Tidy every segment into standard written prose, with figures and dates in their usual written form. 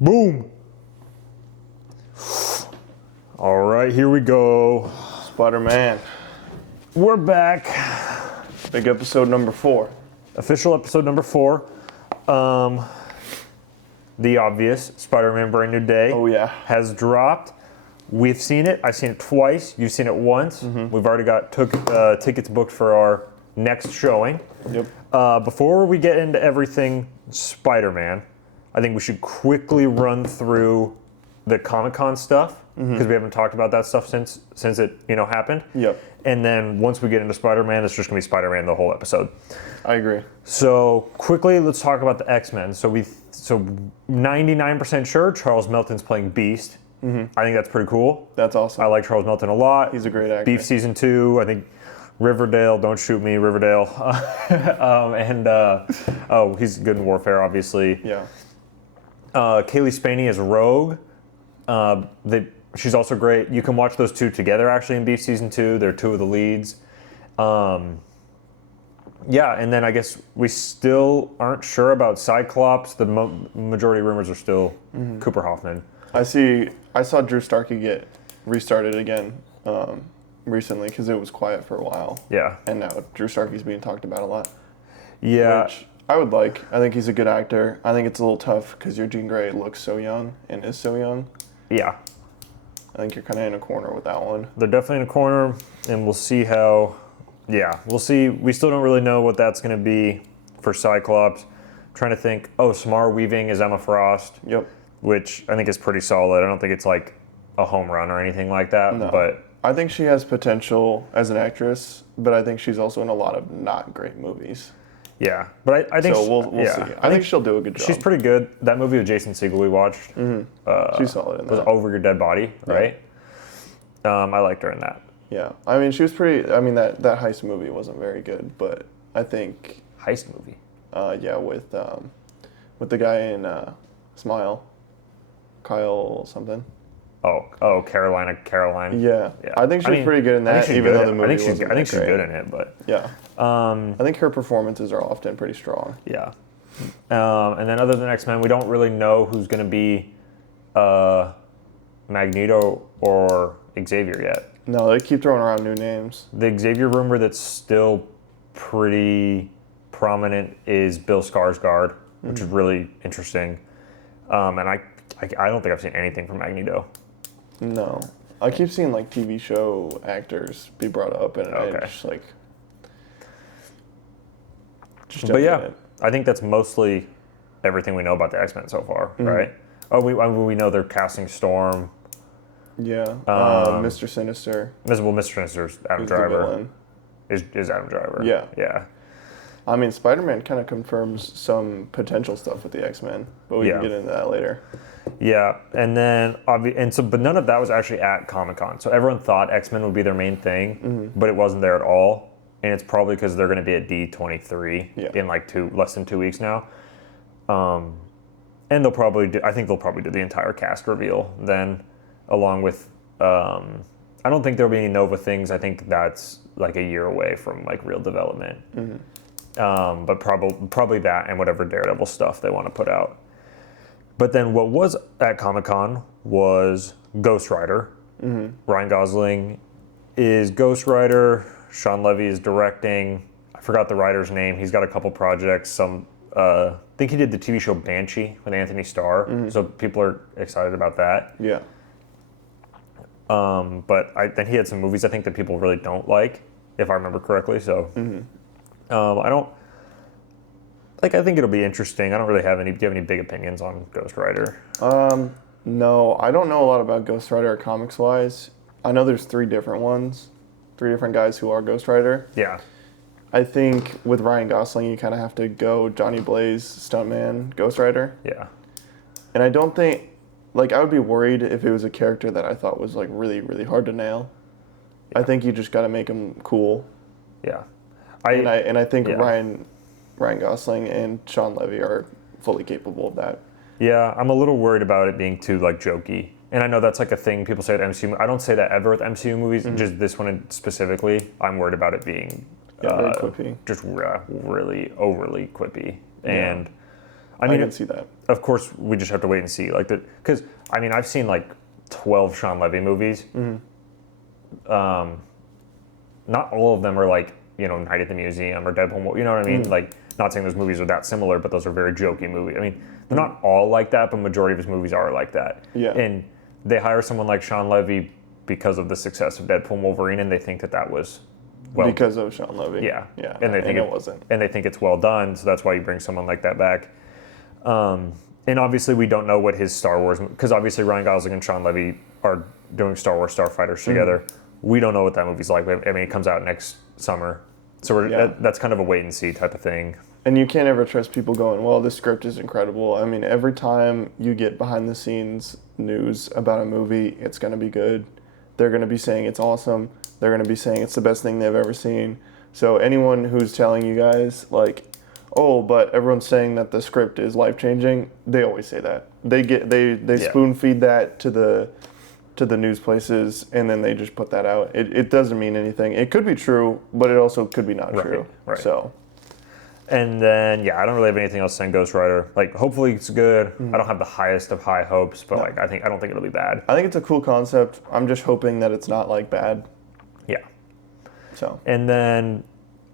Boom. All right, here we go. Spider-Man. We're back. Big episode number 4. Official episode number 4. The obvious Spider-Man Brand New Day. Oh yeah. Has dropped. We've seen it. I've seen it twice. You've seen it once. We've already got tickets booked for our next showing. Yep. Before we get into everything Spider-Man, I think we should quickly run through the Comic-Con stuff because we haven't talked about that stuff since it happened. Yep. And then once we get into Spider-Man, it's just gonna be Spider-Man the whole episode. I agree. So quickly, let's talk about the X-Men. So 99% sure Charles Melton's playing Beast. I think that's pretty cool. That's awesome. I like Charles Melton a lot. He's a great actor. Beef season 2. I think Riverdale. Don't shoot me, Riverdale. He's good in Warfare, obviously. Yeah. Kaylee Spaney is Rogue. She's also great. You can watch those two together actually in Beef season 2. They're two of the leads. And then I guess we still aren't sure about Cyclops. The majority of rumors are still Cooper Hoffman. I saw Drew Starkey get restarted again recently because it was quiet for a while. Yeah. And now Drew Starkey's being talked about a lot. Yeah. Which I would like. I think he's a good actor. I think it's a little tough because your Jean Grey looks so young and is so young. Yeah. I think you're kind of in a corner with that one. They're definitely in a corner, and we'll see how. Yeah, we'll see. We still don't really know what that's going to be for Cyclops. Trying to think. Oh, Samara Weaving is Emma Frost. Yep. Which I think is pretty solid. I don't think it's like a home run or anything like that. No. But I think she has potential as an actress, but I think she's also in a lot of not great movies. yeah, but I think So we'll see. I think she'll do a good job. she's pretty good. That movie with Jason Segel we watched She's solid in was that. Over Your Dead Body, right? I liked her in that. Yeah. I mean, she was pretty. I mean, that heist movie wasn't very good, but I think. Heist movie. With the guy in Smile, Kyle something. Oh, Caroline. Yeah. Yeah. I think she's pretty good in that, even though the movie I think wasn't she's good in it, but yeah. I think her performances are often pretty strong. yeah. And then other than X-Men, we don't really know who's going to be Magneto or Xavier yet. No, they keep throwing around new names. The Xavier rumor that's still pretty prominent is Bill Skarsgård, which is really interesting. And I don't think I've seen anything from Magneto. No. I keep seeing like TV show actors be brought up, and Okay. I just like. But yeah, I think that's mostly everything we know about the X-Men so far, right? Oh, we know they're casting Storm. Yeah. Mr. Sinister. Mr. Sinister's Adam Who's the Driver. villain. Is Adam Driver. Yeah. Yeah. I mean, Spider-Man kind of confirms some potential stuff with the X-Men, but we can get into that later. Yeah, and then but none of that was actually at Comic-Con. So everyone thought X-Men would be their main thing, but it wasn't there at all. And it's probably because they're going to be at D23 in like less than 2 weeks now. And they'll probably do. I think they'll probably do the entire cast reveal then, along with. I don't think there'll be any Nova things. I think that's like a year away from like real development. But probably that and whatever Daredevil stuff they want to put out. But then what was at Comic-Con was Ghost Rider. Ryan Gosling is Ghost Rider. Sean Levy is directing. I forgot the writer's name. He's got a couple projects. I think he did the TV show Banshee with Anthony Starr. So people are excited about that. Yeah. But then he had some movies I think that people really don't like, if I remember correctly. So I think it'll be interesting. I don't really do you have any big opinions on Ghost Rider? No, I don't know a lot about Ghost Rider comics-wise. I know there's 3 different ones, 3 different guys who are Ghost Rider. Yeah. I think with Ryan Gosling, you kind of have to go Johnny Blaze, stuntman, Ghost Rider. Yeah. And I don't think, like, I would be worried if it was a character that I thought was, like, really, really hard to nail. Yeah. I think you just got to make him cool. Yeah. I think Ryan Gosling and Sean Levy are fully capable of that. Yeah, I'm a little worried about it being too like jokey. And I know that's like a thing people say at MCU. I don't say that ever with MCU movies, just this one specifically. I'm worried about it being very quippy. Just really overly quippy. And I can see that. Of course, we just have to wait and see. Like because I mean, I've seen like 12 Sean Levy movies. Not all of them are like, you know, Night at the Museum or Deadpool. You know what I mean? Like, not saying those movies are that similar, but those are very jokey movies. I mean, they're not all like that, but majority of his movies are like that. Yeah. And they hire someone like Sean Levy because of the success of Deadpool and Wolverine, and they think that was because of Sean Levy. Yeah. Yeah. And they think it wasn't. And they think it's well done, so that's why you bring someone like that back. And obviously we don't know what his Star Wars, because obviously Ryan Gosling and Sean Levy are doing Star Wars Starfighters together. We don't know what that movie's like. I mean, it comes out next summer. So that's kind of a wait and see type of thing. And you can't ever trust people going, well, this script is incredible. I mean, every time you get behind the scenes news about a movie, it's going to be good. They're going to be saying it's awesome. They're going to be saying it's the best thing they've ever seen. So anyone who's telling you guys, like, oh, but everyone's saying that the script is life-changing, they always say that. They spoon feed that to the news places, and then they just put that out. It doesn't mean anything. It could be true, but it also could be not true. Right. So, and then I don't really have anything else saying Ghost Rider. Like, hopefully it's good. I don't have the highest of high hopes, but I don't think it'll be bad. I think it's a cool concept. I'm just hoping that it's not like bad. Yeah. So. And then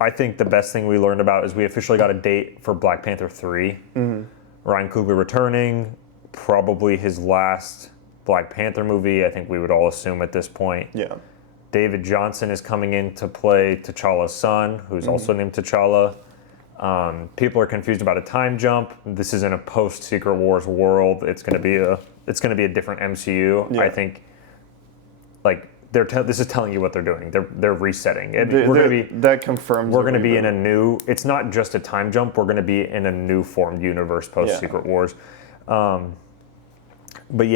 I think the best thing we learned about is we officially got a date for Black Panther 3. Ryan Coogler returning, probably his last Black Panther movie, I think we would all assume at this point. Yeah. David Johnson is coming in to play T'Challa's son, who's also named T'Challa. People are confused about a time jump. This is in a post-Secret Wars world. It's going to be a different MCU. Yeah. I think, like, this is telling you what they're doing. They're resetting. That confirms. We're going to be in a new. It's not just a time jump. We're going to be in a new formed universe post Secret Wars. But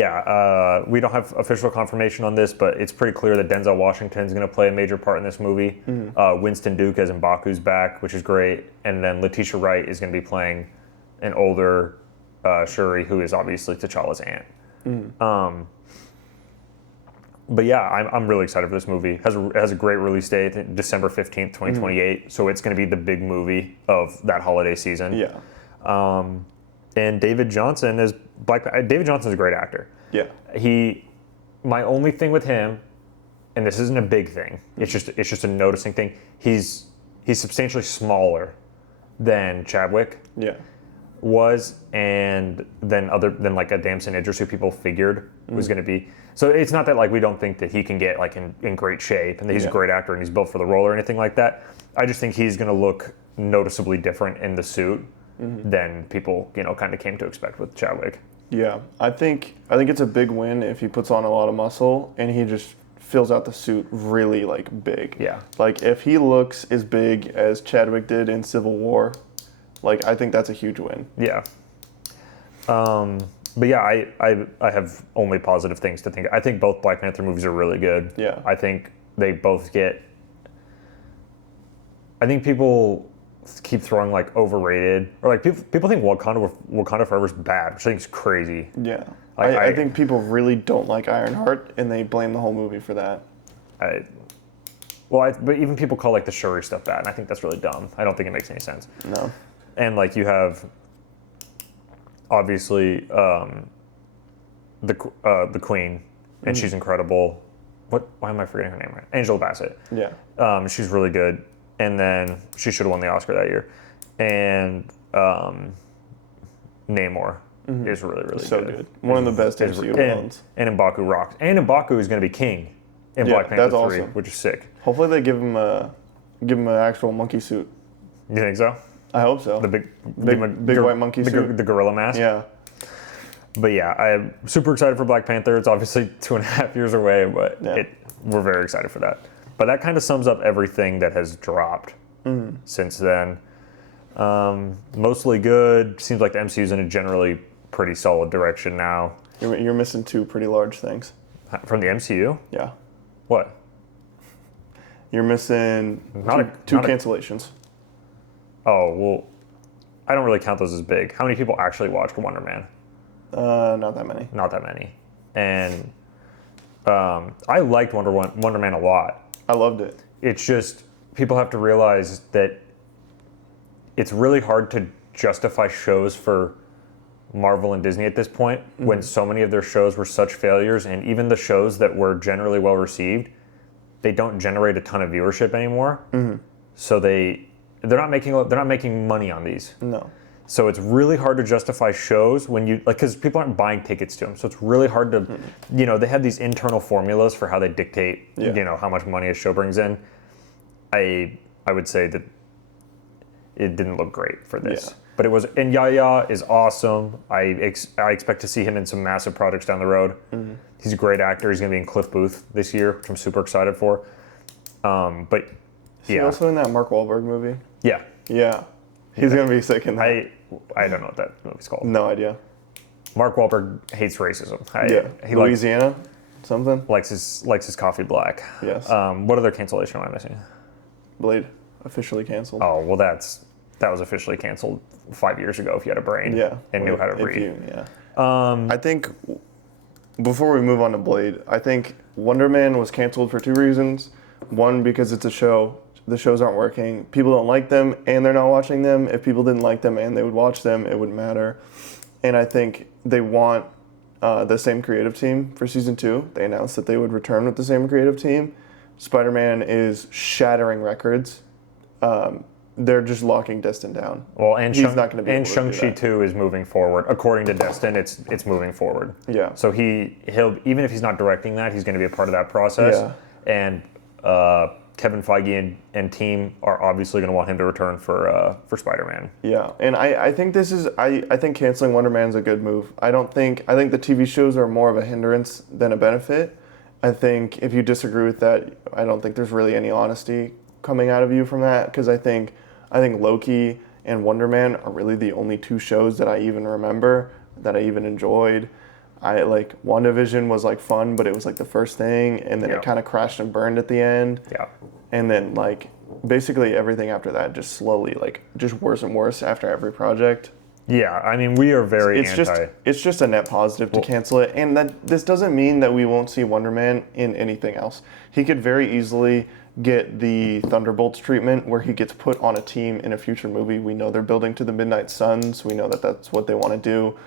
we don't have official confirmation on this, but it's pretty clear that Denzel Washington is going to play a major part in this movie. Winston Duke as M'Baku's back, which is great, and then Letitia Wright is going to be playing an older Shuri, who is obviously T'Challa's aunt. But I'm really excited for this movie. It has a great release date, December 15th, 2028. So it's going to be the big movie of that holiday season. Yeah. And David Johnson is David Johnson's a great actor. Yeah. My only thing with him, and this isn't a big thing, it's just a noticing thing. He's substantially smaller than Chadwick. Yeah. Was, and than like a Damson Idris, who people figured was going to be. So it's not that like we don't think that he can get like in great shape and that he's a great actor and he's built for the role or anything like that. I just think he's going to look noticeably different in the suit than people kind of came to expect with Chadwick. Yeah, I think it's a big win if he puts on a lot of muscle and he just fills out the suit really like big. Yeah. Like if he looks as big as Chadwick did in Civil War, like I think that's a huge win. Yeah. But I have only positive things to think. I think both Black Panther movies are really good. Yeah. I think they both get. I think people keep throwing like overrated, or like people think Wakanda Forever is bad, which I think is crazy. Yeah. I think people really don't like Ironheart, and they blame the whole movie for that. But even people call like the Shuri stuff bad, and I think that's really dumb. I don't think it makes any sense. No. And like you have, obviously, the Queen, and she's incredible. Why am I forgetting her name? Right? Angela Bassett. Yeah. She's really good, and then she should have won the Oscar that year. And Namor is really, really so good. One of the best MCU villains. And M'Baku rocks. And M'Baku is going to be king in Black Panther 3, awesome. which is sick. Hopefully they give him an actual monkey suit. You think so? I hope so. The big white monkey suit. The gorilla mask? Yeah. But I'm super excited for Black Panther. It's obviously 2.5 years away, but we're very excited for that. But that kind of sums up everything that has dropped since then. Mostly good. Seems like the MCU's in a generally pretty solid direction now. You're missing two pretty large things. From the MCU? Yeah. What? You're missing two cancellations. Oh, well, I don't really count those as big. How many people actually watched Wonder Man? Not that many. Not that many. And I liked Wonder Man a lot. I loved it. It's just, people have to realize that it's really hard to justify shows for Marvel and Disney at this point, when so many of their shows were such failures, and even the shows that were generally well received, they don't generate a ton of viewership anymore. So they're not making money on these. No. So it's really hard to justify shows when you because people aren't buying tickets to them. So it's really hard to, they have these internal formulas for how they dictate, how much money a show brings in. I would say that it didn't look great for this. Yeah. But it was, and Yaya is awesome. I expect to see him in some massive projects down the road. He's a great actor. He's going to be in Cliff Booth this year, which I'm super excited for. But is he also in that Mark Wahlberg movie? Yeah. Yeah. He's going to be sick in that. I don't know what that movie's called. No idea. Mark Wahlberg hates racism. He Louisiana? Something? Likes his coffee black. Yes. What other cancellation am I missing? Blade. Officially canceled. Oh, well, that was officially canceled 5 years ago if you had a brain and knew how to read. I think, before we move on to Blade, I think Wonder Man was canceled for 2 reasons. One, because it's a show. The shows aren't working. People don't like them, and they're not watching them. If people didn't like them and they would watch them, it wouldn't matter. And I think they want the same creative team for season 2. They announced that they would return with the same creative team. Spider-Man is shattering records. They're just locking Destin down. Well, and he's not going to be able to do Shang-Chi that. 2 is moving forward. According to Destin, it's moving forward. Yeah. So he'll even if he's not directing that, he's going to be a part of that process. Yeah. And Kevin Feige and team are obviously going to want him to return for Spider-Man. Yeah, and I think I think canceling Wonder Man is a good move. I think the TV shows are more of a hindrance than a benefit. I think if you disagree with that, I don't think there's really any honesty coming out of you from that, because I think Loki and Wonder Man are really the only 2 shows that I even remember that I even enjoyed. WandaVision was fun, but it was the first thing, and then it kind of crashed and burned at the end. Yeah. And then basically everything after that just slowly just worse and worse after every project. Yeah, I mean, we are very anti. It's just a net positive to cancel it, and this doesn't mean that we won't see Wonder Man in anything else. He could very easily get the Thunderbolts treatment, where he gets put on a team in a future movie. We know they're building to the Midnight Suns. We know that that's what they want to do.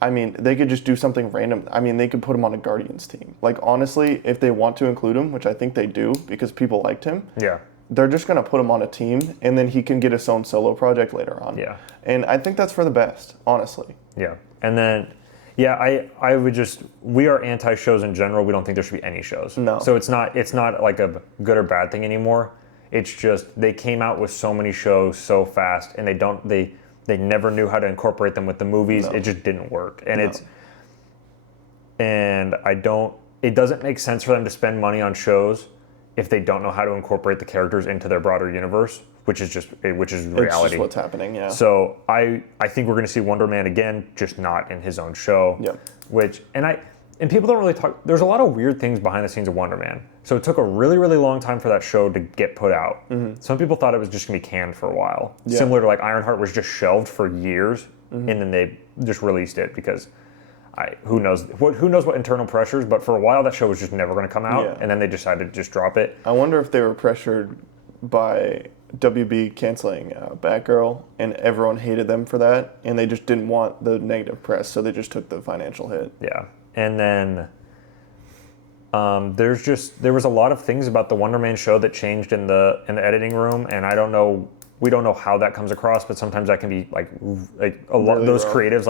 I mean, they could just do something random. I mean, they could put him on a Guardians team. Honestly, if they want to include him, which I think they do because people liked him, they're just going to put him on a team, and then he can get his own solo project later on. Yeah. And I think that's for the best, honestly. Yeah. And then, I would we are anti-shows in general. We don't think there should be any shows. No. So it's not like a good or bad thing anymore. It's just they came out with so many shows so fast, and they never knew how to incorporate them with the movies. No. It just didn't work. And it doesn't make sense for them to spend money on shows if they don't know how to incorporate the characters into their broader universe, which is reality. It's just what's happening, yeah. So I think we're going to see Wonder Man again, just not in his own show. Yeah. And people don't really talk. There's a lot of weird things behind the scenes of Wonder Man. So it took a really, really long time for that show to get put out. Mm-hmm. Some people thought it was just going to be canned for a while. Yeah. Similar to Ironheart was just shelved for years, and then they just released it because who knows what internal pressures. But for a while, that show was just never going to come out, and then they decided to just drop it. I wonder if they were pressured by WB canceling Batgirl, and everyone hated them for that, and they just didn't want the negative press, so they just took the financial hit. Yeah. And then there was a lot of things about the Wonder Man show that changed in the editing room, and we don't know how that comes across, but sometimes that can be a lot of those creatives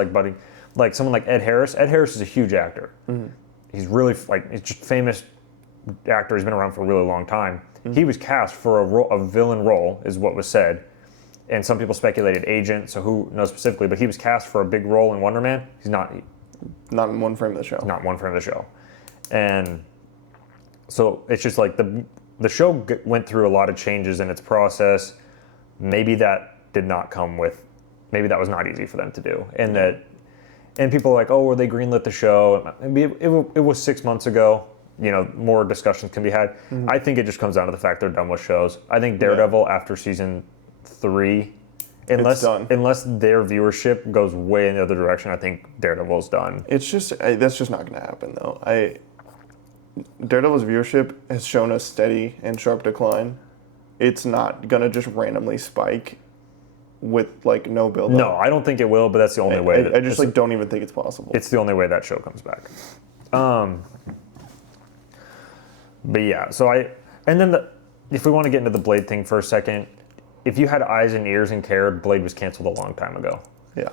someone like Ed Harris. Ed Harris is a huge actor. Mm-hmm. He's really he's just famous actor. He's been around for a really long time. Mm-hmm. He was cast for a villain role, is what was said, and some people speculated agent. So who knows specifically? But he was cast for a big role in Wonder Man. He's not. Not in one frame of the show. Not one frame of the show. And so it's just the show went through a lot of changes in its process. Maybe that maybe that was not easy for them to do. And people are were they greenlit the show? It was 6 months ago. More discussions can be had. Mm-hmm. I think it just comes down to the fact they're done with shows. I think Daredevil after season 3, unless their viewership goes way in the other direction, I think Daredevil's done. It's just that's just not going to happen though. Daredevil's viewership has shown a steady and sharp decline. It's not going to just randomly spike with like no build. No, I don't think it will, but that's the only way. I just like don't even think it's possible. It's the only way that show comes back. But yeah, and then if we want to get into the Blade thing for a second, if you had eyes and ears and cared, Blade was canceled a long time ago. Yeah.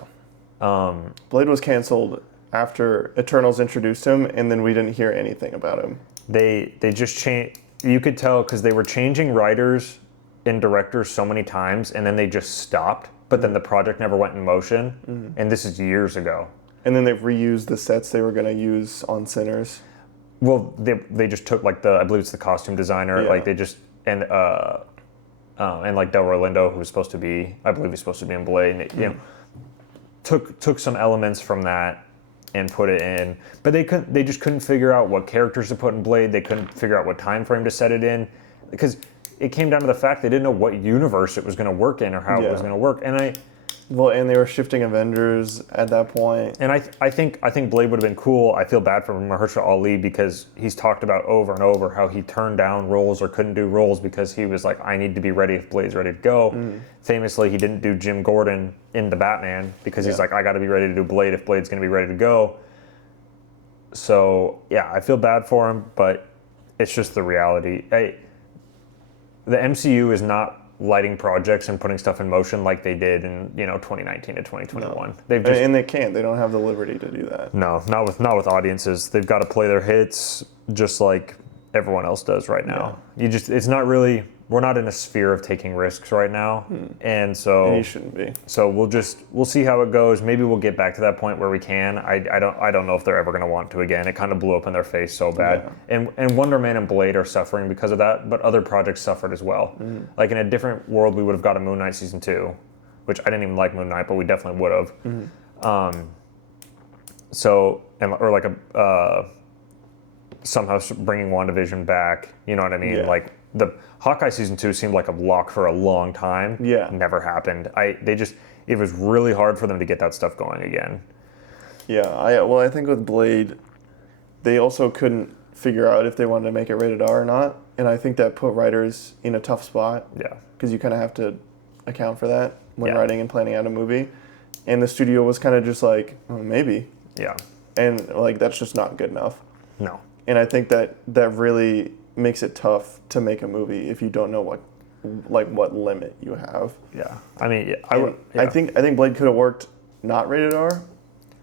Blade was canceled after Eternals introduced him, and then we didn't hear anything about him. They just changed. You could tell because they were changing writers and directors so many times, and then they just stopped. But then the project never went in motion, and this is years ago. And then they've reused the sets they were going to use on Sinners. Well, they just took like I believe it's the costume designer, like they just and like Delroy Lindo, who was supposed to be, I believe he's supposed to be in Blade, and, you know, took some elements from that and put it in, but they just couldn't figure out what characters to put in Blade. They couldn't figure out what time frame to set it in, because it came down to the fact they didn't know what universe it was going to work in or how it was going to work. And and they were shifting Avengers at that point. And I think Blade would have been cool. I feel bad for Mahershala Ali because he's talked about over and over how he turned down roles or couldn't do roles because he was like, I need to be ready if Blade's ready to go. Famously, he didn't do Jim Gordon in The Batman because he's like, I got to be ready to do Blade if Blade's going to be ready to go. So, yeah, I feel bad for him, but it's just the reality. The MCU is not lighting projects and putting stuff in motion like they did in 2019 to 2021. No. They can't. They don't have the liberty to do that. No, not with audiences. They've got to play their hits just like everyone else does right now. It's not really. We're not in a sphere of taking risks right now, and so you shouldn't be. So we'll see how it goes. Maybe we'll get back to that point where we can. I don't know if they're ever going to want to again. It kind of blew up in their face so bad. Yeah. And Wonder Man and Blade are suffering because of that, but other projects suffered as well. Like in a different world, we would have got a Moon Knight season 2, which I didn't even like Moon Knight, but we definitely would have. Somehow bringing WandaVision back. You know what I mean? Yeah. Like the Hawkeye season 2 seemed like a lock for a long time. Yeah. Never happened. It was really hard for them to get that stuff going again. Yeah. I think with Blade, they also couldn't figure out if they wanted to make it rated R or not. And I think that put writers in a tough spot. Yeah. Because you kind of have to account for that when writing and planning out a movie. And the studio was kind of just like, oh, maybe. Yeah. And like, that's just not good enough. No. And I think that really makes it tough to make a movie if you don't know what limit you have. Yeah, I mean, I think Blade could have worked not rated R,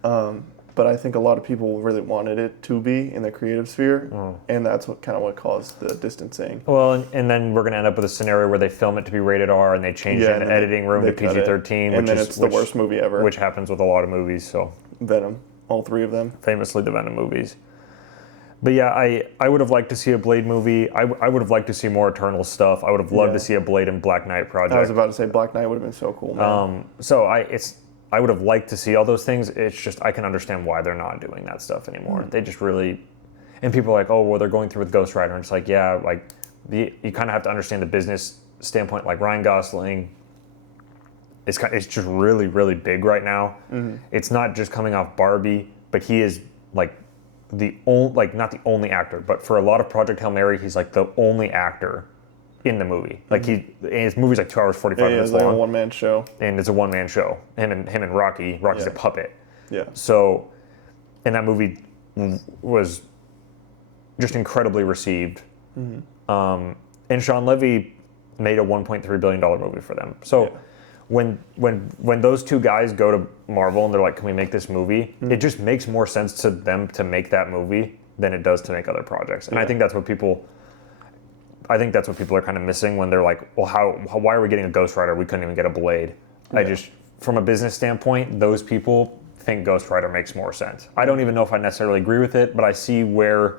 but I think a lot of people really wanted it to be in the creative sphere, and that's what caused the distancing. Well, and then we're gonna end up with a scenario where they film it to be rated R and they change it in the editing room to PG-13, and then it's the worst movie ever, which happens with a lot of movies. So Venom, all 3 of them, famously the Venom movies. But yeah, I would have liked to see a Blade movie. I would have liked to see more Eternal stuff. I would have loved to see a Blade and Black Knight project. I was about to say Black Knight would have been so cool, man. I would have liked to see all those things. It's just I can understand why they're not doing that stuff anymore. They just really, and people are like, oh, well, they're going through with Ghost Rider, and it's like, yeah, like you kind of have to understand the business standpoint. Like Ryan Gosling, it's just really, really big right now. It's not just coming off Barbie, but he is like not the only actor, but for a lot of Project Hail Mary, he's like the only actor in the movie. Like his movie's like 2 hours 45 minutes long. It's like long. a one-man show. And it's a one-man show. Him and Rocky. Rocky's a puppet. Yeah. So, and that movie was just incredibly received. And Sean Levy made a $1.3 billion movie for them. So when those two guys go to Marvel and they're like, can we make this movie? It just makes more sense to them to make that movie than it does to make other projects. And I think that's what people are kind of missing when they're like, well, why are we getting a Ghost Rider? We couldn't even get a Blade. From a business standpoint, those people think Ghost Rider makes more sense. I don't even know if I necessarily agree with it, but I see where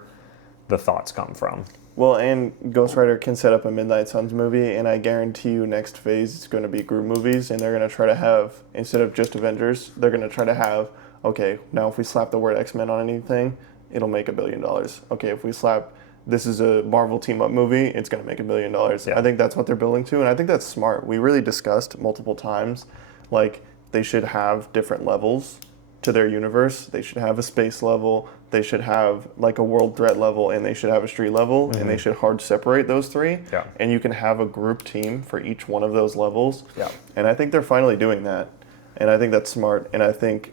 the thoughts come from. Well, and Ghost Rider can set up a Midnight Suns movie, and I guarantee you next phase is going to be group movies, and they're going to try to have, instead of just Avengers, they're going to try to have, okay, now if we slap the word X-Men on anything, it'll make $1 billion. Okay, if we slap, this is a Marvel team-up movie, it's going to make $1 billion. Yeah. I think that's what they're building to, and I think that's smart. We really discussed multiple times, like, they should have different levels to their universe. They should have a space level, they should have like a world threat level, and they should have a street level, and they should hard separate those three. Yeah. And you can have a group team for each one of those levels. Yeah. And I think they're finally doing that. And I think that's smart. And I think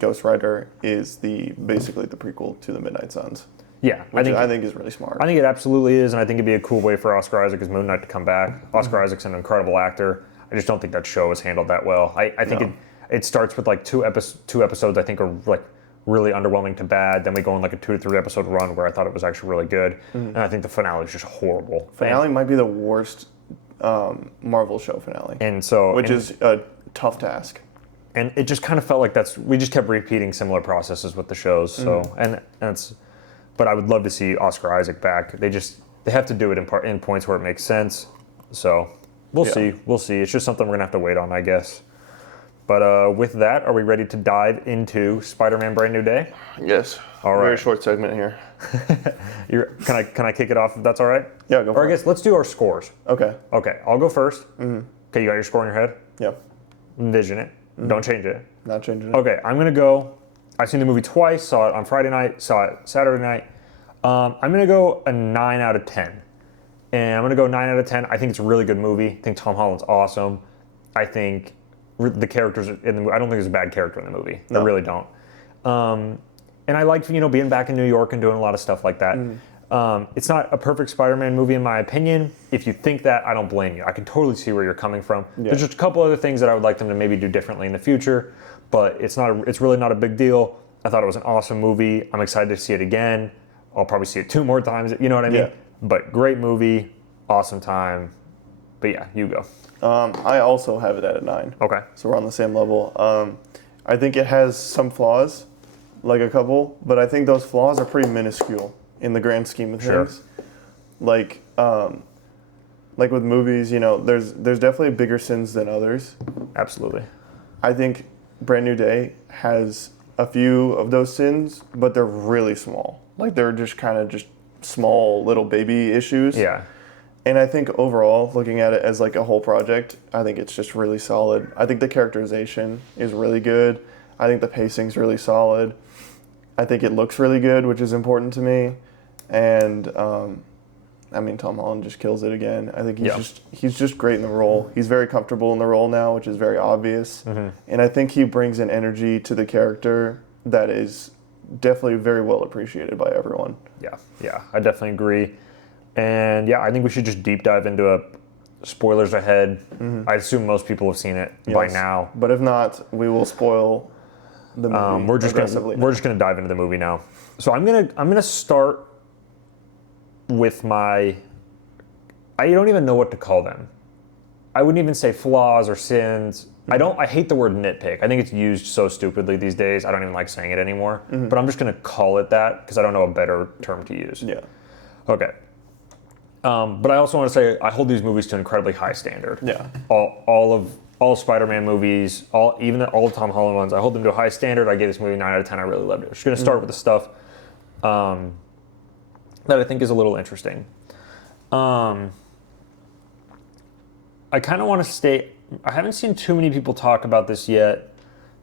Ghost Rider is basically the prequel to the Midnight Suns. Yeah, I think is really smart. I think it absolutely is, and I think it'd be a cool way for Oscar Isaac as Moon Knight to come back. Oscar Isaac's an incredible actor. I just don't think that show was handled that well. I think it starts with like two episodes I think are like really underwhelming to bad. Then we go on like a 2 to 3 episode run where I thought it was actually really good, and I think the finale is just horrible. Finale might be the worst Marvel show finale, which is a tough task. And it just kind of felt like we just kept repeating similar processes with the shows. So but I would love to see Oscar Isaac back. They have to do it in points where it makes sense. So we'll see. We'll see. It's just something we're gonna have to wait on, I guess. But with that, are we ready to dive into Spider-Man: Brand New Day? Yes. All right. Very short segment here. Can I kick it off if that's all right? Yeah, go for it. Or I guess let's do our scores. Okay. Okay, I'll go first. Okay, you got your score in your head? Yep. Envision it. Don't change it. Not changing it. Okay, I'm gonna go. I've seen the movie twice. Saw it on Friday night. Saw it Saturday night. I'm gonna go a 9 out of 10, and I'm gonna go 9 out of 10. I think it's a really good movie. I think Tom Holland's awesome. I think the characters in the movie. I don't think there's a bad character in the movie. No. I really don't. And I liked being back in New York and doing a lot of stuff like that. It's not a perfect Spider-Man movie in my opinion. If you think that, I don't blame you. I can totally see where you're coming from. Yeah. There's just a couple other things that I would like them to maybe do differently in the future, but it's really not a big deal. I thought it was an awesome movie. I'm excited to see it again. I'll probably see it 2 more times. You know what I mean? Yeah. But great movie, awesome time. But yeah, you go. I also have it at a 9. Okay. So we're on the same level. I think it has some flaws, like a couple, but I think those flaws are pretty minuscule in the grand scheme of things. Like with movies, there's definitely bigger sins than others. Absolutely. I think Brand New Day has a few of those sins, but they're really small. Like they're just kind of just small little baby issues. Yeah. And I think overall, looking at it as like a whole project, I think it's just really solid. I think the characterization is really good. I think the pacing's really solid. I think it looks really good, which is important to me. And Tom Holland just kills it again. I think he's just great in the role. He's very comfortable in the role now, which is very obvious. And I think he brings an energy to the character that is definitely very well appreciated by everyone. Yeah, I definitely agree. And yeah, I think we should just deep dive into spoilers ahead. I assume most people have seen it by now. But if not, we will spoil the movie. We're just gonna dive into the movie now. So I'm gonna start with I don't even know what to call them. I wouldn't even say flaws or sins. I hate the word nitpick. I think it's used so stupidly these days. I don't even like saying it anymore. But I'm just gonna call it that because I don't know a better term to use. Yeah. Okay. But I also want to say I hold these movies to an incredibly high standard. Yeah. All Spider-Man movies, even all the Tom Holland ones, I hold them to a high standard. I gave this movie 9 out of 10. I really loved it. I'm just going to start with the stuff that I think is a little interesting. I kind of want to state, I haven't seen too many people talk about this yet,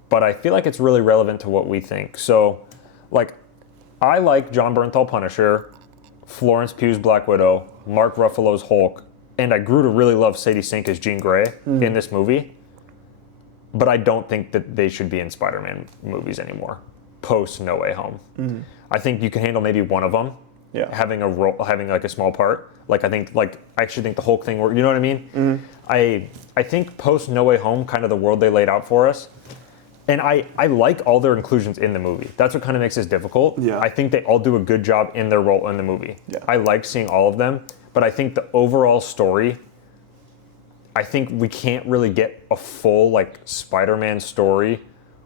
but I feel like it's really relevant to what we think. So, I like Jon Bernthal Punisher, Florence Pugh's Black Widow, Mark Ruffalo's Hulk, and I grew to really love Sadie Sink as Jean Grey in this movie. But I don't think that they should be in Spider-Man movies anymore, post No Way Home. I think you can handle maybe one of them, having a role, having a small part. I actually think the Hulk thing worked. You know what I mean? I think post No Way Home, kind of the world they laid out for us. And I like all their inclusions in the movie. That's what kind of makes this difficult. Yeah. I think they all do a good job in their role in the movie. Yeah. I liked seeing all of them, but I think the overall story, I think we can't really get a full Spider-Man story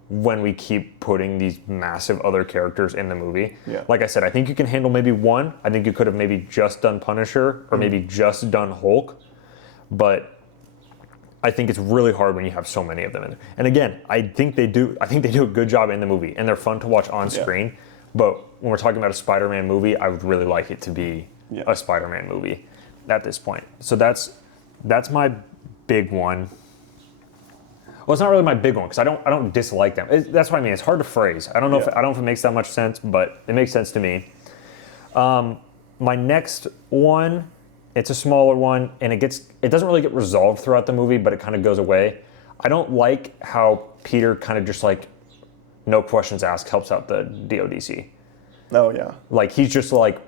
when we keep putting these massive other characters in the movie. Yeah. Like I said, I think you can handle maybe one. I think you could have maybe just done Punisher or maybe just done Hulk, but I think it's really hard when you have so many of them in there. And again, I think they do a good job in the movie, and they're fun to watch on screen. But when we're talking about a Spider-Man movie, I would really like it to be a Spider-Man movie at this point. So that's my big one. Well, it's not really my big one because I don't dislike them. That's what I mean. It's hard to phrase. I don't know if it makes that much sense, but it makes sense to me. My next one, it's a smaller one, and it doesn't really get resolved throughout the movie, but it kind of goes away. I don't like how Peter kind of just like, no questions asked, helps out the DODC. Oh yeah. Like he's just like,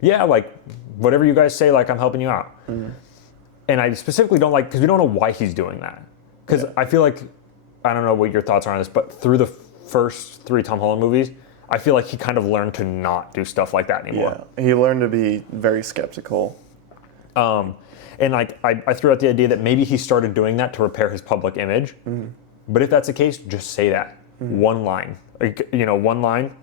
yeah, like whatever you guys say, like I'm helping you out. Mm-hmm. And I specifically don't like, because we don't know why he's doing that. Because I feel like, I don't know what your thoughts are on this, but through the first 3 Tom Holland movies, I feel like he kind of learned to not do stuff like that anymore. Yeah, he learned to be very skeptical. And like I threw out the idea that maybe he started doing that to repair his public image. Mm-hmm. But if that's the case, just say that. Mm-hmm. One line. Like, one line,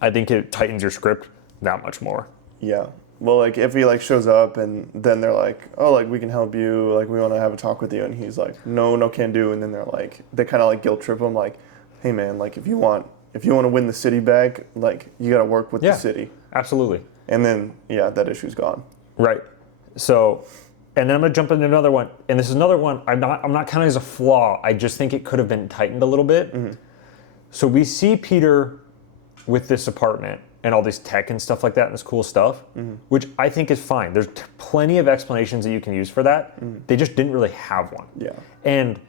I think it tightens your script that much more. Yeah. Well, like, if he, like, shows up and then they're like, oh, like, we can help you, like, we want to have a talk with you, and he's like, no, can do, and then they're like, they kind of, like, guilt trip him, like, hey, man, like, if you want to win the city back, like, you got to work with the city. Absolutely. And then, that issue's gone. Right. So, and then I'm going to jump into another one, and this is another one I'm not counting as a flaw, I just think it could have been tightened a little bit. Mm-hmm. So we see Peter with this apartment, and all this tech and stuff like that, and this cool stuff, which I think is fine. There's plenty of explanations that you can use for that. They just didn't really have one. Yeah. And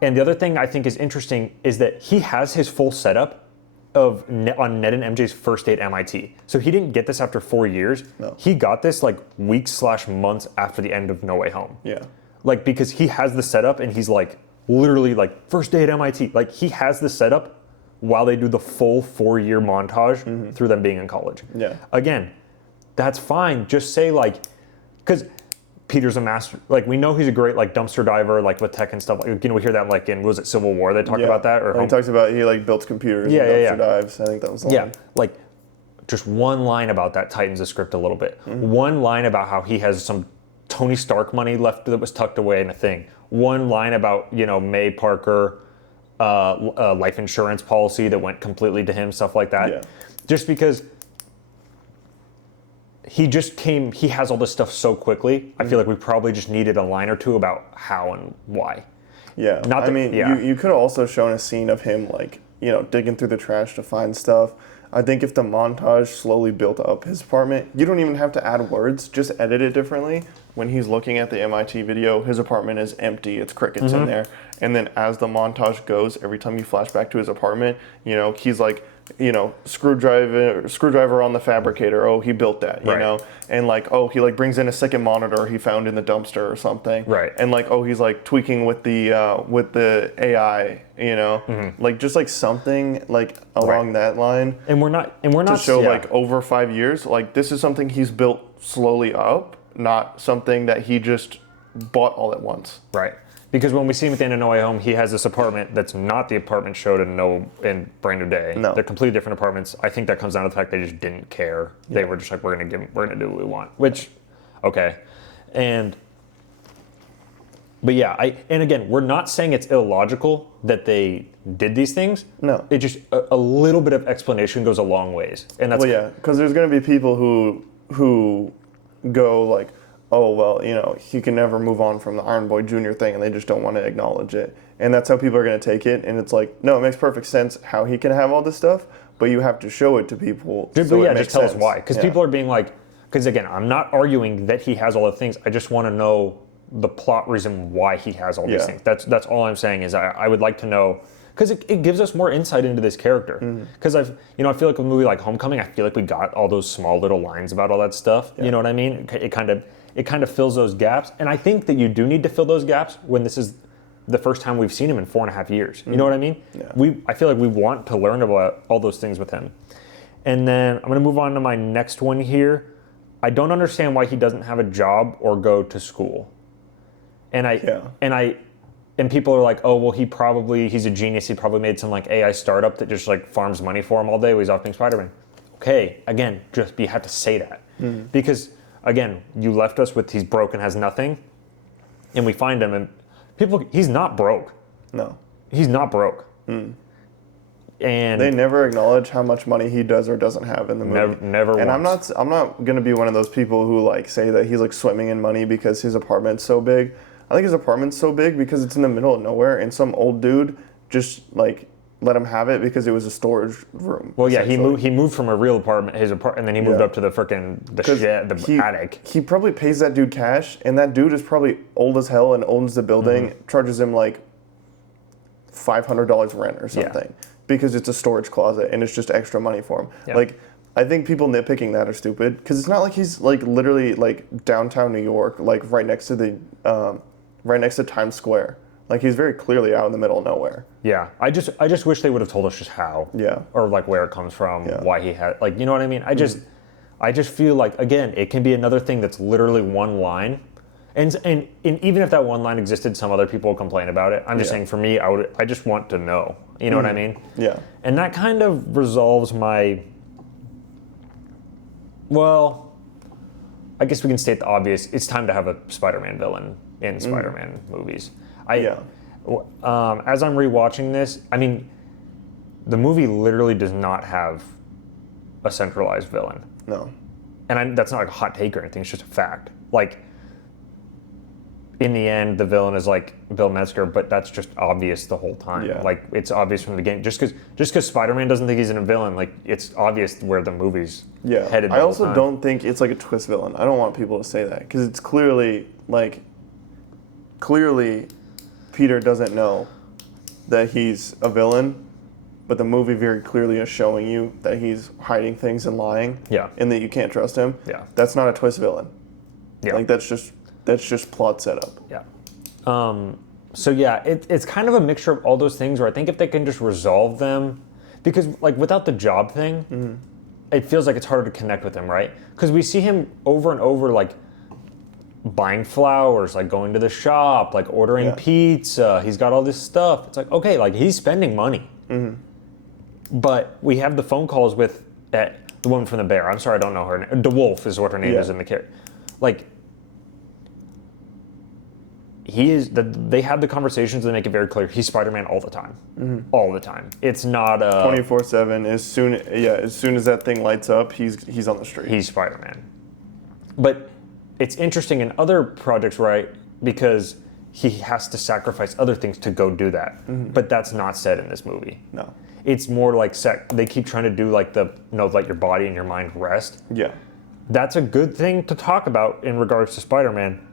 the other thing I think is interesting is that he has his full setup on Ned and MJ's first date at MIT. So he didn't get this after 4 years. No. He got this like weeks/months after the end of No Way Home. Yeah. Like, because he has the setup, and he's like literally like first date at MIT. Like, he has the setup while they do the full 4-year montage through them being in college. Yeah. Again, that's fine. Just say like, because Peter's a master. Like, we know he's a great like dumpster diver, like with tech and stuff. Like, we hear that like in, was it Civil War? They talk about that, or he talks about he like builds computers and dumpster dives. I think that was the line. Like just one line about that tightens the script a little bit. One line about how he has some Tony Stark money left that was tucked away in a thing. One line about May Parker. Life insurance policy that went completely to him, stuff like that. Yeah. Just because he has all this stuff so quickly, I feel like we probably just needed a line or two about how and why. Yeah. You could have also shown a scene of him like, digging through the trash to find stuff. I think if the montage slowly built up his apartment, you don't even have to add words, just edit it differently. When he's looking at the MIT video, his apartment is empty, it's crickets in there. And then as the montage goes, every time you flash back to his apartment, he's like, screwdriver on the fabricator. Oh, he built that, you know? And like, oh, he like brings in a second monitor he found in the dumpster or something. Right. And like, oh, he's like tweaking with the AI, like just like something like along that line. And we're not to show like over 5 years, like this is something he's built slowly up, not something that he just bought all at once. Right. Because when we see him at the end of No Way Home, he has this apartment that's not the apartment showed in Brand New Day. No. They're completely different apartments. I think that comes down to the fact they just didn't care. Yeah. They were just like, we're gonna do what we want. Which, okay. But again, we're not saying it's illogical that they did these things. No. It just, a little bit of explanation goes a long ways. And that's because there's gonna be people who go like, oh, well, he can never move on from the Iron Boy Jr. thing, and they just don't want to acknowledge it. And that's how people are going to take it. And it's like, no, it makes perfect sense how he can have all this stuff, but you have to show it to people. Just tell us why. Because people are being like, because again, I'm not arguing that he has all the things. I just want to know the plot reason why he has all these things. That's all I'm saying is I would like to know, because it gives us more insight into this character. Because I feel like a movie like Homecoming, I feel like we got all those small little lines about all that stuff. Yeah. You know what I mean? It kind of fills those gaps. And I think that you do need to fill those gaps when this is the first time we've seen him in 4.5 years. You know what I mean? Yeah. I feel like we want to learn about all those things with him. And then I'm going to move on to my next one here. I don't understand why he doesn't have a job or go to school. And people are like, oh, well, he's a genius. He probably made some like AI startup that just like farms money for him all day while he's off being Spider-Man. Okay, again, you have to say that. Because again, you left us with he's broke and has nothing, and we find him, and he's not broke. No. He's not broke. And they never acknowledge how much money he does or doesn't have in the movie. Never and once. I'm not going to be one of those people who like say that he's like swimming in money because his apartment's so big. I think his apartment's so big because it's in the middle of nowhere, and some old dude just like let him have it because it was a storage room. Well, yeah, he moved from a real apartment, and then he moved up to the attic. He probably pays that dude cash, and that dude is probably old as hell and owns the building, charges him like $500 rent or something because it's a storage closet and it's just extra money for him. Yeah. Like, I think people nitpicking that are stupid because it's not like he's like literally like downtown New York, like right next to Times Square. Like, he's very clearly out in the middle of nowhere. Yeah, I just wish they would have told us just how. Yeah. Or like where it comes from, why he had, like, you know what I mean? I just feel like, again, it can be another thing that's literally one line. And even if that one line existed, some other people will complain about it. I'm just saying, for me, I just want to know. You know what I mean? Yeah. And that kind of resolves my, well, I guess we can state the obvious. It's time to have a Spider-Man villain in Spider-Man movies. As I'm rewatching this, I mean, the movie literally does not have a centralized villain. No. And that's not like a hot take or anything. It's just a fact. Like, in the end, the villain is like Bill Metzger, but that's just obvious the whole time. Yeah. Like, it's obvious from the beginning. Just because Spider-Man doesn't think he's a villain, like, it's obvious where the movie's headed. I also don't think it's like a twist villain. I don't want people to say that because it's clearly Peter doesn't know that he's a villain, but the movie very clearly is showing you that he's hiding things and lying. Yeah. And that you can't trust him. Yeah. That's not a twist villain. Yeah. Like, that's just plot setup. Yeah. So yeah, it's kind of a mixture of all those things where I think if they can just resolve them, because like without the job thing, it feels like it's harder to connect with him, right? Because we see him over and over, like, buying flowers, like going to the shop, like ordering pizza. He's got all this stuff. It's like, okay, like he's spending money. But we have the phone calls with the woman from the bear. I'm sorry, I don't know her name. DeWolf is what her name is in the character. Like, they have the conversations that make it very clear he's Spider-Man all the time. All the time. It's not 24/7. As soon as that thing lights up, he's on the street. He's Spider-Man. But it's interesting in other projects, right? Because he has to sacrifice other things to go do that. But that's not said in this movie. No. It's more like they keep trying to do like let your body and your mind rest. Yeah. That's a good thing to talk about in regards to Spider-Man.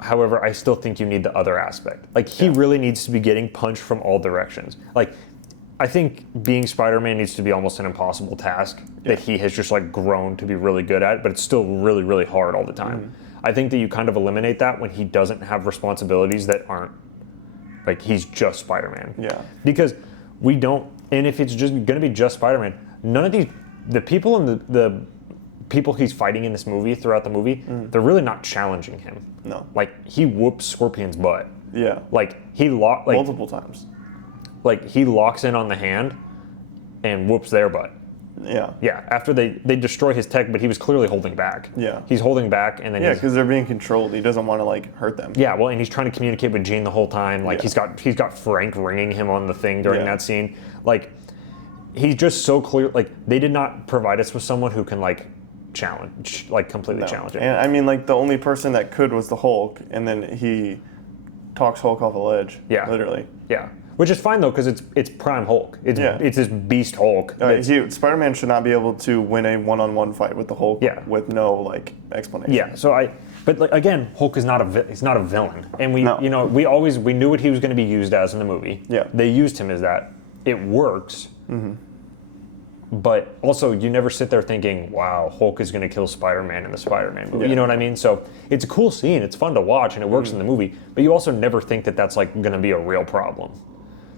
However, I still think you need the other aspect. Like, he really needs to be getting punched from all directions. Like, I think being Spider-Man needs to be almost an impossible task that he has just like grown to be really good at, but it's still really, really hard all the time. I think that you kind of eliminate that when he doesn't have responsibilities that aren't, like, he's just Spider-Man. Yeah. Because we don't, and if it's just going to be just Spider-Man, none of the people and the people he's fighting in this movie, throughout the movie, they're really not challenging him. No. Like, he whoops Scorpion's butt. Yeah. Like, multiple times. Like, he locks in on the hand and whoops their butt. Yeah. Yeah, after they destroy his tech, but he was clearly holding back. Yeah. He's holding back, and then because they're being controlled. He doesn't want to like hurt them. Yeah, well, and he's trying to communicate with Jean the whole time. Like, he's got Frank ringing him on the thing during that scene. Like, he's just so clear. Like, they did not provide us with someone who can like completely challenge it. And I mean, like, the only person that could was the Hulk, and then he talks Hulk off a ledge. Yeah. Literally. Yeah. Which is fine, though, because it's Prime Hulk. It's this beast Hulk. Spider-Man should not be able to win a one-on-one fight with the Hulk with no, like, explanation. Yeah, but like, again, Hulk is not a villain. And we knew what he was going to be used as in the movie. Yeah. They used him as that. It works. But also, you never sit there thinking, wow, Hulk is going to kill Spider-Man in the Spider-Man movie. You know what I mean? So it's a cool scene. It's fun to watch, and it works in the movie. But you also never think that that's like going to be a real problem.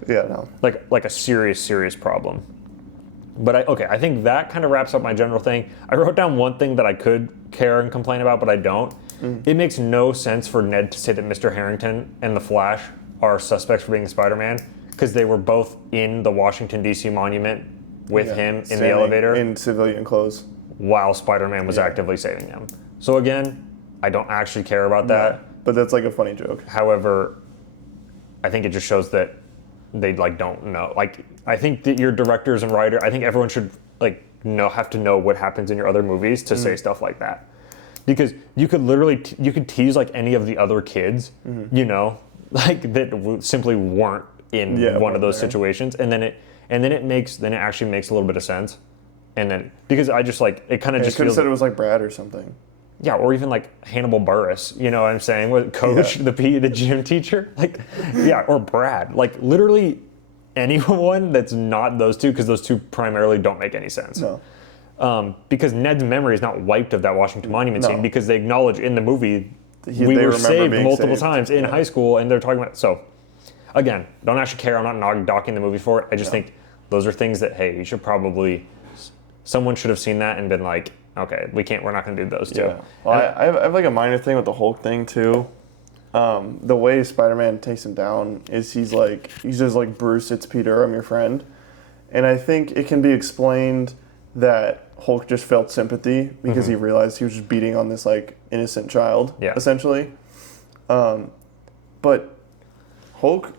Yeah, no. Like a serious problem. But I think that kind of wraps up my general thing. I wrote down one thing that I could care and complain about, but I don't. It makes no sense for Ned to say that Mr. Harrington and the Flash are suspects for being Spider-Man, because they were both in the Washington, D.C. monument with him in the elevator. In civilian clothes. While Spider-Man was actively saving them. So again, I don't actually care about that. No, but that's like a funny joke. However, I think it just shows that they like don't know. Like, I think that your directors and writer, I think everyone should like have to know what happens in your other movies to say stuff like that. because you could literally you could tease like any of the other kids, you know, like that simply weren't in one of those situations, and then it actually makes a little bit of sense, and then because I just like it kind of just could have feels said it was like Brad or something. Yeah, or even like Hannibal Buress, you know what I'm saying? With coach, the gym teacher, like, yeah, or Brad, like literally anyone that's not those two, because those two primarily don't make any sense. No. Because Ned's memory is not wiped of that Washington Monument scene, because they acknowledge in the movie we were saved multiple times in high school, and they're talking about. So, again, don't actually care. I'm not docking the movie for it. I just think those are things that, hey, you should probably. Someone should have seen that and been like, okay, we're not going to do those two. Yeah. Well, I have like a minor thing with the Hulk thing too. The way Spider-Man takes him down is he says like, Bruce, it's Peter, I'm your friend. And I think it can be explained that Hulk just felt sympathy because he realized he was just beating on this like innocent child, essentially. But Hulk,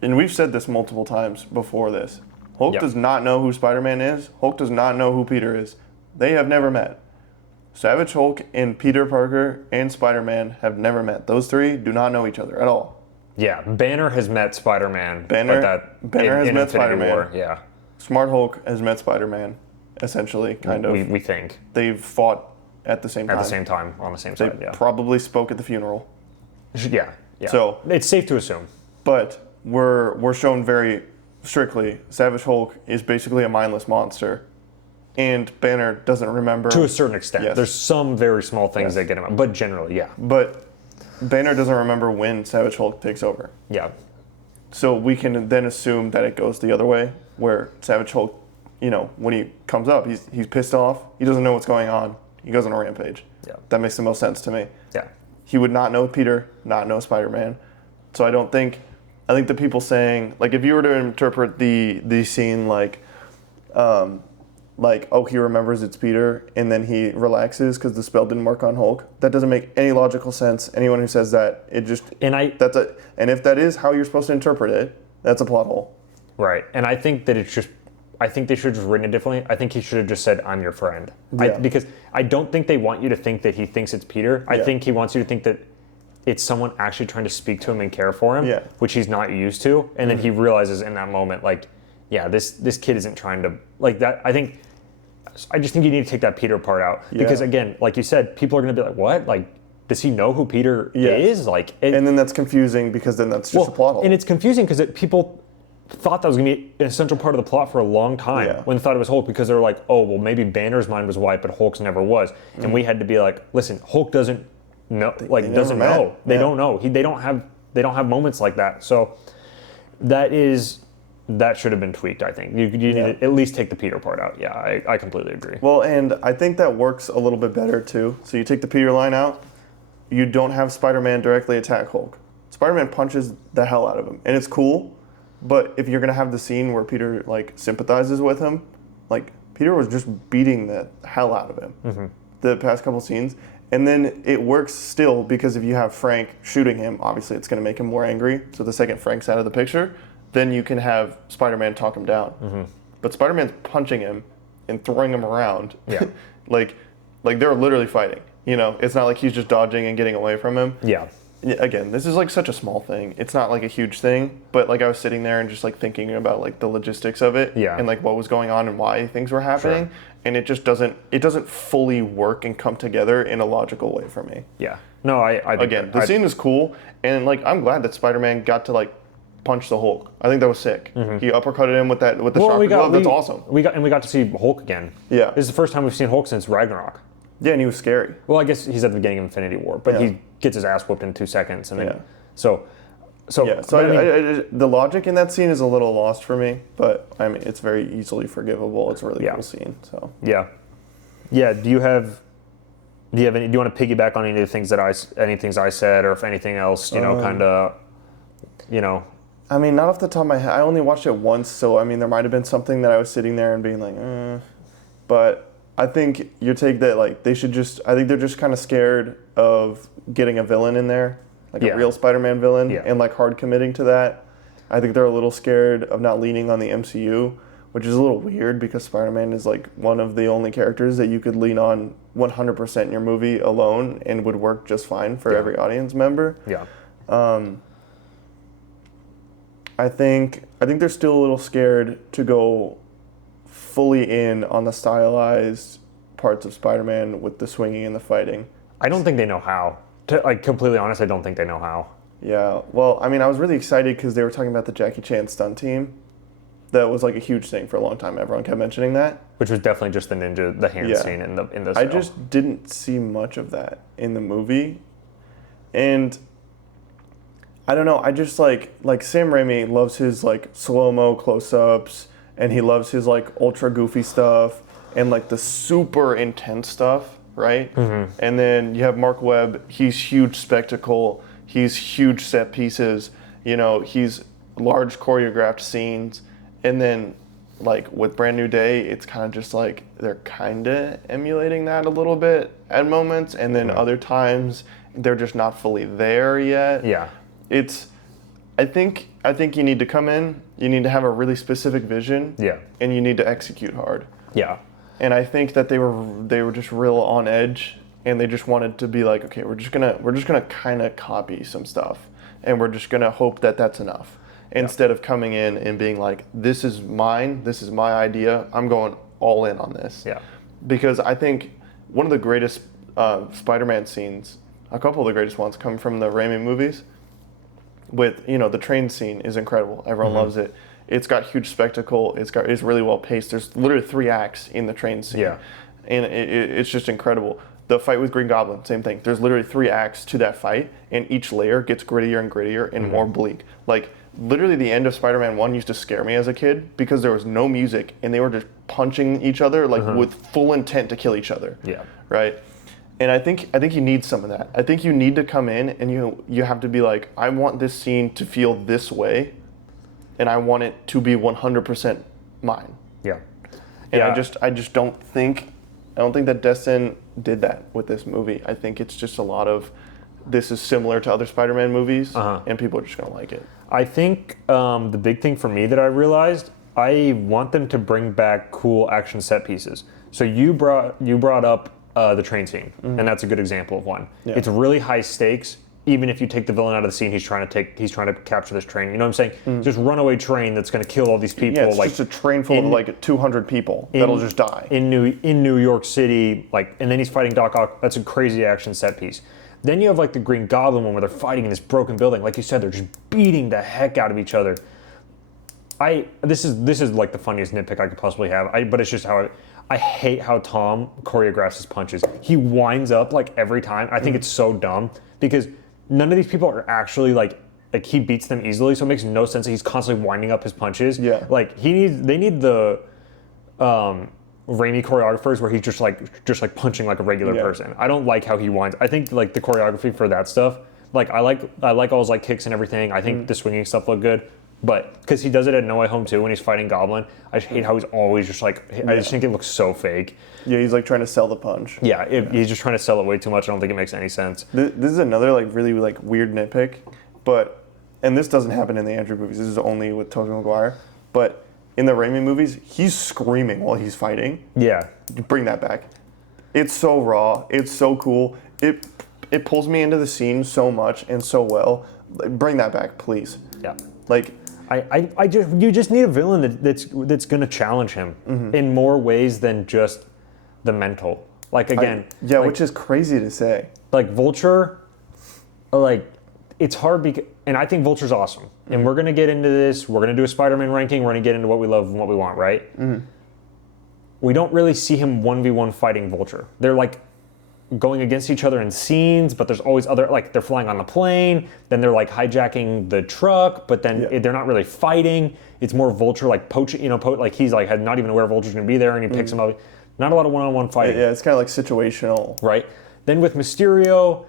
and we've said this multiple times before this, Hulk does not know who Spider-Man is. Hulk does not know who Peter is. They have never met. Savage Hulk and Peter Parker and Spider-Man have never met. Those three do not know each other at all. Yeah, Banner has met Spider-Man. Banner has met Spider-Man. War, yeah. Smart Hulk has met Spider-Man, essentially, kind of. We think. They've fought at the same time. At the same time, on the same side, They probably spoke at the funeral. Yeah. So it's safe to assume. But we're shown very strictly, Savage Hulk is basically a mindless monster. And Banner doesn't remember. To a certain extent. Yes. There's some very small things that get him out, but generally, yeah. But Banner doesn't remember when Savage Hulk takes over. Yeah. So we can then assume that it goes the other way, where Savage Hulk, you know, when he comes up, he's pissed off. He doesn't know what's going on. He goes on a rampage. Yeah. That makes the most sense to me. Yeah. He would not know Peter, not know Spider-Man. So I think the people saying, like, if you were to interpret the scene like, oh, he remembers it's Peter, and then he relaxes because the spell didn't work on Hulk. That doesn't make any logical sense. Anyone who says that, and if that is how you're supposed to interpret it, that's a plot hole. Right, and I think that I think they should have just written it differently. I think he should have just said, "I'm your friend," because I don't think they want you to think that he thinks it's Peter. I think he wants you to think that it's someone actually trying to speak to him and care for him, which he's not used to, and then he realizes in that moment, like, yeah, this kid isn't trying to like that. I just think you need to take that Peter part out because again, like you said, people are going to be like, "What? Like, does he know who Peter is?" Like, and then that's confusing because then that's just a plot hole. And it's confusing because people thought that was going to be an essential part of the plot for a long time when they thought it was Hulk because they were like, "Oh, well, maybe Banner's mind was wiped, but Hulk's never was," and we had to be like, "Listen, Hulk doesn't know. Like, doesn't know. They don't know. They don't have moments like that." So that should have been tweaked, I think. You need to at least take the Peter part out. Yeah, I completely agree. Well, and I think that works a little bit better, too. So you take the Peter line out, you don't have Spider-Man directly attack Hulk. Spider-Man punches the hell out of him, and it's cool, but if you're going to have the scene where Peter, like, sympathizes with him, like, Peter was just beating the hell out of him the past couple scenes, and then it works still because if you have Frank shooting him, obviously it's going to make him more angry, so the second Frank's out of the picture, then you can have Spider-Man talk him down. But Spider-Man's punching him and throwing him around. Yeah. like they're literally fighting. You know, it's not like he's just dodging and getting away from him. Yeah. Again, this is like such a small thing. It's not like a huge thing, but like I was sitting there and just like thinking about like the logistics of it and like what was going on and why things were happening. And it just doesn't fully work and come together in a logical way for me. Yeah. No, I again, the scene is cool and like I'm glad that Spider-Man got to like punch the Hulk. I think that was sick. He uppercutted him with the shocker glove. That's awesome. We got to see Hulk again. Yeah. This is the first time we've seen Hulk since Ragnarok. Yeah, and he was scary. Well, I guess he's at the beginning of Infinity War, but he gets his ass whooped in 2 seconds, and then So the logic in that scene is a little lost for me, but I mean it's very easily forgivable. It's a really cool scene. So yeah. Do you want to piggyback on any things I said, or if anything else, kind of, I mean, not off the top of my head. I only watched it once, so I mean, there might have been something that I was sitting there and being like, but I think your take that like I think they're just kind of scared of getting a villain in there, like a real Spider-Man villain, and like hard committing to that. I think they're a little scared of not leaning on the MCU, which is a little weird because Spider-Man is like one of the only characters that you could lean on 100% in your movie alone and would work just fine for every audience member. Yeah. I think they're still a little scared to go fully in on the stylized parts of Spider-Man with the swinging and the fighting. I don't think they know how. To like completely honest, I don't think they know how. Yeah. Well, I mean, I was really excited because they were talking about the Jackie Chan stunt team. That was like a huge thing for a long time. Everyone kept mentioning that. Which was definitely just the hand scene in the I just didn't see much of that in the movie. And I don't know, I just like Sam Raimi loves his like slow-mo close-ups, and he loves his like ultra goofy stuff and like the super intense stuff, right? Mm-hmm. And then you have Mark Webb, he's huge spectacle, he's huge set pieces, you know, he's large choreographed scenes. And then, like, with Brand New Day, it's kind of just like they're kind of emulating that a little bit at moments. And then other times, they're just not fully there yet. Yeah. I think you need to come in, you need to have a really specific vision. Yeah. And you need to execute hard. Yeah. And I think that they were just real on edge, and they just wanted to be like, okay, we're just gonna kind of copy some stuff, and we're just gonna hope that that's enough. Instead of coming in and being like, this is mine, this is my idea, I'm going all in on this. Yeah. Because I think one of the greatest Spider-Man scenes, a couple of the greatest ones, come from the Raimi movies. With, you know, the train scene is incredible. Everyone loves it. It's got huge spectacle. It's really well paced. There's literally 3 acts in the train scene. Yeah. And it's just incredible. The fight with Green Goblin, same thing. There's literally 3 acts to that fight, and each layer gets grittier and grittier and more bleak. Like, literally the end of Spider-Man 1 used to scare me as a kid because there was no music and they were just punching each other like with full intent to kill each other. Yeah. Right? And I think you need some of that. I think you need to come in and you have to be like, I want this scene to feel this way, and I want it to be 100% mine. Yeah. And I just don't think that Destin did that with this movie. I think it's just a lot of this is similar to other Spider-Man movies, and people are just gonna like it. I think the big thing for me that I realized, I want them to bring back cool action set pieces. So you brought up the train scene, and that's a good example of one. Yeah. It's really high stakes. Even if you take the villain out of the scene, he's trying to capture this train. You know what I'm saying? Just runaway train that's going to kill all these people. Yeah, it's like just a train full of like 200 people that'll just die in New York City. Like, and then he's fighting Doc Ock. That's a crazy action set piece. Then you have like the Green Goblin one where they're fighting in this broken building. Like you said, they're just beating the heck out of each other. This is like the funniest nitpick I could possibly have. But it's just how I hate how Tom choreographs his punches. He winds up like every time. I think it's so dumb because none of these people are actually like he beats them easily, so it makes no sense that he's constantly winding up his punches. Yeah. Like they need the Raimi choreographers where he's just like punching like a regular person. I don't like how he winds. I think like the choreography for that stuff, like I like all his like kicks and everything. I think the swinging stuff looked good. But because he does it at No Way Home too when he's fighting Goblin, I just hate how he's always just like I just think it looks so fake. Yeah, he's like trying to sell the punch. Yeah, he's just trying to sell it way too much. I don't think it makes any sense. This is another like really like weird nitpick, and this doesn't happen in the Andrew movies. This is only with Tobey Maguire. But in the Raimi movies, he's screaming while he's fighting. Yeah, bring that back. It's so raw. It's so cool. It pulls me into the scene so much and so well. Bring that back, please. Yeah, like. You just need a villain that's going to challenge him in more ways than just the mental. Like again, which is crazy to say. Like Vulture, like it's hard because, and I think Vulture's awesome. And we're going to get into this. We're going to do a Spider-Man ranking. We're going to get into what we love and what we want, right? We don't really see him 1v1 fighting Vulture. They're like going against each other in scenes, but there's always other, like they're flying on the plane, then they're like hijacking the truck, but then they're not really fighting. It's more Vulture like poaching, like he's like not even aware Vulture's gonna be there and he picks him up. Not a lot of one-on-one fighting. Yeah, it's kind of like situational. Right? Then with Mysterio's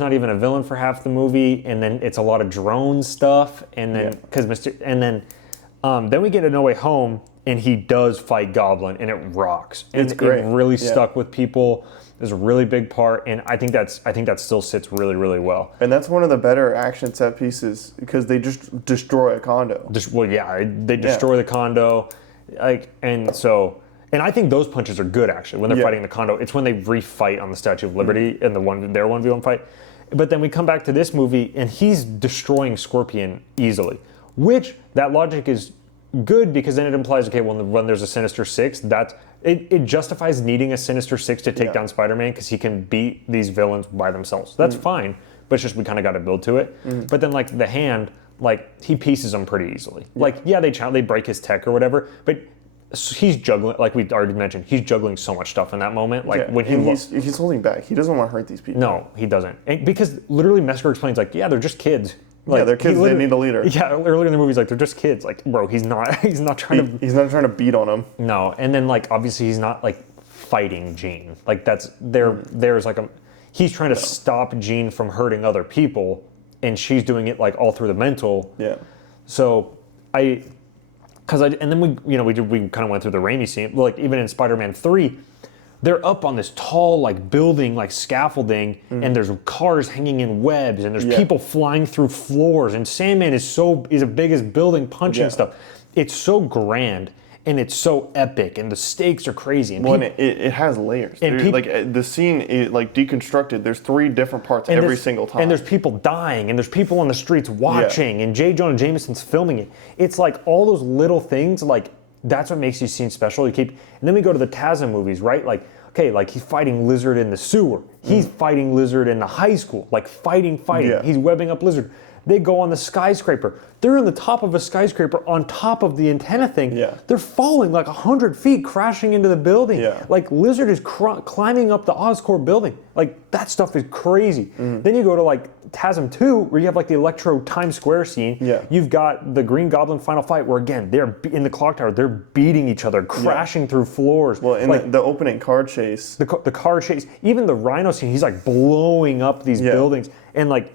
not even a villain for half the movie, and then it's a lot of drone stuff, and then then we get to No Way Home, and he does fight Goblin, and it rocks. And it's great. It really stuck with people. Is a really big part, and I think that still sits really, really well. And that's one of the better action set pieces because they just destroy a condo. They destroy the condo. And I think those punches are good, actually, when they're fighting in the condo. It's when they refight on the Statue of Liberty in their 1v1 fight. But then we come back to this movie, and he's destroying Scorpion easily, which that logic is good because then it implies, okay, well, when there's a Sinister Six, it justifies needing a Sinister Six to take down Spider-Man because he can beat these villains by themselves. That's fine, but it's just we kind of got to build to it. But then, like, the Hand, like, he pieces them pretty easily. Like, they break his tech or whatever, but he's juggling, like we already mentioned, he's juggling so much stuff in that moment. Like when he's holding back. He doesn't want to hurt these people. No, he doesn't. And because literally Mesker explains, like, yeah, they're just kids. Like, they're kids. They need a leader. Yeah, earlier in the movie, he's like, they're just kids. Like, bro, he's not trying to. He's not trying to beat on them. No, and then like obviously he's not like fighting Jean. Like there's like he's trying to stop Jean from hurting other people, and she's doing it like all through the mental. Yeah. So and then we kind of went through the Raimi scene. Like even in Spider-Man 3, they're up on this tall like building, like scaffolding, and there's cars hanging in webs, and there's people flying through floors, and Sandman is a big as building punching stuff. It's so grand and it's so epic, and the stakes are crazy. And it has layers. And like the scene is like deconstructed. There's 3 different parts every single time. And there's people dying, and there's people on the streets watching, and J. Jonah Jameson's filming it. It's like all those little things, like that's what makes these scenes special. And then we go to the TASM movies, right? Like, okay, like he's fighting Lizard in the sewer. He's fighting Lizard in the high school, like fighting. Yeah. He's webbing up Lizard. They go on the skyscraper. They're in the top of a skyscraper on top of the antenna thing. Yeah. They're falling like 100 feet, crashing into the building. Yeah. Like Lizard is climbing up the Oscorp building. Like that stuff is crazy. Then you go to like TASM 2, where you have like the Electro Times Square scene. Yeah. You've got the Green Goblin final fight, where again they're in the clock tower. They're beating each other, crashing through floors. Well, in like, the opening car chase, the car chase, even the Rhino scene, he's like blowing up these buildings, and like.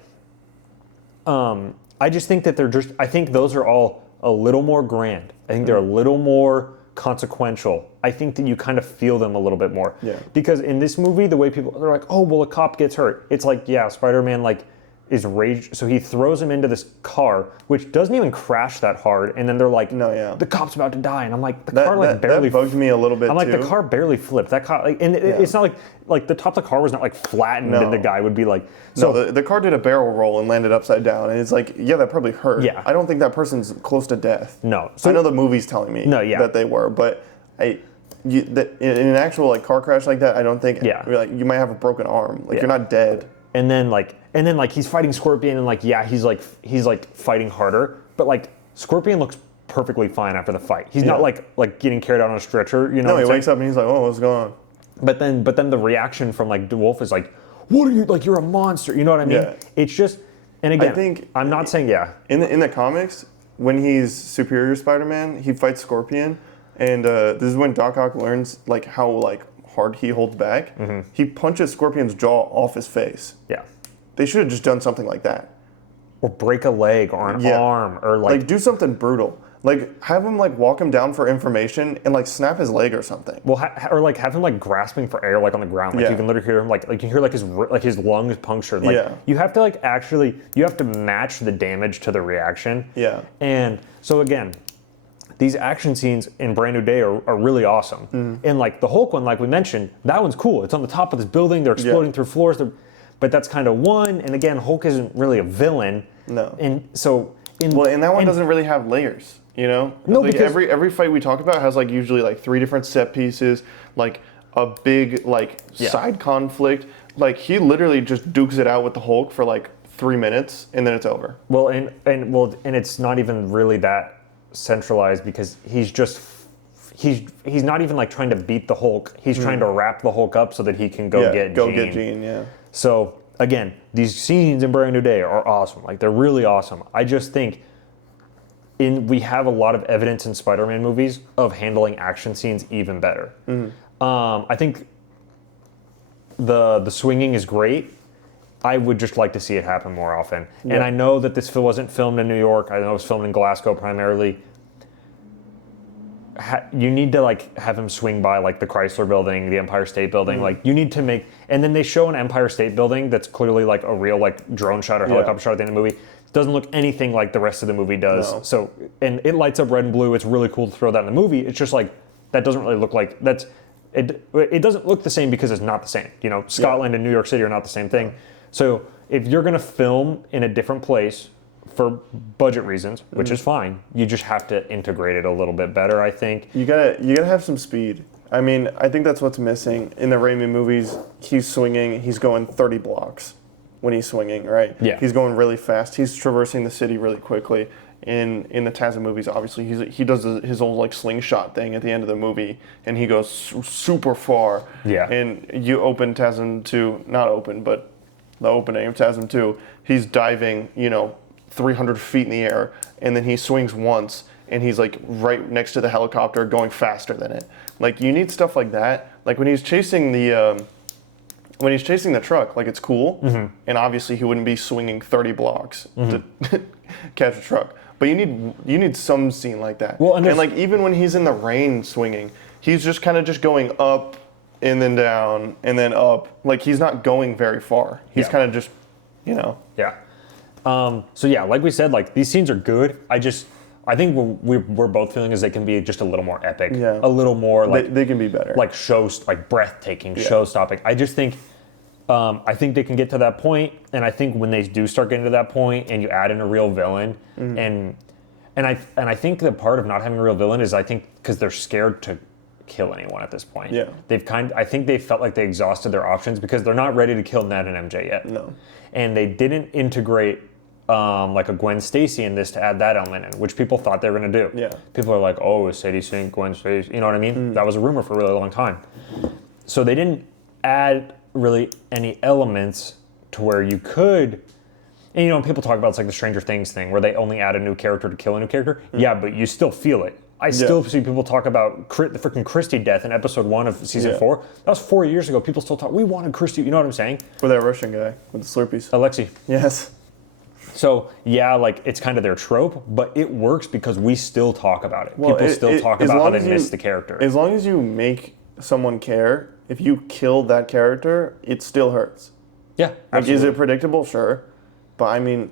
I just think that I think those are all a little more grand. I think they're a little more consequential. I think that you kind of feel them a little bit more. Yeah. Because in this movie, the way they're like, oh, well, a cop gets hurt. It's like, yeah, Spider-Man like is raged. So he throws him into this car, which doesn't even crash that hard. And then they're like, the cop's about to die. And I'm like, the car barely. That bugged me a little bit. I'm like, the car barely flipped. That car, like, and it's not like the top of the car was not like flattened, and the guy would be like. So the car did a barrel roll and landed upside down, and it's like, that probably hurt. Yeah. I don't think that person's close to death. No. So I know the movie's telling me that they were, but in an actual like car crash like that, I don't think. Yeah. Like you might have a broken arm. Like you're not dead. And then like he's fighting Scorpion, and like he's like fighting harder, but like Scorpion looks perfectly fine after the fight. He's not like getting carried out on a stretcher, you know. No, he wakes up and he's like, oh, what's going on? But then the reaction from like DeWolf is like, what are you, like, you're a monster, you know what I mean? Yeah. It's just, and again, I think I'm not saying in the comics, when he's Superior Spider-Man, he fights Scorpion, and this is when Doc Ock learns like how like hard he holds back. He punches Scorpion's jaw off his face. Yeah. They should have just done something like that. Or break a leg or an arm, or like do something brutal. Like have him like walk him down for information and like snap his leg or something. Well, or like have him like grasping for air, like on the ground. Like you can literally hear him like you can hear like his lungs punctured. Like you have to like you have to match the damage to the reaction. Yeah. And so again, these action scenes in Brand New Day are really awesome. And like the Hulk one, like we mentioned, that one's cool. It's on the top of this building. They're exploding through floors. But that's kind of one. And again, Hulk isn't really a villain. No. And so and that one doesn't really have layers. You know, no, like because every fight we talk about has like usually like 3 different set pieces, like a big like side conflict. Like he literally just dukes it out with the Hulk for like 3 minutes and then it's over. Well, and it's not even really that centralized, because he's not even like trying to beat the Hulk. He's trying to wrap the Hulk up so that he can go get Jean. Yeah. So again, these scenes in Brand New Day are awesome. Like they're really awesome. I just think. We have a lot of evidence in Spider-Man movies of handling action scenes even better. I think the swinging is great. I would just like to see it happen more often. Yeah. And I know that this wasn't filmed in New York. I know it was filmed in Glasgow primarily. You need to like have him swing by like the Chrysler Building, the Empire State Building. Like you need to and then they show an Empire State Building that's clearly like a real like drone shot or helicopter shot at the end of the movie. doesn't look anything like the rest of the movie does. No. So, and it lights up red and blue. It's really cool to throw that in the movie. It's just like, that doesn't really look like, it doesn't look the same because it's not the same. You know, Scotland and New York City are not the same thing. So if you're going to film in a different place for budget reasons, which is fine, you just have to integrate it a little bit better, I think. You gotta have some speed. I mean, I think that's what's missing. In the Raimi movies, he's swinging, he's going 30 blocks when he's swinging, right? Yeah. He's going really fast. He's traversing the city really quickly. In the TASM movies, obviously, he does his old like slingshot thing at the end of the movie, and he goes super far. Yeah. And you open TASM 2, not open, but the opening of TASM 2, he's diving, 300 feet in the air, and then he swings once, and he's like right next to the helicopter going faster than it. Like, you need stuff like that. Like when he's chasing the truck, like, it's cool, and obviously he wouldn't be swinging 30 blocks to catch a truck. But you need some scene like that. Well, and like even when he's in the rain swinging, he's just kind of just going up and then down and then up. Like, he's not going very far. He's kind of just, Yeah. So yeah, like we said, like, these scenes are good. I think what we're both feeling is they can be just a little more epic. Yeah. A little more like they can be better. like breathtaking, show-stopping. I just think I think they can get to that point, and I think when they do start getting to that point, and you add in a real villain, and I think the part of not having a real villain is, I think, because they're scared to kill anyone at this point. Yeah. I think they felt like they exhausted their options because they're not ready to kill Ned and MJ yet. No. And they didn't integrate like a Gwen Stacy in this to add that element in, which people thought they were going to do. Yeah. People are like, oh, is Sadie Sink Gwen Stacy? You know what I mean? That was a rumor for a really long time. So they didn't add really any elements to where you could, and people talk about it's like the Stranger Things thing where they only add a new character to kill a new character. Yeah, but you still feel it. I still see people talk about the freaking Christie death in episode 1 of season 4. That was 4 years ago. People still talk, we wanted Christie. You know what I'm saying? For that Russian guy with the Slurpees. Alexei. Yes. So, yeah, like, it's kind of their trope, but it works because we still talk about it. People still talk about how they miss the character. As long as you make someone care, if you kill that character, it still hurts. Yeah, Like, absolutely. is it predictable? Sure. But, I mean,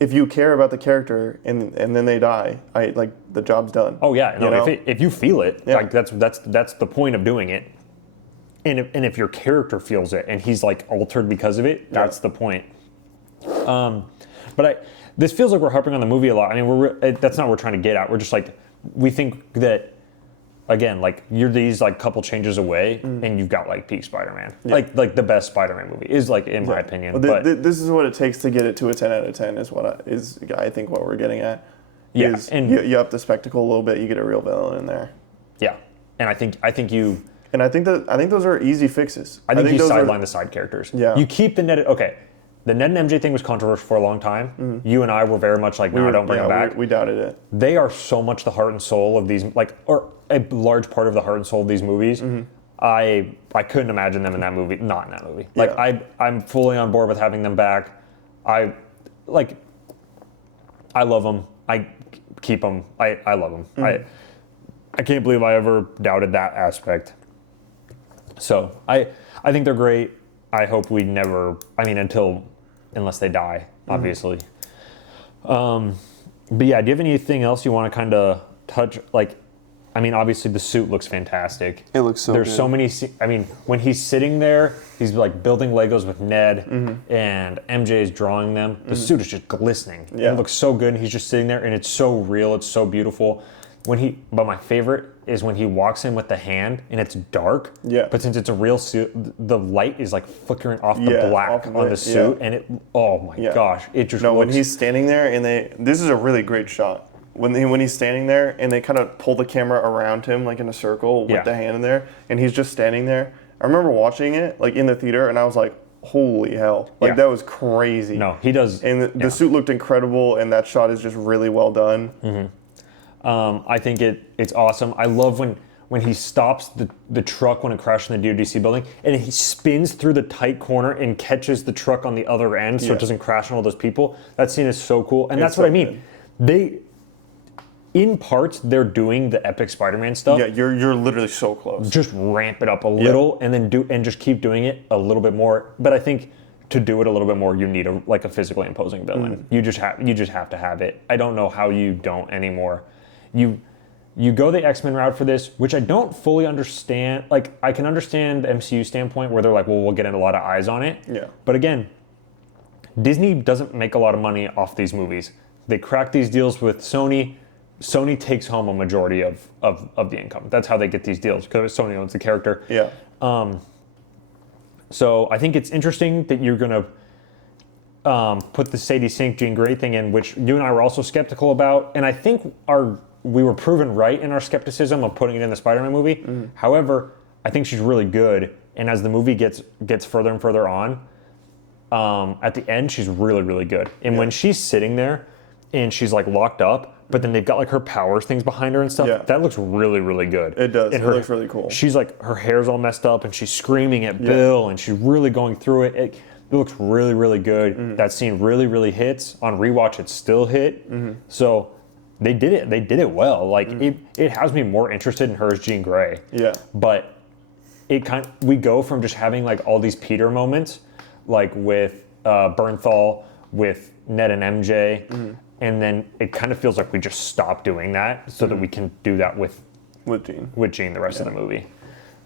if you care about the character and then they die, the job's done. Oh, yeah. No, if you feel it, like, that's the point of doing it. And if your character feels it and he's, like, altered because of it, that's the point. But this feels like we're harping on the movie a lot. I mean, that's not what we're trying to get at. We're just like, we think that, again, like, you're these like couple changes away, and you've got like peak Spider-Man. Yeah. Like the best Spider-Man movie is, like, in my opinion. Well, this is what it takes to get it to a 10 out of 10 is I think what we're getting at. Yeah, and you up the spectacle a little bit, you get a real villain in there. Yeah, and I think you. And I think those are easy fixes. I think you sideline the side characters. Yeah. You keep the Ned. Okay. The Ned and MJ thing was controversial for a long time. You and I were very much like, no, don't bring them back. We doubted it. They are so much the heart and soul of these, like, or a large part of the heart and soul of these movies. I couldn't imagine them in that movie, not in that movie. Like, I'm fully on board with having them back. I love them. I keep them. I love them. I can't believe I ever doubted that aspect. So I think they're great. I hope we never, unless they die, obviously. But yeah, do you have anything else you want to kind of touch? Like, obviously the suit looks fantastic. It looks so There's good. so many, when he's sitting there, he's like building Legos with Ned, and MJ is drawing them. The suit is just glistening. Yeah. It looks so good, and he's just sitting there, and it's so real, it's so beautiful. But my favorite is when he walks in with the hand and it's dark. Yeah. But since it's a real suit, the light is like flickering off the black on the suit, and it. Oh my gosh! It just. No, when he's standing there and this is a really great shot. When he's standing there and they kind of pull the camera around him like in a circle with the hand in there, and he's just standing there. I remember watching it like in the theater, and I was like, "Holy hell!" Like that was crazy. No, he does. And the suit looked incredible, and that shot is just really well done. I think it's awesome. I love when he stops the truck when it crashes in the DODC building, and he spins through the tight corner and catches the truck on the other end so it doesn't crash on all those people. That scene is so cool. And that's what I mean. Good. In parts, they're doing the epic Spider-Man stuff. Yeah, you're literally so close. Just ramp it up a little and then just keep doing it a little bit more. But I think to do it a little bit more, you need a physically imposing villain. You just have to have it. I don't know how you don't anymore. You go the X-Men route for this, which I don't fully understand. Like, I can understand the MCU standpoint where they're like, well, we'll get a lot of eyes on it. Yeah. But again, Disney doesn't make a lot of money off these movies. They crack these deals with Sony. Sony takes home a majority of the income. That's how they get these deals, because Sony owns the character. Yeah. So I think it's interesting that you're going to put the Sadie Sink, Jean Grey thing in, which you and I were also skeptical about. And I think we were proven right in our skepticism of putting it in the Spider-Man movie. However, I think she's really good. And as the movie gets further and further on, at the end, she's really, really good. And when she's sitting there and she's like locked up, but then they've got like her powers things behind her and stuff, that looks really, really good. It does. It looks really cool. She's like, her hair's all messed up and she's screaming at Bill and she's really going through it. It looks really, really good. That scene really, really hits. On rewatch, it still hit. So they did it. They did it well. Like it has me more interested in her as Jean Grey. Yeah. But we go from just having like all these Peter moments, like with Bernthal, with Ned and MJ, and then it kind of feels like we just stop doing that so that we can do that with Jean the rest of the movie.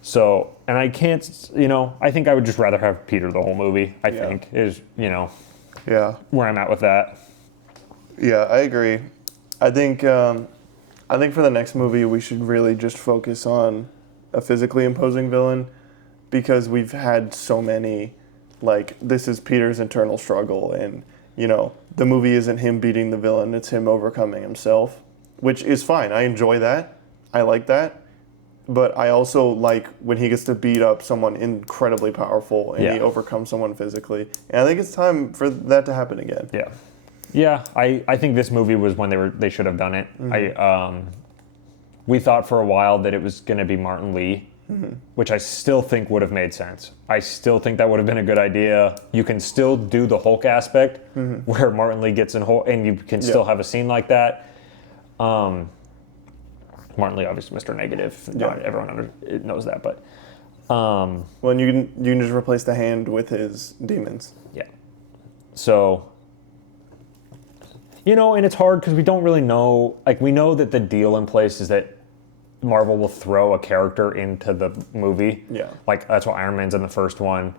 So, and I can't, I think I would just rather have Peter the whole movie. I think is where I'm at with that. Yeah, I agree. I think for the next movie we should really just focus on a physically imposing villain, because we've had so many, like, this is Peter's internal struggle, and the movie isn't him beating the villain, it's him overcoming himself, which is fine. I enjoy that. I like that. But I also like when he gets to beat up someone incredibly powerful and he overcomes someone physically. And I think it's time for that to happen again. Yeah. Yeah, I think this movie was when they should have done it. We thought for a while that it was going to be Martin Lee, which I still think would have made sense. I still think that would have been a good idea. You can still do the Hulk aspect where Martin Lee gets in Hulk, and you can still have a scene like that. Martin Lee, obviously, Mr. Negative. Not everyone knows that, but well, and you can just replace the hand with his demons. Yeah. So, and it's hard because we don't really know. Like, we know that the deal in place is that Marvel will throw a character into the movie. Yeah. Like, that's why Iron Man's in the first one.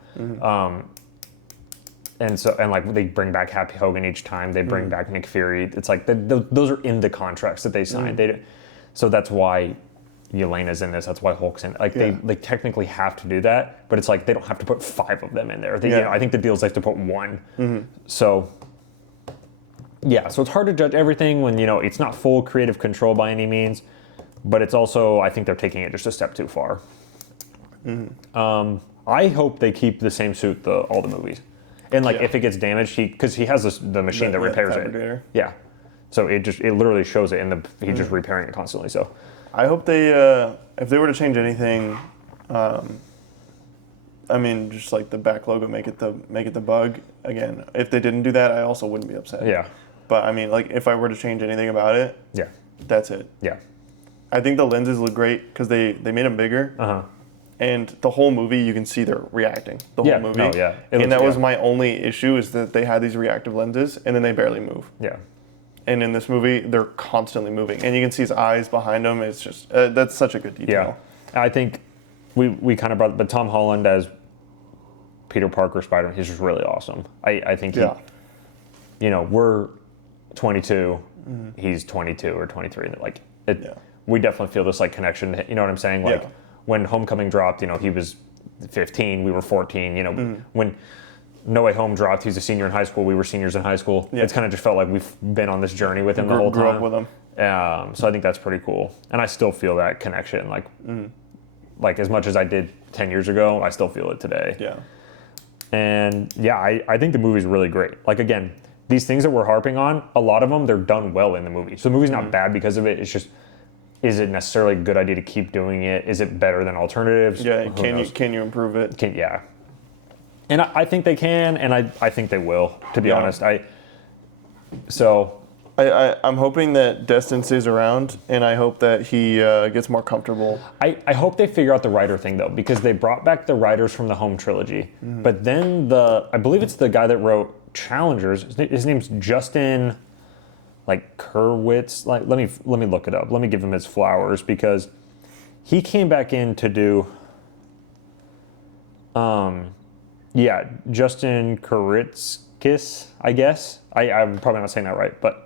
And like they bring back Happy Hogan each time. They bring back Nick Fury. It's like those are in the contracts that they signed. So that's why Yelena's in this. That's why Hulk's in. Like they technically have to do that, but it's like they don't have to put 5 of them in there. I think the deal is they have to put 1. So yeah, so it's hard to judge everything when it's not full creative control by any means, but it's also, I think they're taking it just a step too far. I hope they keep the same suit all the movies, and if it gets damaged, because he has the machine that repairs it. Yeah. So it literally shows it he's just repairing it constantly. So I hope they if they were to change anything, just like the back logo, make it the bug again. If they didn't do that, I also wouldn't be upset. Yeah. But like if I were to change anything about it, that's it. Yeah. I think the lenses look great because they made them bigger. And the whole movie, you can see they're reacting. The whole movie. Oh, yeah. And that was my only issue, is that they had these reactive lenses and then they barely move. Yeah. And in this movie, they're constantly moving. And you can see his eyes behind him. It's just, that's such a good detail. Yeah. I think we kind of brought, but Tom Holland as Peter Parker Spider-Man, he's just really awesome. I think we're 22, he's 22 or 23. We definitely feel this connection. You know what I'm saying? When Homecoming dropped, he was 15, we were 14. When No Way Home dropped, he's a senior in high school, we were seniors in high school. It's kind of just felt like we've been on this journey with him the whole time. Grew up with him. So I think that's pretty cool, and I still feel that connection. Like as much as I did 10 years ago, I still feel it today. Yeah. And I think the movie's really great. Like, again, these things that we're harping on, a lot of them, they're done well in the movie. So the movie's not bad because of it. It's just, is it necessarily a good idea to keep doing it? Is it better than alternatives? Yeah, can you improve it? And I think they can, and I think they will, to be honest. So I'm hoping that Destin stays around, and I hope that he gets more comfortable. I hope they figure out the writer thing, though, because they brought back the writers from the home trilogy. Mm-hmm. But then I believe it's the guy that wrote Challengers. His name's Justin, like, Kurwitz. Like, let me look it up. Let me give him his flowers, because he came back in to do, Justin Kuritzkis, I guess. I'm probably not saying that right, but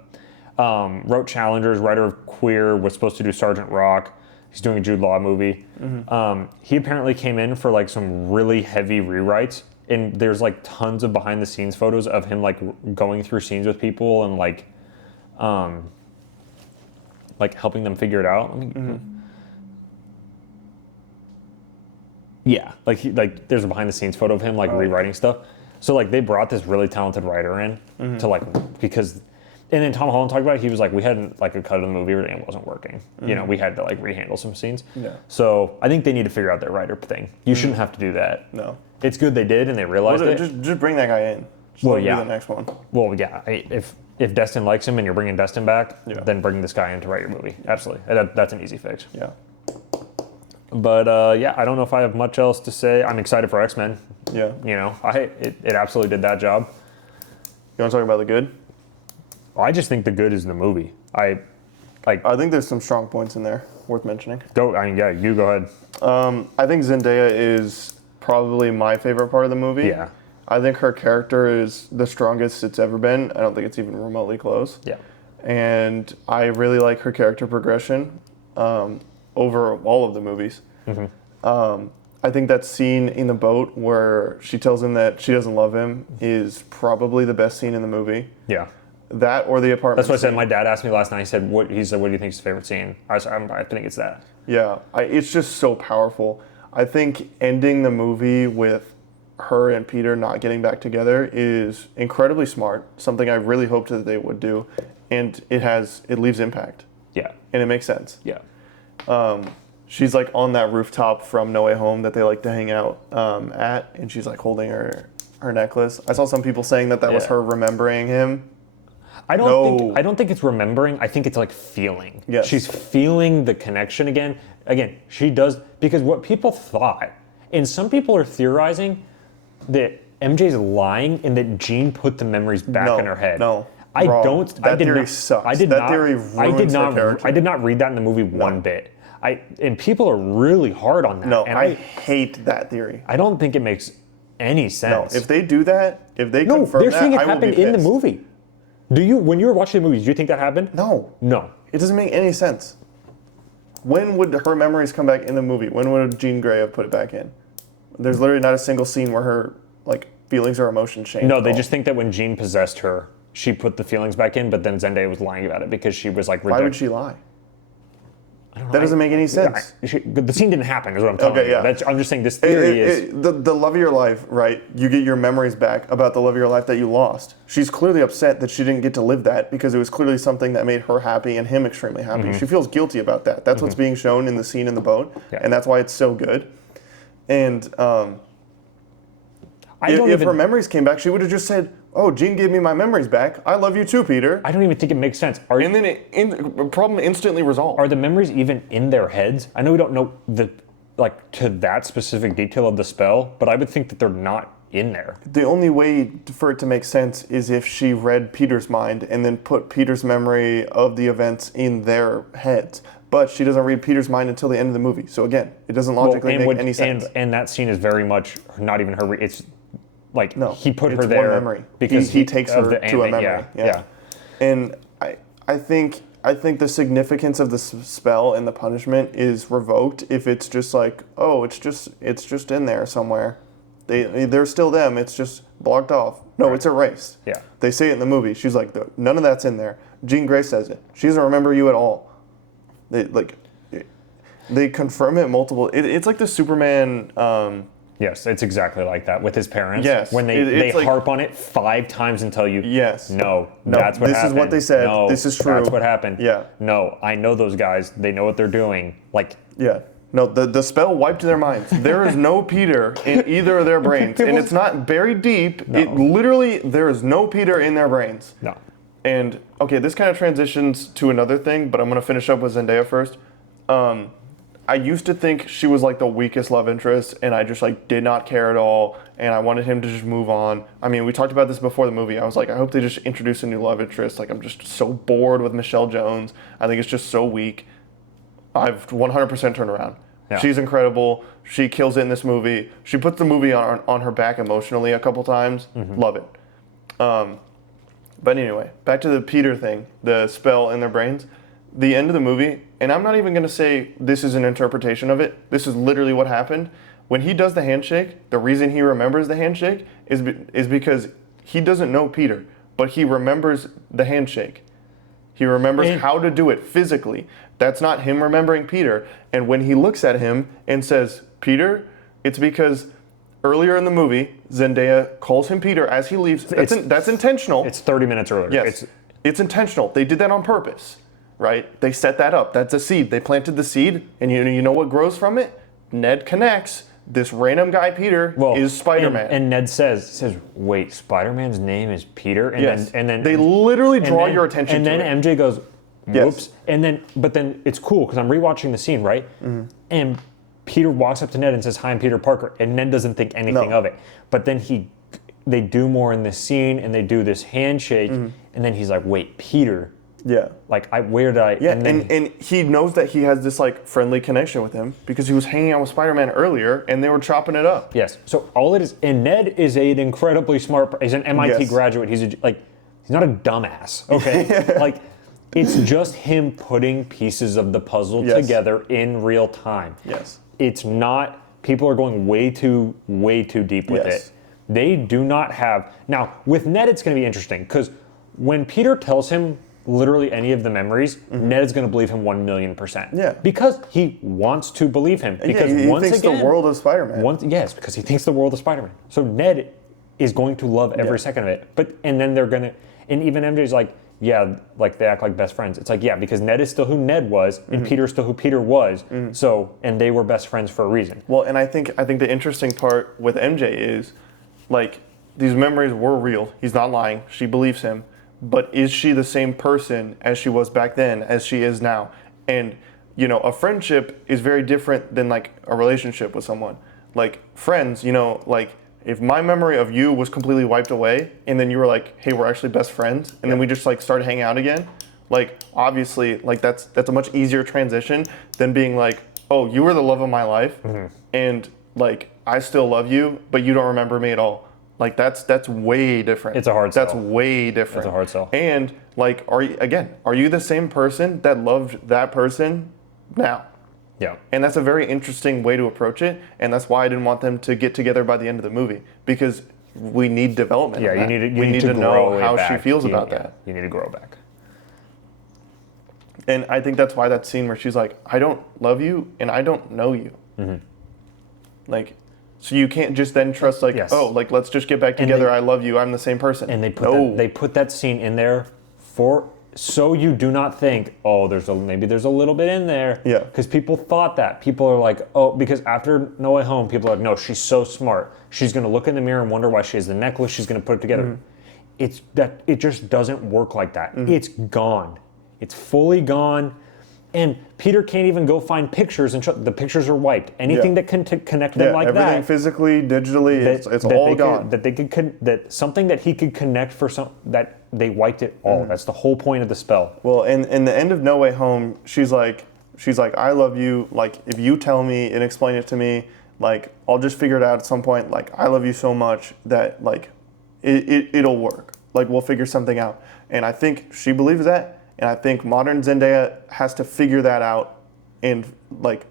wrote Challengers, writer of Queer, was supposed to do Sergeant Rock. He's doing a Jude Law movie. Mm-hmm. He apparently came in for like some really heavy rewrites, and there's like tons of behind the scenes photos of him like going through scenes with people and like helping them figure it out. Yeah, like there's a behind the scenes photo of him like rewriting stuff. So like they brought this really talented writer in to like, because, and then Tom Holland talked about it. He was like, we hadn't like a cut of the movie and it wasn't working. You know, we had to like rehandle some scenes. Yeah. So I think they need to figure out their writer thing. You shouldn't have to do that. No. It's good they did and they realized it. Just bring that guy in. Just let him be the next one. Well, yeah. If Destin likes him and you're bringing Destin back, then bring this guy in to write your movie. Absolutely. That's an easy fix. Yeah. But I don't know if I have much else to say. I'm excited for X-Men. Yeah. You know, it absolutely did that job. You want to talk about the good? I just think the good is the movie. I think there's some strong points in there worth mentioning. You go ahead. I think Zendaya is probably my favorite part of the movie. Yeah. I think her character is the strongest it's ever been. I don't think it's even remotely close. Yeah. And I really like her character progression over all of the movies. Mm-hmm. I think that scene in the boat where she tells him that she doesn't love him is probably the best scene in the movie. Yeah. That or the apartment. That's what I said. My dad asked me last night. He said, "What do you think is his favorite scene?" I think it's that. Yeah, it's just so powerful. I think ending the movie with her and Peter not getting back together is incredibly smart. Something I really hoped that they would do, and it leaves impact. Yeah. And it makes sense. Yeah. She's like on that rooftop from No Way Home that they like to hang out at, and she's like holding her necklace. I saw some people saying that was her remembering him. I don't think it's remembering. I think it's like feeling. Yes. She's feeling the connection again. Again, she does, because what people thought, and some people are theorizing that MJ's lying and that Jean put the memories back in her head. No. That theory sucks. Theory ruins her character. I did not read that in the movie one bit. And people are really hard on that. No, and I hate that theory. I don't think it makes any sense. No, if they do that, if they confirm they're saying it I will happened be in the pissed. movie. When you were watching the movies, do you think that happened? No. No. It doesn't make any sense. When would her memories come back in the movie? When would Jean Grey have put it back in? There's literally not a single scene where her feelings or emotions change. No, they just think that when Jean possessed her, she put the feelings back in, but then Zendaya was lying about it because she was like... Why would she lie? I don't know. That doesn't make any sense. The scene didn't happen, is what I'm telling you. Yeah. I'm just saying this theory is... The love of your life, right? You get your memories back about the love of your life that you lost. She's clearly upset that she didn't get to live that because it was clearly something that made her happy and him extremely happy. Mm-hmm. She feels guilty about that. That's what's being shown in the scene in the boat, and that's why it's so good. And if her memories came back, she would have just said, "Oh, Jean gave me my memories back. I love you too, Peter." I don't even think it makes sense. And then the problem instantly resolved. Are the memories even in their heads? I know we don't know to that specific detail of the spell, but I would think that they're not in there. The only way for it to make sense is if she read Peter's mind and then put Peter's memory of the events in their heads. But she doesn't read Peter's mind until the end of the movie. So again, it doesn't logically make any sense. And that scene is very much not even her. It's like he put her it's there one memory because he takes her to a memory. Yeah. And I think the significance of the spell and the punishment is revoked if it's just like, oh, it's just in there somewhere. They're still them. It's just blocked off. No, It's erased. Yeah. They say it in the movie. She's like, none of that's in there. Jean Grey says it. She doesn't remember you at all. They confirm it multiple. It's like the Superman. Yes, it's exactly like that with his parents. Yes, when they harp on it 5 times and tell you, yes, no, that's what happened. This is what they said. No, this is true. That's what happened. Yeah. No, I know those guys. They know what they're doing. Yeah. No, the spell wiped their minds. There is no Peter in either of their brains, and it's not buried deep. No. It literally there is no Peter in their brains. No. And okay, this kind of transitions to another thing, but I'm gonna finish up with Zendaya first. I used to think she was like the weakest love interest, and I just like did not care at all, and I wanted him to just move on. I mean, we talked about this before the movie. I was like, I hope they just introduce a new love interest. Like, I'm just so bored with Michelle Jones. I think it's just so weak. I've 100% turned around. Yeah. She's incredible. She kills it in this movie. She puts the movie on her back emotionally a couple times. Mm-hmm. Love it. But anyway, back to the Peter thing, the spell in their brains. The end of the movie, and I'm not even going to say this is an interpretation of it. This is literally what happened. When he does the handshake, the reason he remembers the handshake is because he doesn't know Peter, but he remembers the handshake. He remembers how to do it physically. That's not him remembering Peter. And when he looks at him and says, Peter, it's because earlier in the movie, Zendaya calls him Peter as he leaves. That's intentional. It's 30 minutes earlier. Yes, it's intentional. They did that on purpose. Right? They set that up. That's a seed. They planted the seed, and you know what grows from it? Ned connects. This random guy, Peter, is Spider-Man. And Ned says, wait, Spider-Man's name is Peter? And then they literally draw your attention to it. And then MJ goes, whoops. Yes. But then it's cool, because I'm rewatching the scene, right? Mm-hmm. And Peter walks up to Ned and says, hi, I'm Peter Parker. And Ned doesn't think anything of it. But then they do more in this scene, and they do this handshake, and then he's like, wait, Peter... Yeah. Like, where did I... Yeah, and he knows that he has this, like, friendly connection with him because he was hanging out with Spider-Man earlier, and they were chopping it up. Yes. So all it is... And Ned is an incredibly smart... He's an MIT graduate. He's not a dumbass, okay? Like, it's just him putting pieces of the puzzle together in real time. Yes. It's not... People are going way too deep with it. They do not have... Now, with Ned, it's going to be interesting, because when Peter tells him... literally any of the memories, Ned is going to believe him 1,000,000%. Yeah. Because he wants to believe him. Because he thinks the world of Spider-Man. Yes, because he thinks the world of Spider-Man. So Ned is going to love every second of it. And then they're going to, and even MJ's like, yeah, like they act like best friends. It's like, yeah, because Ned is still who Ned was, and Peter's still who Peter was. So, and they were best friends for a reason. Well, and I think the interesting part with MJ is, like, these memories were real. He's not lying. She believes him. But is she the same person as she was back then as she is now? And, you know, a friendship is very different than, like, a relationship with someone. Like, friends, you know, like, if my memory of you was completely wiped away, and then you were like, hey, we're actually best friends, and then we just, like, started hanging out again, like, obviously, like, that's a much easier transition than being like, oh, you were the love of my life, and, like, I still love you, but you don't remember me at all. Like, that's way different. It's a hard sell. That's way different. It's a hard sell. And, like, are you the same person that loved that person now? Yeah. And that's a very interesting way to approach it, and that's why I didn't want them to get together by the end of the movie, because we need development. Yeah, we need to know how she feels about that. You need to grow back. And I think that's why that scene where she's like, I don't love you, and I don't know you. Like... So you can't just then trust, like, oh, like, let's just get back together. I love you. I'm the same person. And they put that scene in there so you do not think, oh, maybe there's a little bit in there. Yeah. Because people thought that. People are like, oh, because after No Way Home, people are like, no, she's so smart. She's going to look in the mirror and wonder why she has the necklace. She's going to put it together. It just doesn't work like that. It's gone. It's fully gone. And Peter can't even go find pictures and the pictures are wiped. Anything that can connect them like everything that. Physically, digitally, it's all gone. Something that he could connect for that they wiped it all. That's the whole point of the spell. Well, in the end of No Way Home, she's like, I love you. Like, if you tell me and explain it to me, like, I'll just figure it out at some point. Like, I love you so much that, like, it'll work. Like, we'll figure something out. And I think she believes that. And I think modern Zendaya has to figure that out and, like,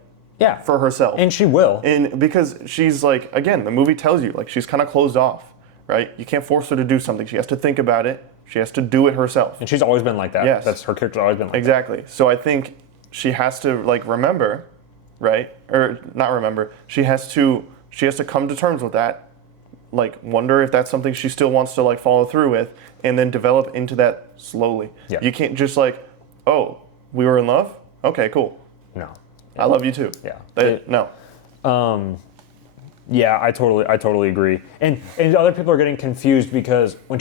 for herself. And she will. And because she's, like, again, the movie tells you, like, she's kind of closed off, right? You can't force her to do something. She has to think about it. She has to do it herself. And she's always been like that. Yes. That's her character's always been like that. Exactly. So I think she has to, like, remember, right? Or not remember. She has to come to terms with that. Like, wonder if that's something she still wants to, like, follow through with, and then develop into that slowly. Yeah. You can't just, like, oh, we were in love? Okay, cool. No. I love you too. Yeah. No. Yeah, I totally agree. And other people are getting confused because when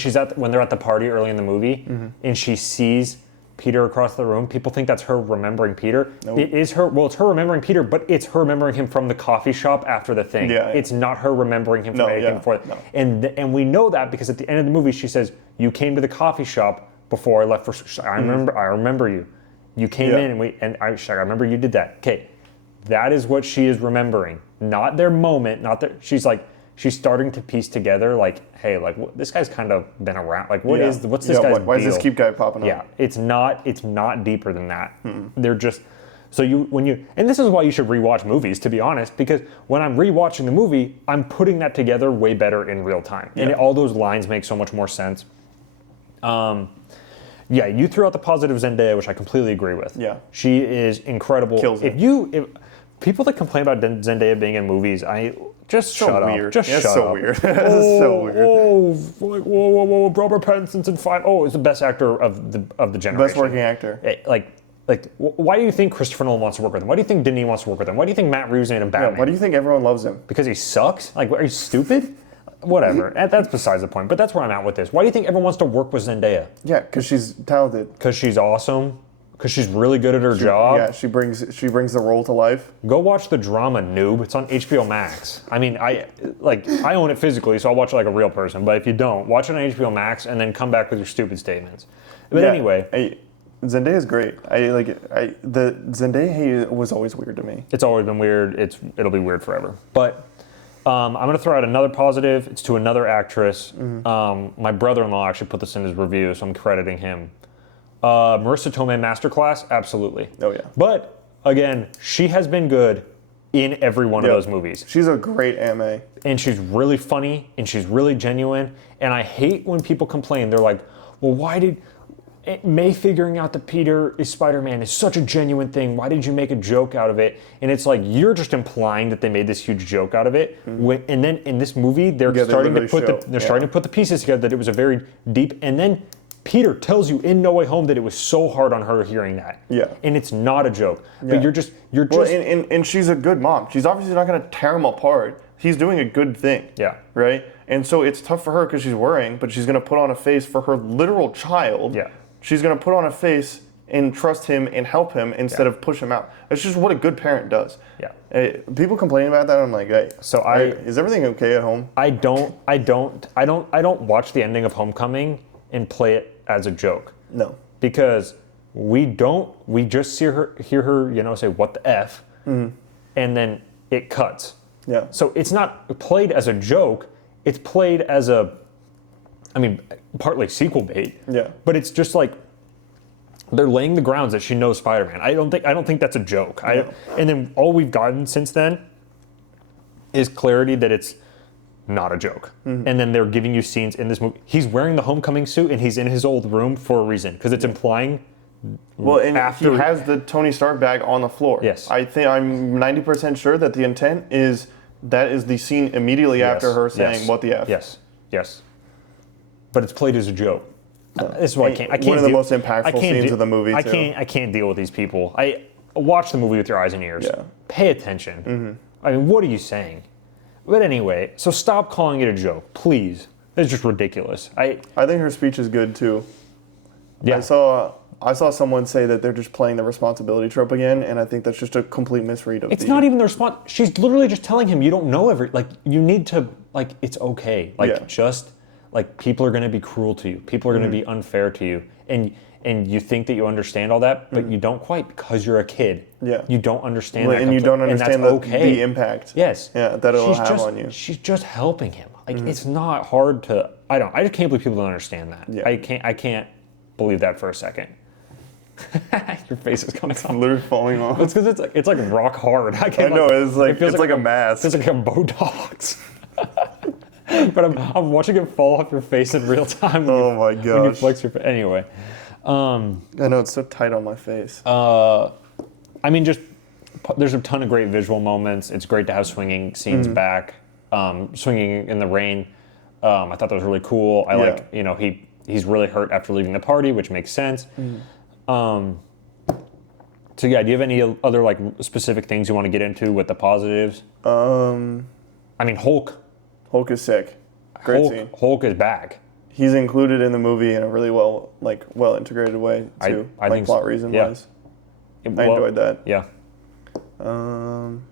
they're at the party early in the movie and she sees Peter across the room, people think that's her remembering Peter. Nope. It's her remembering Peter, but it's her remembering him from the coffee shop after the thing. Yeah. It's not her remembering him from anything before. No. And we know that because at the end of the movie she says, "You came to the coffee shop before I left for I remember you. You came in and I remember you did that." Okay. That is what she is remembering, not their moment, not that she's starting to piece together like, hey, like this guy's kind of been around. Like what's this guy's why deal? does this guy popping up? Yeah, it's not deeper than that. They're just and this is why you should rewatch movies, to be honest, because when I'm rewatching the movie, I'm putting that together way better in real time. And all those lines make so much more sense. Yeah, you threw out the positive Zendaya, which I completely agree with. Yeah. She is incredible. Kills it. If people that complain about Zendaya being in movies, just shut up. Just shut up. Weird. It's so weird. Whoa, Robert Pattinson's in fine. Oh, he's the best actor of the generation. Best working actor. Why do you think Christopher Nolan wants to work with him? Why do you think Denis wants to work with him? Why do you think Matt Reeves made him Batman? Why do you think everyone loves him? Because he sucks? Like, are you stupid? Whatever. That's besides the point. But that's where I'm at with this. Why do you think everyone wants to work with Zendaya? Yeah, because she's talented. Because she's awesome. Because she's really good at her job. Yeah, she brings the role to life. Go watch the drama, noob. It's on HBO Max. I mean, I own it physically, so I'll watch it like a real person. But if you don't, watch it on HBO Max and then come back with your stupid statements. But anyway, Zendaya's great. The Zendaya hate was always weird to me. It's always been weird. It'll be weird forever. But I'm going to throw out another positive. It's to another actress. My brother-in-law actually put this in his review, so I'm crediting him. Marissa Tomei masterclass, absolutely. Oh yeah. But again, she has been good in every one of those movies. She's a great AMA. And she's really funny and she's really genuine. And I hate when people complain. They're like, well, why did May figuring out that Peter is Spider-Man is such a genuine thing. Why did you make a joke out of it? And it's like, you're just implying that they made this huge joke out of it. And then in this movie, they're starting to put the pieces together that it was a very deep. And then Peter tells you in No Way Home that it was so hard on her hearing that. Yeah. And it's not a joke. But you're just. Well, and she's a good mom. She's obviously not going to tear him apart. He's doing a good thing. Yeah. Right? And so it's tough for her because she's worrying, but she's going to put on a face for her literal child. Yeah. She's going to put on a face and trust him and help him instead of push him out. It's just what a good parent does. Yeah. People complain about that. I'm like, hey, is everything okay at home? I don't watch the ending of Homecoming and play it as a joke. No. Because we just hear her, say what the F, and then it cuts. Yeah. So it's not played as a joke. It's played as partly sequel bait. Yeah. But it's just like they're laying the grounds that she knows Spider-Man. I don't think that's a joke. No. And then all we've gotten since then is clarity that it's not a joke. And then they're giving you scenes in this movie. He's wearing the Homecoming suit and he's in his old room for a reason because it's implying. Well, and he has the Tony Stark bag on the floor. Yes. I'm 90% sure that the intent is that is the scene immediately after her saying what the F. Yes. But it's played as a joke. This is why I can't. One of the most impactful scenes of the movie. I can't deal with these people. I watch the movie with your eyes and ears. Yeah. Pay attention. I mean, what are you saying? But anyway, so stop calling it a joke, please. It's just ridiculous. I think her speech is good too. Yeah. I saw someone say that they're just playing the responsibility trope again, and I think that's just a complete misread of it. It's not even the response. She's literally just telling him you don't know you need to, it's okay. People are going to be cruel to you. People are going to be unfair to you. And you think that you understand all that, but you don't quite because you're a kid. Yeah. You don't understand that. And you don't understand the impact. Yes. Yeah, that it'll have on you. She's just helping him. It's not hard to, I just can't believe people don't understand that. Yeah. I can't believe that for a second. Your face is coming off. Literally falling off. It's because it's like rock hard. I know, it feels like a mask. It's like a Botox. But I'm watching it fall off your face in real time. My gosh. When you flex your face. Anyway. I know, it's so tight on my face. Just there's a ton of great visual moments. It's great to have swinging scenes back. Swinging in the rain. I thought that was really cool. He's really hurt after leaving the party, which makes sense. Do you have any other specific things you want to get into with the positives? I mean, Hulk. Hulk is sick. Great scene. Hulk is back. He's included in the movie in a really well integrated way too. I think plot so. reason Yeah. wise. I enjoyed that. Yeah. Um,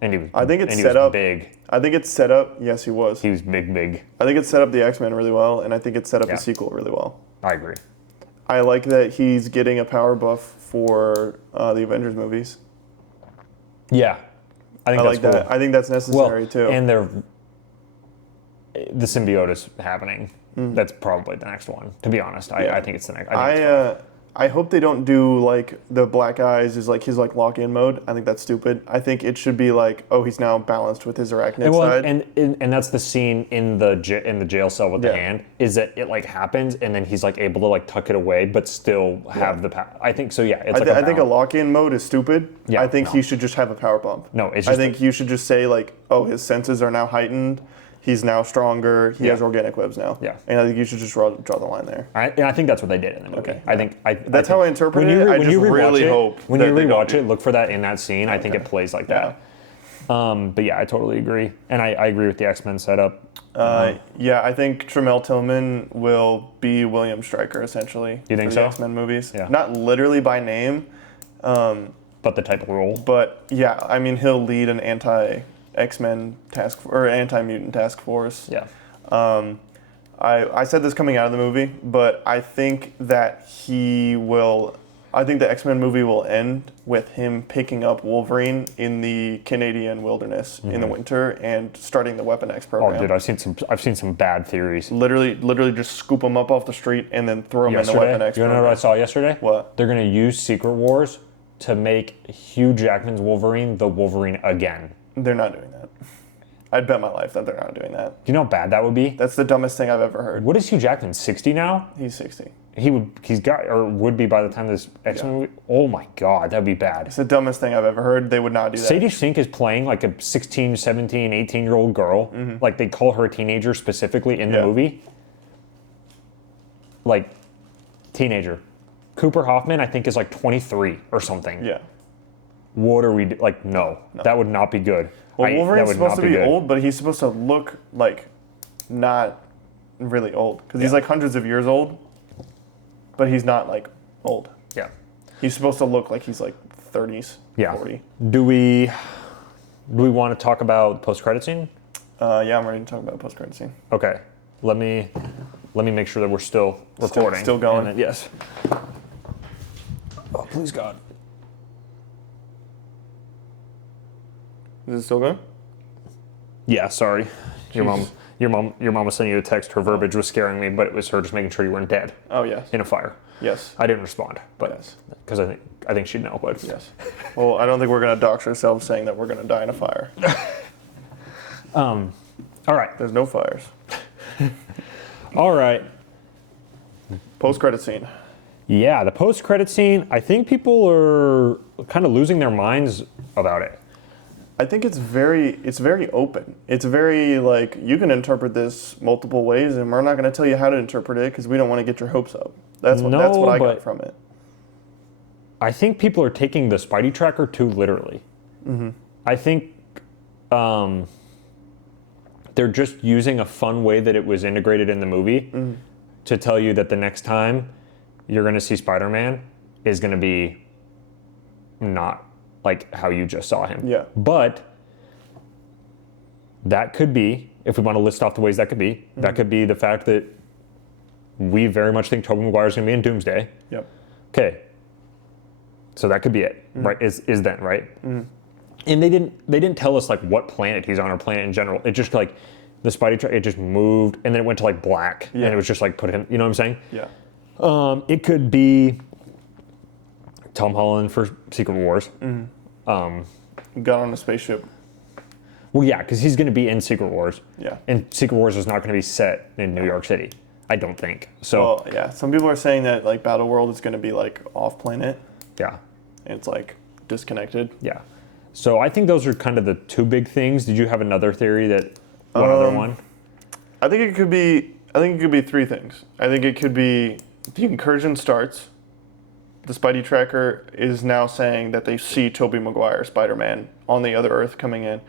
And he was. I think it's and he set was up big. I think it's set up. Yes, he was. He was big. I think it's set up the X-Men really well, and I think it's set up Yeah. the sequel really well. I agree. I like that he's getting a power buff for the Avengers movies. Yeah. I think I that's like cool. that. I think that's necessary too. And the symbiote is happening. That's probably the next one. To be honest, I think it's the next. I hope they don't do like the black eyes is like his like lock-in mode. I think that's stupid. I think it should be like, oh, he's now balanced with his arachnid side. And that's the scene in the jail cell with the hand, is that it like happens and then he's like able to like tuck it away but still have the power. I think so. Yeah, it's I think a lock-in mode is stupid. Yeah, I think he should just have a power bump. No, it's I just think you should just say like, oh, his senses are now heightened. He's now stronger. He has organic webs now. Yeah. And I think you should just draw the line there. I think that's what they did in the movie. Okay. I think That's how I interpret it. I just really hope when you rewatch it, look for that in that scene. I think it plays like Yeah. that. But yeah, I totally agree, and I agree with the X-Men setup. Yeah, I think Tramel Tillman will be William Stryker essentially. You think for so? the X-Men movies. Yeah. Not literally by name, But the type of role. but yeah, I mean he'll lead an anti-X-Men anti-mutant task force. Yeah. I said this coming out of the movie, but I think that I think the X-Men movie will end with him picking up Wolverine in the Canadian wilderness in the winter and starting the Weapon X program. Oh, dude, I've seen some bad theories. Literally just scoop him up off the street and then throw him in the Weapon X You know program. what I saw yesterday? What? They're gonna use Secret Wars to make Hugh Jackman's Wolverine the Wolverine again. They're not doing that. I'd bet my life that they're not doing that. Do you know how bad that would be? That's the dumbest thing I've ever heard. What is Hugh Jackman? 60 now? He's 60. He's got or would be by the time this X-Men movie. Oh my god, that'd be bad. It's the dumbest thing I've ever heard. They would not do that. Sadie Sink is playing like a 16, 17, 18-year-old girl. Like they call her a teenager specifically in the movie. Like teenager. Cooper Hoffman, I think, is like 23 or something. Yeah. What are we like? No, that would not be good. Well, Wolverine's supposed to be old, but he's supposed to look like not really old because he's like hundreds of years old, but he's not like old. Yeah. He's supposed to look like he's like 30s, Yeah. 40. Do we want to talk about post-credit scene? Yeah, I'm ready to talk about post-credit scene. Okay. Let me make sure that we're still recording. Still going. And yes. Oh, please God. Is it still going? Yeah, sorry. Your mom was sending you a text. Her verbiage was scaring me, but it was her just making sure you weren't dead Oh yes. in a fire. Yes. I didn't respond, but Yes. because I think she'd know. But Yes. Well, I don't think we're gonna dox ourselves saying that we're gonna die in a fire. All right. There's no fires. All right. Post-credit scene. Yeah, the post-credit scene. I think people are kind of losing their minds about it. I think it's very open. It's very like you can interpret this multiple ways, and we're not going to tell you how to interpret it because we don't want to get your hopes up. That's what I got from it. I think people are taking the Spidey tracker too literally. Mm-hmm. I think they're just using a fun way that it was integrated in the movie to tell you that the next time you're going to see Spider-Man is going to be not like how you just saw him. Yeah. But that could be, if we want to list off the ways that could be, that could be the fact that we very much think Tobey Maguire is going to be in Doomsday. Yep. Okay. So that could be it, right? Is then, right? And they didn't tell us like what planet he's on or planet in general. It just like the Spidey it just moved and then it went to like black and it was just like put him. You know what I'm saying? Yeah. It could be Tom Holland for Secret Wars. Got on a spaceship. Well, yeah, because he's going to be in Secret Wars. Yeah. And Secret Wars is not going to be set in New York City. I don't think. So. Well, yeah. Some people are saying that like Battle World is going to be like off planet. Yeah. And it's like disconnected. Yeah. So I think those are kind of the two big things. Did you have another theory that one other one? I think it could be three things. I think it could be the incursion starts. The Spidey tracker is now saying that they see Tobey Maguire, Spider-Man, on the other Earth coming in.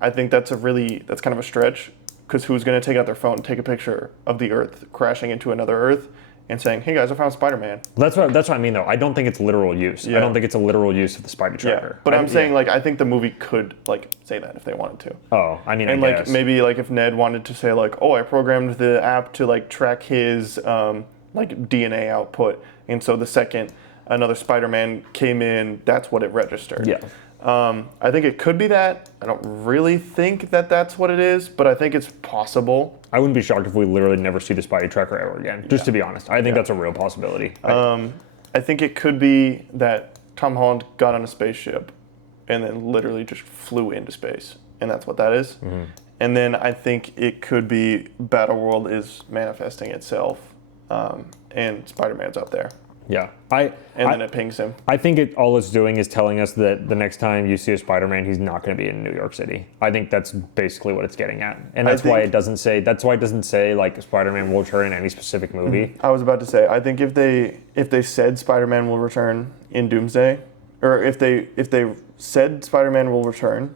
I think that's kind of a stretch, because who's going to take out their phone, take a picture of the Earth crashing into another Earth, and saying, "Hey guys, I found Spider-Man." That's what I mean, though. I don't think it's literal use. Yeah. I don't think it's a literal use of the spider tracker. Yeah. But I'm saying, like, I think the movie could, like, say that if they wanted to. Oh, I mean, and I like guess. maybe like if Ned wanted to say like, "Oh, I programmed the app to like track his like DNA output," and so the second another Spider-Man came in, that's what it registered. Yeah. I think it could be that. I don't really think that that's what it is, but I think it's possible. I wouldn't be shocked if we literally never see the Spidey tracker ever again. Just to be honest, I think that's a real possibility. I think it could be that Tom Holland got on a spaceship and then literally just flew into space, and that's what that is. Mm-hmm. And then I think it could be Battleworld is manifesting itself, and Spider-Man's up there. Yeah. Then it pings him. I think all it's doing is telling us that the next time you see a Spider-Man, he's not going to be in New York City. I think that's basically what it's getting at. And that's why it doesn't say like Spider-Man will return in any specific movie. I was about to say, I think if they said Spider-Man will return in Doomsday, or if they said Spider-Man will return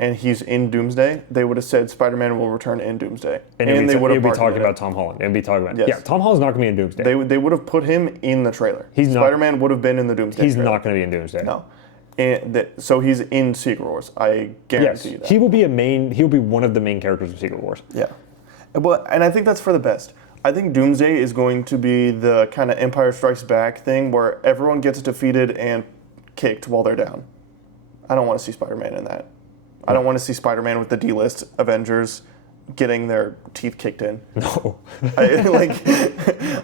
and he's in Doomsday, they would have said Spider-Man will return in Doomsday. And they would have been talking about Tom Holland. They'd be talking about Tom Holland's not going to be in Doomsday. They would have put him in the trailer. Spider-Man would have been in the Doomsday He's trailer. not going to be in Doomsday. No. And so he's in Secret Wars. I guarantee you that. He will be he'll be one of the main characters of Secret Wars. Yeah. Well, and I think that's for the best. I think Doomsday is going to be the kind of Empire Strikes Back thing where everyone gets defeated and kicked while they're down. I don't want to see Spider-Man in that. I don't want to see Spider-Man with the D-list Avengers getting their teeth kicked in. No. I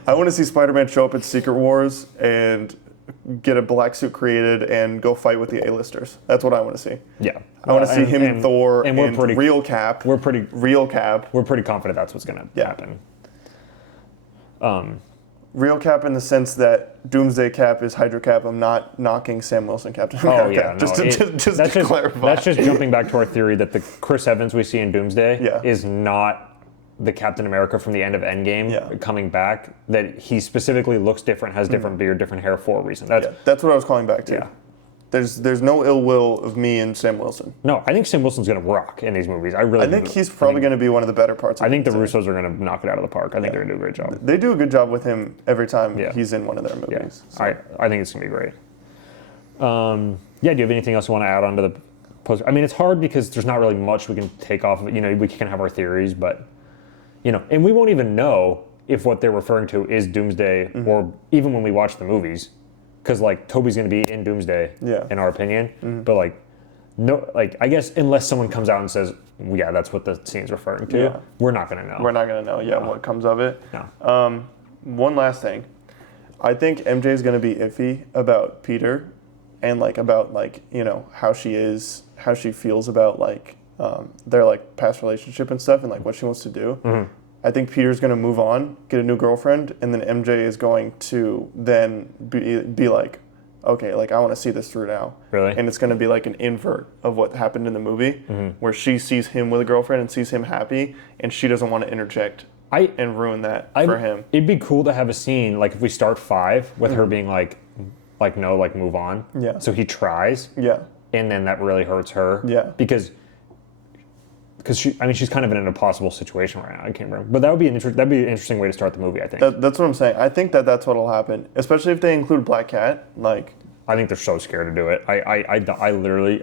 want to see Spider-Man show up at Secret Wars and get a black suit created and go fight with the A-listers. That's what I want to see. Yeah. I want to see him and Thor and real Cap. Real Cap. We're pretty confident that's what's going to happen. Real Cap in the sense that Doomsday Cap is Hydra Cap. I'm not knocking Sam Wilson Captain America. Oh, yeah. No, just to clarify. That's just jumping back to our theory that the Chris Evans we see in Doomsday is not the Captain America from the end of Endgame coming back. That he specifically looks different, has different beard, different hair for a reason. That's what I was calling back to. Yeah. There's no ill will of me and Sam Wilson. No, I think Sam Wilson's going to rock in these movies. I think he's probably going to be one of the better parts. I think the Russos are going to knock it out of the park. I think they're going to do a great job. They do a good job with him every time he's in one of their movies. Yeah. So. I think it's going to be great. Do you have anything else you want to add on to the poster? I mean, it's hard because there's not really much we can take off of it. You know, we can have our theories, but, you know, and we won't even know if what they're referring to is Doomsday or even when we watch the movies. Because, like, Toby's going to be in Doomsday, in our opinion. But, like, no, like, I guess unless someone comes out and says, yeah, that's what the scene's referring to, we're not going to know. We're not going to know, what comes of it. No. One last thing. I think MJ is going to be iffy about Peter and, like, about, like, you know, how she feels about, like, their, like, past relationship and stuff and, like, what she wants to do. Mm-hmm. I think Peter's going to move on, get a new girlfriend, and then MJ is going to then be like, okay, like, I want to see this through now. Really? And it's going to be like an invert of what happened in the movie, where she sees him with a girlfriend and sees him happy, and she doesn't want to interject and ruin that for him. It'd be cool to have a scene, like, if we start 5 with her being like, no, like, move on. Yeah. So he tries. Yeah. And then that really hurts her. Yeah. Because she's kind of in an impossible situation right now. I can't remember, but that'd be an interesting way to start the movie. I think that's what I'm saying. I think that's what'll happen, especially if they include Black Cat. Like, I think they're so scared to do it. I literally.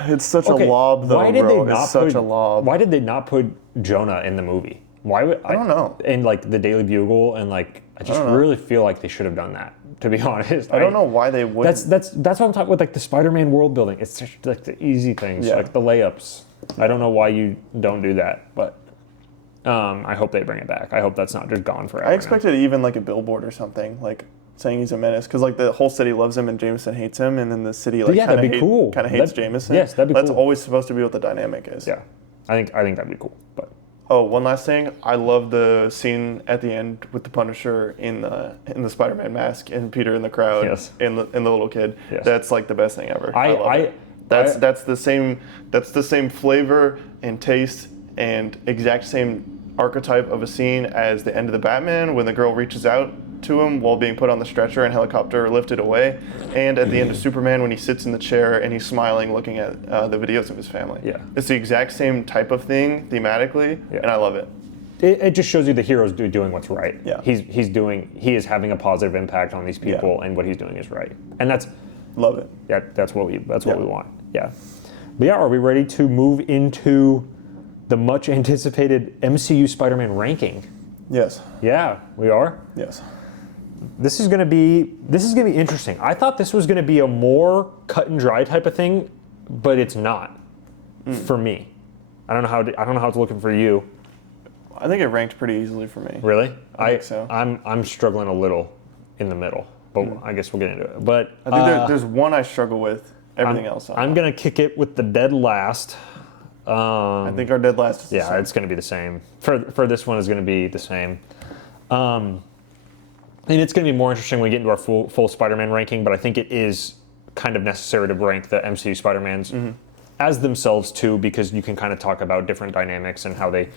It's such a lob, though. Why did bro. they not it's such a lob. Why did they not put Jonah in the movie? Why would I don't know. And like the Daily Bugle, and like I just really feel like they should have done that. To be honest, I don't know why they wouldn't. That's what I'm talking with, like the Spider-Man world building. It's just like the easy things, like the layups. I don't know why you don't do that, but I hope they bring it back. I hope that's not just gone forever. I expected even like a billboard or something, like saying he's a menace, because like the whole city loves him and Jameson hates him, and then the city like kind of hates Jameson. Yes, that'd be cool. That's always supposed to be what the dynamic is. Yeah, I think that'd be cool. But one last thing, I love the scene at the end with the Punisher in the Spider-Man mask and Peter in the crowd, and the little kid. Yes. That's like the best thing ever. I love it. That's the same flavor and taste and exact same archetype of a scene as the end of the Batman when the girl reaches out to him while being put on the stretcher and helicopter lifted away, and at the end of Superman when he sits in the chair and he's smiling looking at the videos of his family. Yeah. It's the exact same type of thing thematically, and I love it. It just shows you the hero's doing what's right. Yeah. He is having a positive impact on these people, and what he's doing is right. And that's love it. Yeah, that's what we want. Yeah. But yeah, are we ready to move into the much anticipated MCU Spider-Man ranking? Yes. Yeah, we are. Yes. This is gonna be interesting. I thought this was gonna be a more cut and dry type of thing, but it's not for me. I don't know how it's looking for you. I think it ranked pretty easily for me. Really? I think so. I'm struggling a little in the middle, but I guess we'll get into it. But I think there's one I struggle with. Everything else. I'm gonna kick it with the dead last. I think our dead last is the same. It's gonna be the same. For this one is gonna be the same. And it's gonna be more interesting when we get into our full Spider-Man ranking. But I think it is kind of necessary to rank the MCU Spider-Mans as themselves too, because you can kind of talk about different dynamics and how they,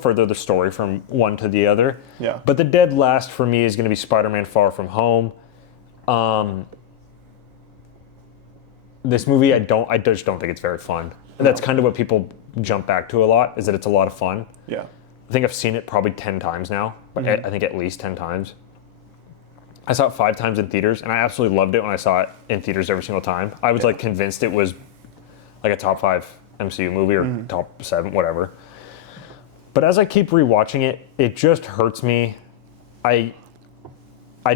further the story from one to the other. Yeah. But the dead last for me is going to be Spider-Man Far From Home. This movie, I just don't think it's very fun. No. That's kind of what people jump back to a lot, is that it's a lot of fun. Yeah. I think I've seen it probably 10 times now, but I think at least 10 times. I saw it 5 times in theaters, and I absolutely loved it when I saw it in theaters every single time. I was convinced it was like a top 5 MCU movie or top 7, whatever. But as I keep rewatching it, it just hurts me. I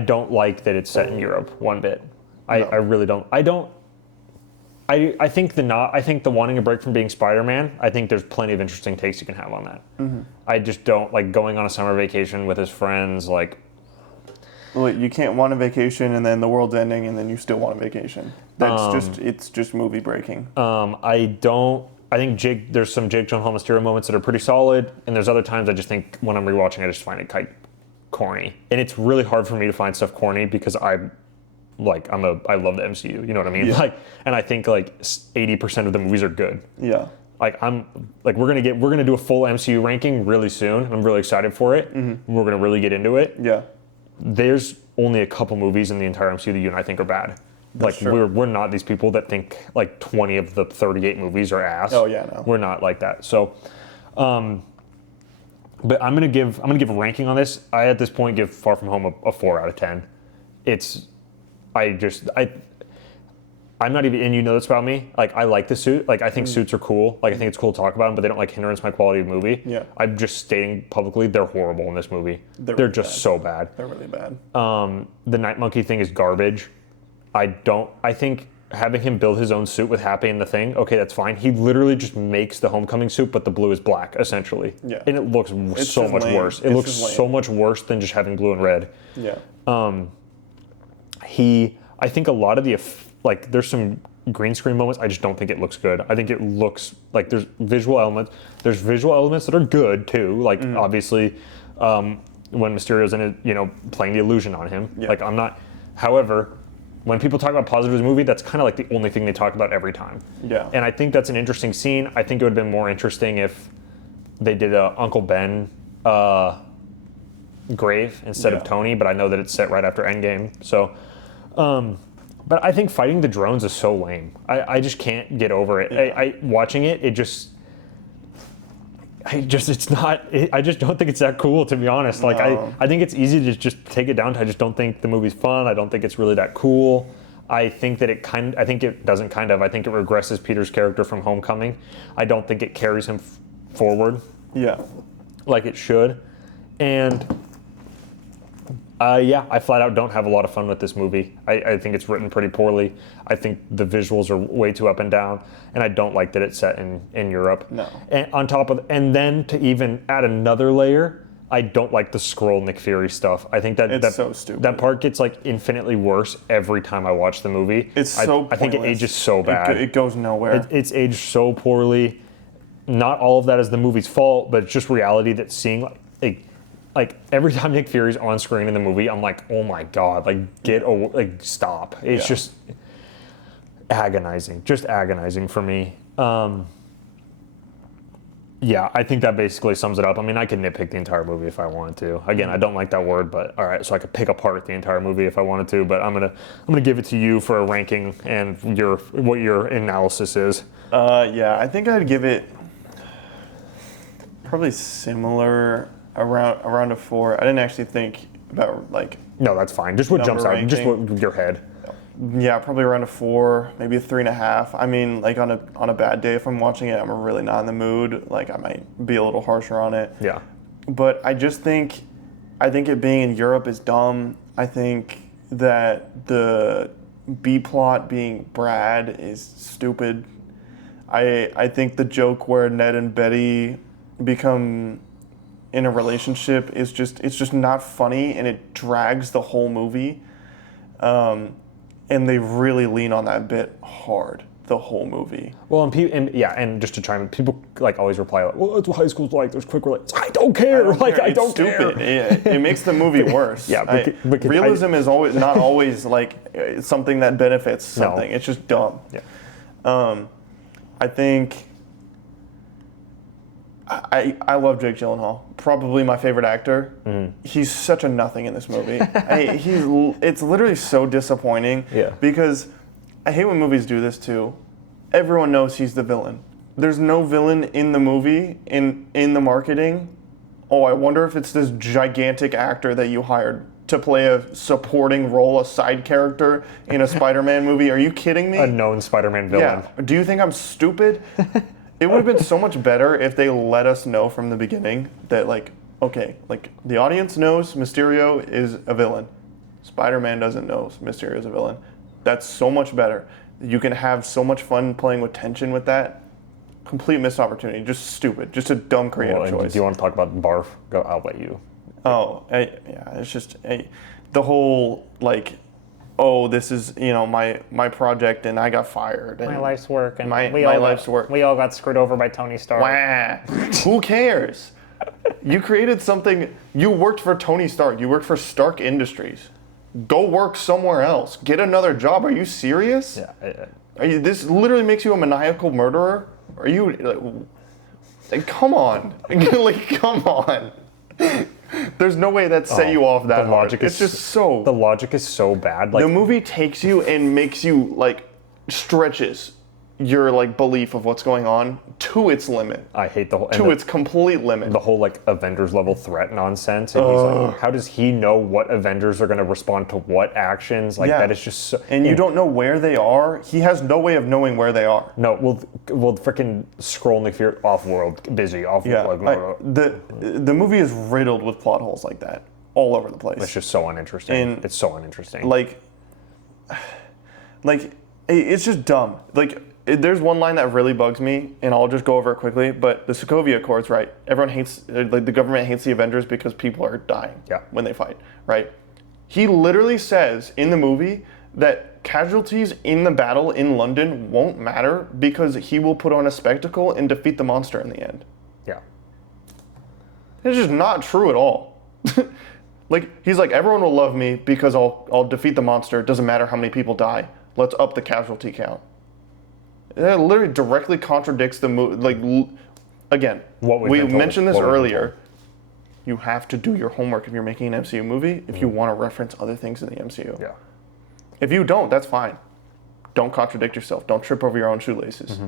don't like that it's set in Europe one bit. I really don't. I think the wanting a break from being Spider-Man, I think there's plenty of interesting takes you can have on that. I just don't like going on a summer vacation with his friends. Like, well, you can't want a vacation and then the world's ending and then you still want a vacation. It's just movie breaking. I think there's some Jake Gyllenhaal Mysterio moments that are pretty solid, and there's other times I just think when I'm rewatching, I just find it quite corny, and it's really hard for me to find stuff corny because I love the MCU. You know what I mean? Yeah. And I think 80% of the movies are good. Yeah. We're gonna do a full MCU ranking really soon. I'm really excited for it. We're gonna really get into it. Yeah. There's only a couple movies in the entire MCU that you and I think are bad. We're not these people that think 20 of the 38 movies are ass. Oh yeah, no. We're not like that. So, but I'm gonna give a ranking on this. I at this point give Far From Home a 4 out of 10. I'm not even, and you know this about me. I like the suit. I think suits are cool. I think it's cool to talk about them, but they don't hindrance my quality of movie. Yeah. I'm just stating publicly they're horrible in this movie. They're really just bad. so bad. They're really bad. The Night Monkey thing is garbage. I think having him build his own suit with Happy in the Thing, okay, that's fine. He literally just makes the Homecoming suit, but the blue is black, essentially. Yeah. And it looks so much worse. It looks so much worse than just having blue and red. Yeah. I think a lot of there's some green screen moments, I just don't think it looks good. I think it looks like there's visual elements. There's visual elements that are good, too. Obviously, when Mysterio's in it, playing the illusion on him. Yeah. However, when people talk about positives in the movie, that's kind of the only thing they talk about every time. Yeah. And I think that's an interesting scene. I think it would have been more interesting if they did a Uncle Ben grave instead of Tony, but I know that it's set right after Endgame. So, but I think fighting the drones is so lame. I just can't get over it. Yeah. Watching it, I just don't think it's that cool, to be honest. No. I think it's easy to just take it down to I just don't think the movie's fun. I don't think it's really that cool. I think that I think it regresses Peter's character from Homecoming. I don't think it carries him forward. Yeah. Like it should. And I flat out don't have a lot of fun with this movie. I think it's written pretty poorly. I think the visuals are way too up and down, and I don't like that it's set in Europe. No. And then to even add another layer, I don't like the Skrull Nick Fury stuff. I think that's so stupid. That part gets infinitely worse every time I watch the movie. I think it ages so bad. It goes nowhere. It's aged so poorly. Not all of that is the movie's fault, but it's just reality that seeing every time Nick Fury's on screen in the movie, I'm like, oh my god, stop. It's just agonizing for me. Yeah, I think that basically sums it up. I mean, I could nitpick the entire movie if I wanted to. Again, I don't like that word, but all right, so I could pick apart the entire movie if I wanted to. But I'm gonna give it to you for a ranking and what your analysis is. Yeah, I think I'd give it probably similar around a 4. I didn't actually think about like. No, that's fine. Just what jumps out, just what your head. Yeah, probably around a 4, maybe a 3.5. I mean, like on a bad day, if I'm watching it, I'm really not in the mood. Like I might be a little harsher on it. Yeah. But I think it being in Europe is dumb. I think that the B plot being Brad is stupid. I think the joke where Ned and Betty become in a relationship is just not funny, and it drags the whole movie. And they really lean on that bit hard the whole movie. Well, and just to chime in, people like always reply like, "Well, that's what high school's like. There's quick relates." I don't care. I don't stupid. care. It makes the movie worse. Yeah, realism is always not always like something that benefits something. No. It's just dumb. Yeah. I think I love Jake Gyllenhaal. Probably my favorite actor. He's such a nothing in this movie. It's literally so disappointing. Yeah. Because I hate when movies do this too. Everyone knows he's the villain. There's no villain in the movie, in the marketing. Oh, I wonder if it's this gigantic actor that you hired to play a supporting role, a side character in a Spider-Man movie. Are you kidding me? A known Spider-Man villain. Yeah. Do you think I'm stupid? It would have been so much better if they let us know from the beginning that, like, okay, like, the audience knows Mysterio is a villain. Spider-Man doesn't know Mysterio is a villain. That's so much better. You can have so much fun playing with tension with that. Complete missed opportunity. Just stupid. Just a dumb creative choice. Do you want to talk about Barf? Go. I'll let you. Oh, yeah. It's just the whole, like, oh, this is, my project and I got fired. And my life's work. And my life's work. We all got screwed over by Tony Stark. Wah. Who cares? You created something. You worked for Tony Stark. You worked for Stark Industries. Go work somewhere else. Get another job. Are you serious? Yeah. This literally makes you a maniacal murderer? Are you... Like, come on. Like, come on. There's no way that set you off that hard. It's just so... The logic is so bad. Like, the movie takes you and makes you, like, stretches your, like, belief of what's going on to its limit. I hate the whole... To its complete limit. The whole, like, Avengers level threat nonsense. And he's like, how does he know what Avengers are going to respond to what actions? Like, that is just so... And you don't know where they are. He has no way of knowing where they are. No, we'll freaking scroll in the fear off-world, busy, off-world. The movie is riddled with plot holes like that all over the place. It's just so uninteresting. It's so uninteresting. Like, it's just dumb. Like, there's one line that really bugs me, and I'll just go over it quickly, but the Sokovia Accords, right? Everyone hates, like, the government hates the Avengers because people are dying when they fight, right? He literally says in the movie that casualties in the battle in London won't matter because he will put on a spectacle and defeat the monster in the end. Yeah. It's just not true at all. Like, he's like, everyone will love me because I'll defeat the monster. It doesn't matter how many people die. Let's up the casualty count. That literally directly contradicts the movie. Like, again, we mentioned this earlier. You have to do your homework if you're making an MCU movie, if you want to reference other things in the MCU. Yeah. If you don't, that's fine. Don't contradict yourself. Don't trip over your own shoelaces.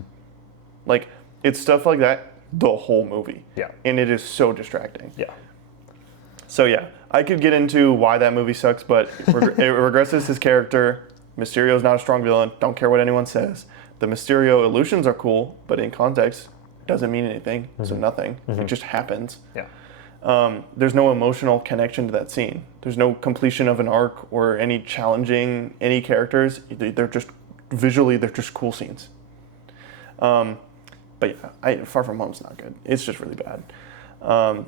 Like, it's stuff like that the whole movie. Yeah. And it is so distracting. Yeah. So, yeah, I could get into why that movie sucks, but it regresses his character. Mysterio's not a strong villain. Don't care what anyone says. The Mysterio illusions are cool, but in context, doesn't mean anything. So nothing. It just happens. Yeah. There's no emotional connection to that scene. There's no completion of an arc or any challenging any characters. They're just visually, they're just cool scenes. But yeah, Far From Home's not good. It's just really bad.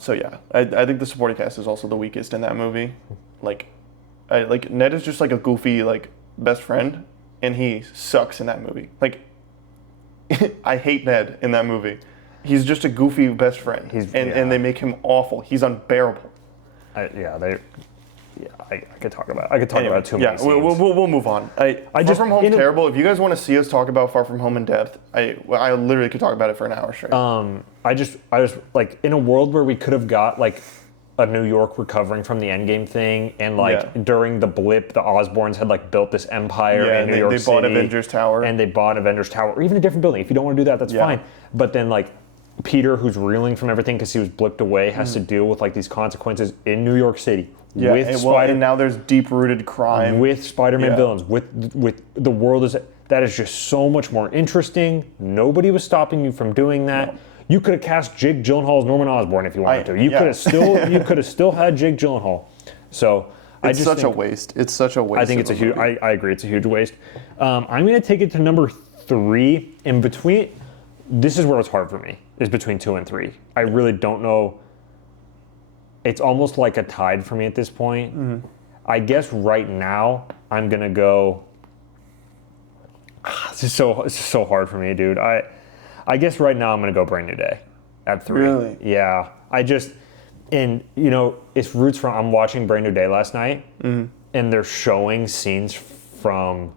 So yeah, I think the supporting cast is also the weakest in that movie. Like Ned is just like a goofy like best friend, and he sucks in that movie. Like, I hate Ned in that movie. He's just a goofy best friend, and they make him awful. He's unbearable. Yeah, I could talk about too many scenes. We'll move on. Far From Home's terrible. If you guys want to see us talk about Far From Home in depth, I literally could talk about it for an hour straight. I just like in a world where we could have got like a New York recovering from the Endgame thing, and like during the blip, the Osborns had like built this empire in New York City. They bought Avengers Tower. And they bought Avengers Tower, or even a different building. If you don't want to do that, that's fine. But then like Peter, who's reeling from everything because he was blipped away, has to deal with like these consequences in New York City. Yeah, and now there's deep-rooted crime. With Spider-Man villains, with the world that is just so much more interesting. Nobody was stopping you from doing that. No. You could have cast Jake Gyllenhaal as Norman Osborn if you wanted to. You could have still had Jake Gyllenhaal. So it's such a waste. It's such a waste. I think it's a huge. I agree. It's a huge waste. I'm going to take it to number 3. In between, this is where it's hard for me. Is between 2 and 3. I really don't know. It's almost like a tied for me at this point. Mm-hmm. I guess right now I'm going to go. This is so hard for me, dude. I guess right now I'm going to go Brand New Day at 3. Really? Yeah. It's roots from, I'm watching Brand New Day last night, and they're showing scenes from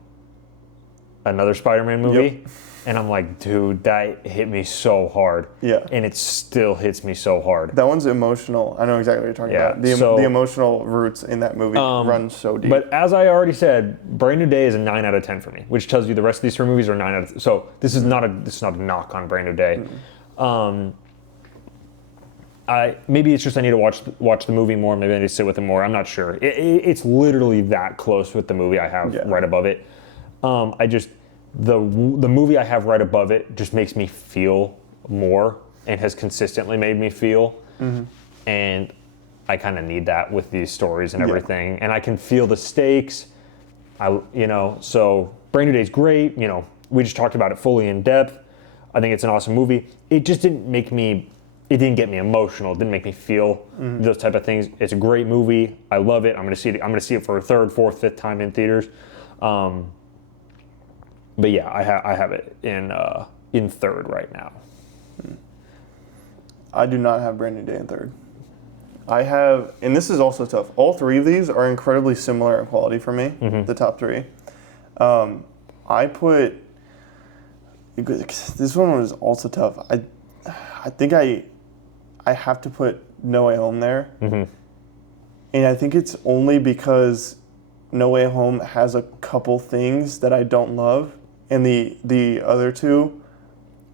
another Spider-Man movie. Yep. And I'm like, dude, that hit me so hard. Yeah. And it still hits me so hard. That one's emotional. I know exactly what you're talking about. The emotional roots in that movie run so deep. But as I already said, Brand New Day is a 9 out of 10 for me, which tells you the rest of these 3 movies are 9 out of 10. So this is not a knock on Brand New Day. Maybe it's just I need to watch the movie more. Maybe I need to sit with it more. I'm not sure. It's literally that close with the movie I have right above it. The movie I have right above it just makes me feel more and has consistently made me feel. Mm-hmm. And I kind of need that with these stories and everything. And I can feel the stakes. So Brand New Day is great. We just talked about it fully in depth. I think it's an awesome movie. It just didn't get me emotional. It didn't make me feel those type of things. It's a great movie. I love it. I'm going to see it. I'm going to see it for a 3rd, 4th, 5th time in theaters. But yeah, I have it in 3rd right now. I do not have Brand New Day in 3rd. I have, and this is also tough. All 3 of these are incredibly similar in quality for me. Mm-hmm. The top 3. I put. This one was also tough. I think I have to put No Way Home there, and I think it's only because No Way Home has a couple things that I don't love. And the other 2,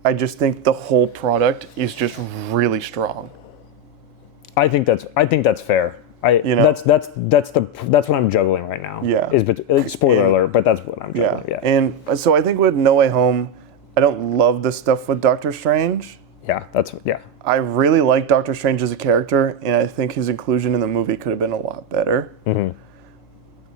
I just think the whole product is just really strong. I think that's fair. That's what I'm juggling right now. Yeah. Spoiler alert, but that's what I'm juggling. Yeah. And so I think with No Way Home, I don't love the stuff with Doctor Strange. Yeah. I really like Doctor Strange as a character, and I think his inclusion in the movie could have been a lot better. Mm-hmm.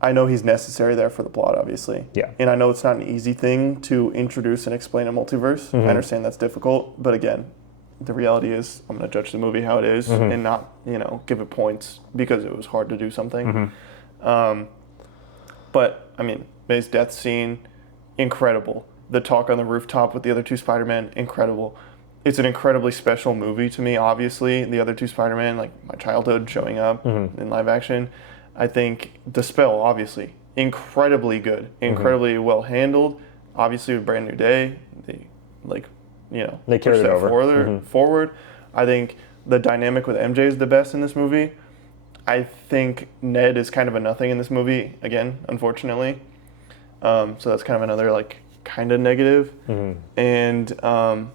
I know he's necessary there for the plot, obviously. Yeah. And I know it's not an easy thing to introduce and explain a multiverse. Mm-hmm. I understand that's difficult. But again, the reality is I'm going to judge the movie how it is and not, give it points because it was hard to do something. Mm-hmm. But, May's death scene, incredible. The talk on the rooftop with the other 2 Spider-Man, incredible. It's an incredibly special movie to me, obviously. The other 2 Spider-Man, like my childhood showing up in live action. I think The Spell, obviously, incredibly good, incredibly well handled. Obviously, with Brand New Day, they carried it over forward. I think the dynamic with MJ is the best in this movie. I think Ned is kind of a nothing in this movie again, unfortunately. So that's kind of another kind of negative. Mm-hmm. And I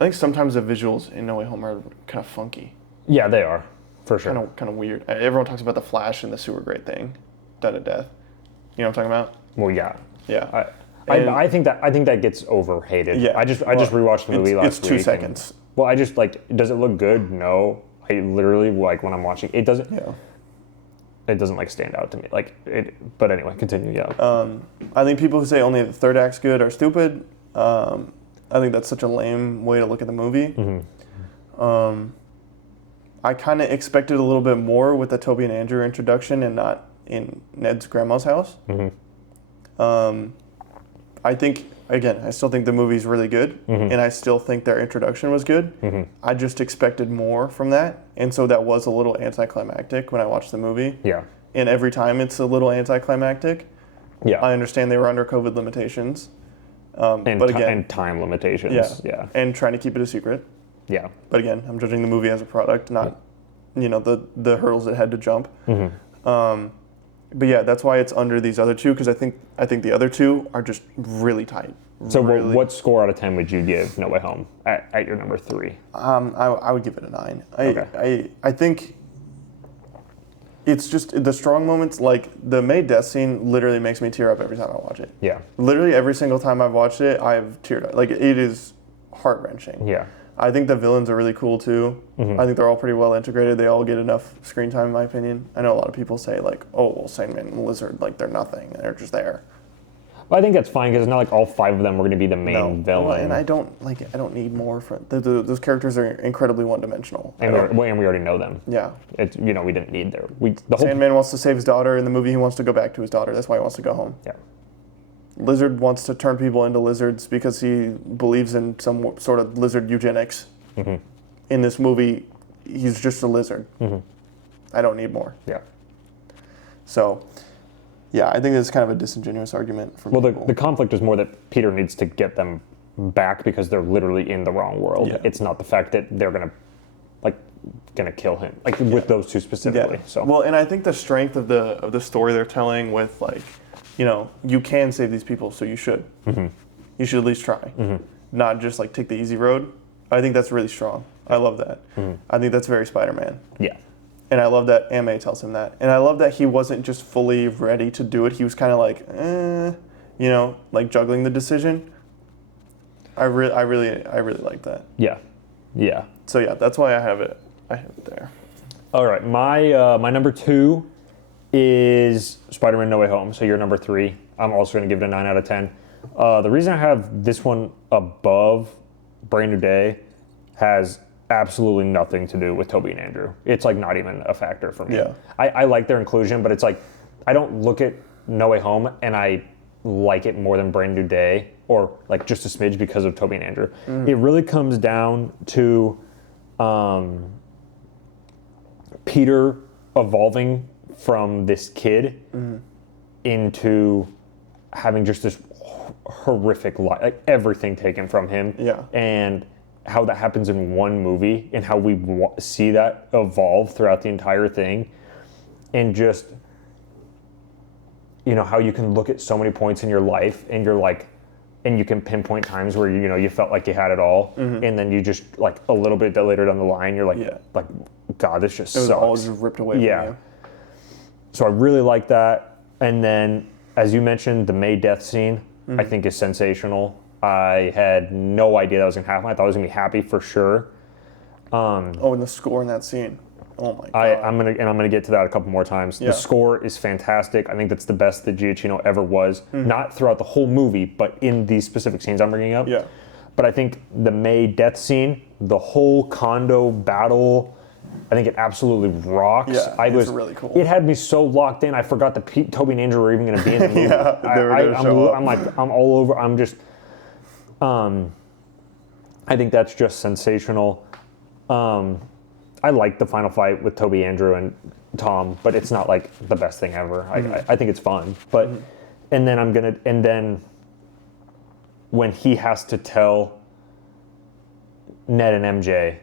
think sometimes the visuals in No Way Home are kind of funky. Yeah, they are. For sure. Kind of weird. Everyone talks about the Flash and the sewer grate thing, done to death. You know what I'm talking about? Well, yeah. Yeah. I think that gets overhated. Yeah. I just rewatched the movie last week. It's 2 seconds. I just does it look good? No. I literally when I'm watching it doesn't. Yeah. It doesn't stand out to me But anyway, continue. Yeah. I think people who say only the 3rd act's good are stupid. I think that's such a lame way to look at the movie. Mm-hmm. I kind of expected a little bit more with the Toby and Andrew introduction and not in Ned's grandma's house. Mm-hmm. I think, again, I still think the movie's really good, and I still think their introduction was good. Mm-hmm. I just expected more from that, and so that was a little anticlimactic when I watched the movie. Yeah. and every time it's a little anticlimactic. Yeah. I understand they were under COVID limitations. And, but again, and time limitations. Yeah. And trying to keep it a secret. Yeah. But again, I'm judging the movie as a product, not, the hurdles it had to jump. But yeah, that's why it's under these other two, because I think the other two are just really tight. So what score out of 10 would you give No Way Home at your number 3? I would give it a 9. Okay. I think it's just the strong moments, like the May death scene literally makes me tear up every time I watch it. Yeah. Literally every single time I've watched it, I've teared up. Like, it is heart-wrenching. Yeah. I think the villains are really cool too. I think they're all pretty well integrated. They all get enough screen time, in my opinion. I know a lot of people say, like, oh, well, Sandman and Lizard, like, they're nothing. They're just there. Well, I think that's fine because it's not like all 5 of them were going to be the main villain. Well, and I don't need more. Those characters are incredibly one-dimensional. And we already know them. Yeah. We didn't need their... Sandman wants to save his daughter. In the movie, he wants to go back to his daughter. That's why he wants to go home. Yeah. Lizard wants to turn people into lizards because he believes in some sort of lizard eugenics. In this movie, he's just a lizard. I don't need more. Yeah. So, yeah, I think it's kind of a disingenuous argument for people. The conflict is more that Peter needs to get them back because they're literally in the wrong world. Yeah. It's not the fact that they're gonna kill him, with those two specifically. Yeah. So well, and I think the strength of the story they're telling with, like, you can save these people, so you should. You should at least try, not just like take the easy road. I think that's really strong. I love that. I think that's very Spider-Man. Yeah. And I love that Aunt May tells him that. And I love that he wasn't just fully ready to do it. He was kind of like, like juggling the decision. I really like that. Yeah. Yeah. So yeah, that's why I have it there. All right. My number 2 is Spider-Man No Way Home. So you're number 3. I'm also going to give it a 9 out of 10. The reason I have this one above Brand New Day has absolutely nothing to do with Toby and Andrew. It's not even a factor for me. Yeah. I like their inclusion, but it's I don't look at No Way Home and I like it more than Brand New Day, or just a smidge because of Toby and Andrew. It really comes down to Peter evolving from this kid into having just this horrific life, everything taken from him. Yeah. And how that happens in one movie and how we see that evolve throughout the entire thing. And just, how you can look at so many points in your life and you're and you can pinpoint times where, you felt like you had it all. And then you just, a little bit later down the line, you're God, this just sucks. It was all just ripped away from you. So I really like that. And then, as you mentioned, the May death scene, I think is sensational. I had no idea that was going to happen. I thought I was going to be happy for sure. And the score in that scene. Oh my God. I'm gonna get to that a couple more times. Yeah. The score is fantastic. I think that's the best that Giacchino ever was. Not throughout the whole movie, but in these specific scenes I'm bringing up. Yeah. But I think the May death scene, the whole condo battle, I think it absolutely rocks. Yeah, it's really cool. It had me so locked in. I forgot that Toby and Andrew were even going to be in the movie. Yeah, they were going to show up. I'm all over. I'm just. I think that's just sensational. I like the final fight with Toby, Andrew, and Tom, but it's not the best thing ever. I think it's fun, but and then when he has to tell Ned and MJ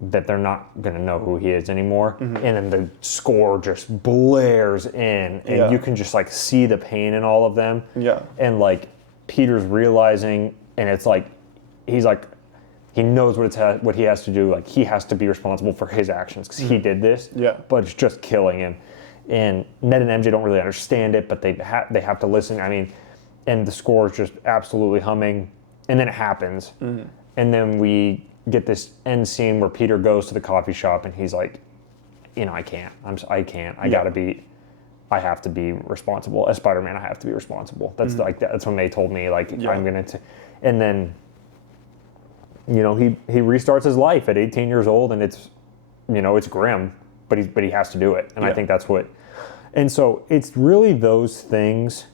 that they're not gonna know who he is anymore, and then the score just blares in, and you can just see the pain in all of them. Yeah, and Peter's realizing, and it's he knows what he has to do. He has to be responsible for his actions because he did this. Yeah. But it's just killing him. And Ned and MJ don't really understand it, but they have to listen. I mean, and the score is just absolutely humming. And then it happens. And then we get this end scene where Peter goes to the coffee shop and he's like, I can't. I can't. I have to be responsible. As Spider-Man, I have to be responsible. That's that's when they told me I'm gonna. And then. He restarts his life at 18 years old, and it's grim, but he has to do it, and I think that's what. And so it's really those things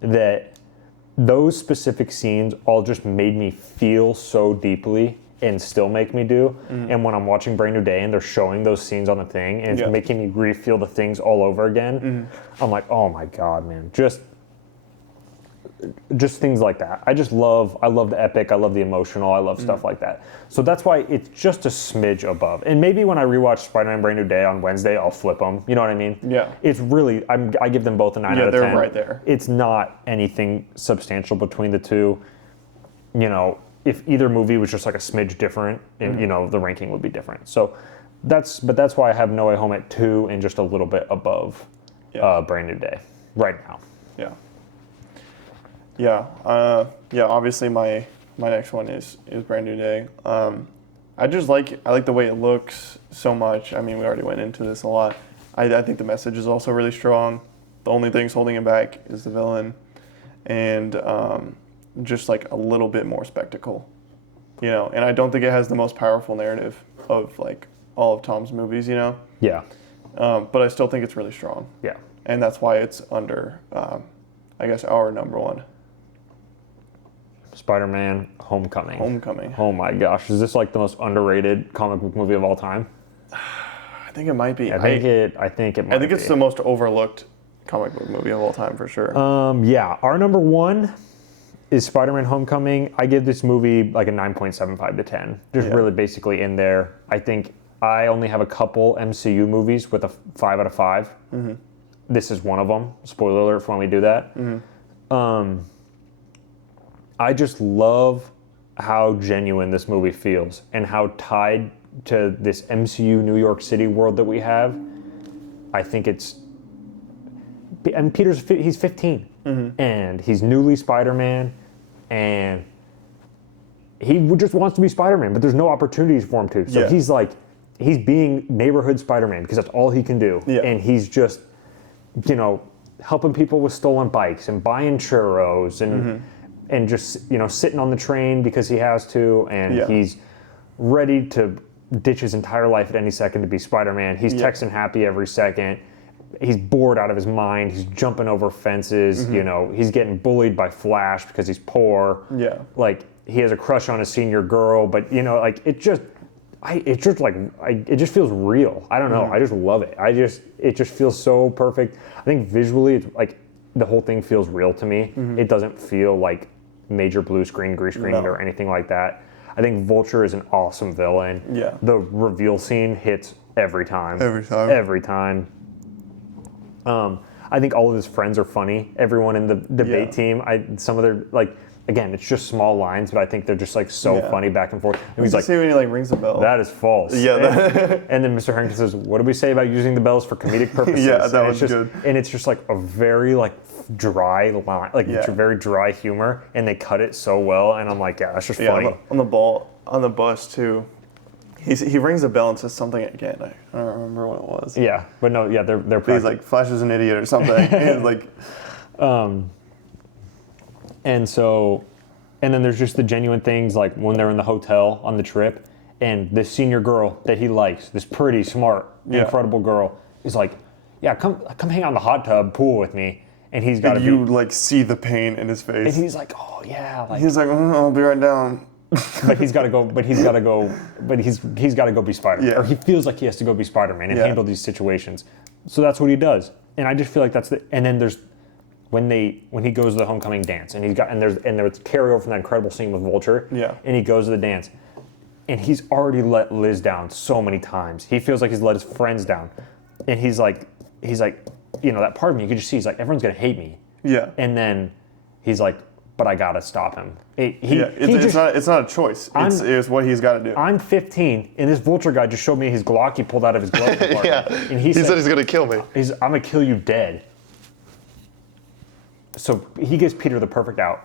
those specific scenes all just made me feel so deeply and still make me do. And when I'm watching Brand New Day and they're showing those scenes on the thing and it's making me re-feel the things all over again, I'm like, oh my God, man. Just things like that. I love the epic, I love the emotional, I love stuff like that. So that's why it's just a smidge above. And maybe when I rewatch Spider-Man Brand New Day on Wednesday, I'll flip them. You know what I mean? Yeah. It's really, I give them both a 9 out of 10. Yeah, they're right there. It's not anything substantial between the two. You know, if either movie was just like a smidge different, and you know, the ranking would be different. So that's why I have No Way Home at 2 and just a little bit above Brand New Day right now. Yeah. Yeah. Obviously, my next one is Brand New Day. I like the way it looks so much. I mean, we already went into this a lot. I think the message is also really strong. The only things holding him back is the villain, and just like a little bit more spectacle, you know. And I don't think it has the most powerful narrative of like all of Tom's movies, you know. Yeah. But I still think it's really strong. Yeah. And that's why it's under, I guess, our number one. Spider-Man Homecoming. Homecoming. Oh my gosh, is this like the most underrated comic book movie of all time? I think it might be. I think it might be. It's the most overlooked comic book movie of all time for sure. Yeah, our number one is Spider-Man Homecoming. I give this movie like a 9.75 to 10. Just really basically in there. I think I only have a couple MCU movies with a 5 out of 5. This is one of them. Spoiler alert for when we do that. I just love how genuine this movie feels and how tied to this MCU New York City world that we have. I think it's... And he's 15. And he's newly Spider-Man. And he just wants to be Spider-Man, but there's no opportunities for him to. So he's being neighborhood Spider-Man because that's all he can do. Yeah. And he's just, you know, helping people with stolen bikes and buying churros and just, you know, sitting on the train because he has to, and he's ready to ditch his entire life at any second to be Spider-Man. He's texting Happy every second. He's bored out of his mind. He's jumping over fences. You know, he's getting bullied by Flash because he's poor. Yeah. Like, he has a crush on a senior girl, but, you know, like, it just feels real. I don't know. I just love it. It just feels so perfect. I think visually, it's like, the whole thing feels real to me. It doesn't feel like major blue screen, green screen, or anything like that. I think Vulture is an awesome villain. Yeah. The reveal scene hits every time. Every time. I think all of his friends are funny. Everyone in the debate team, some of their, like, again, it's just small lines, but I think they're just like so funny back and forth. And he's like, say when he like rings the bell. That is false. Yeah. And then Mr. Harrington says, "What did we say about using the bells for comedic purposes?" Yeah, that was good. And it's just like a very like dry line, like very dry humor, and they cut it so well. And I'm like, yeah, that's just funny. On the bus too. He rings a bell and says something again. I don't remember what it was. Yeah, but no, yeah, they're. He's like, Flash is an idiot or something. And like, and then there's just the genuine things like when they're in the hotel on the trip, and this senior girl that he likes, this pretty smart, incredible girl, is like, yeah, come hang out in the hot tub pool with me, and he's got to. You like see the pain in his face, and he's like, oh yeah, like he's like, I'll be right down. But he's got to go be Spider-Man. Or he feels like he has to go be Spider-Man and handle these situations. So that's what he does. And I just feel like and then there's when he goes to the homecoming dance and there's carryover from that incredible scene with Vulture. Yeah. And he goes to the dance. And he's already let Liz down so many times. He feels like he's let his friends down. And he's like, you know, that part of me you could just see, he's like, everyone's gonna hate me. Yeah. And then he's like, but I gotta stop him. It's not a choice. It's what he's got to do. I'm 15, and this Vulture guy just showed me his Glock he pulled out of his glove compartment. And he said he's gonna kill me. I'm gonna kill you dead. So he gives Peter the perfect out.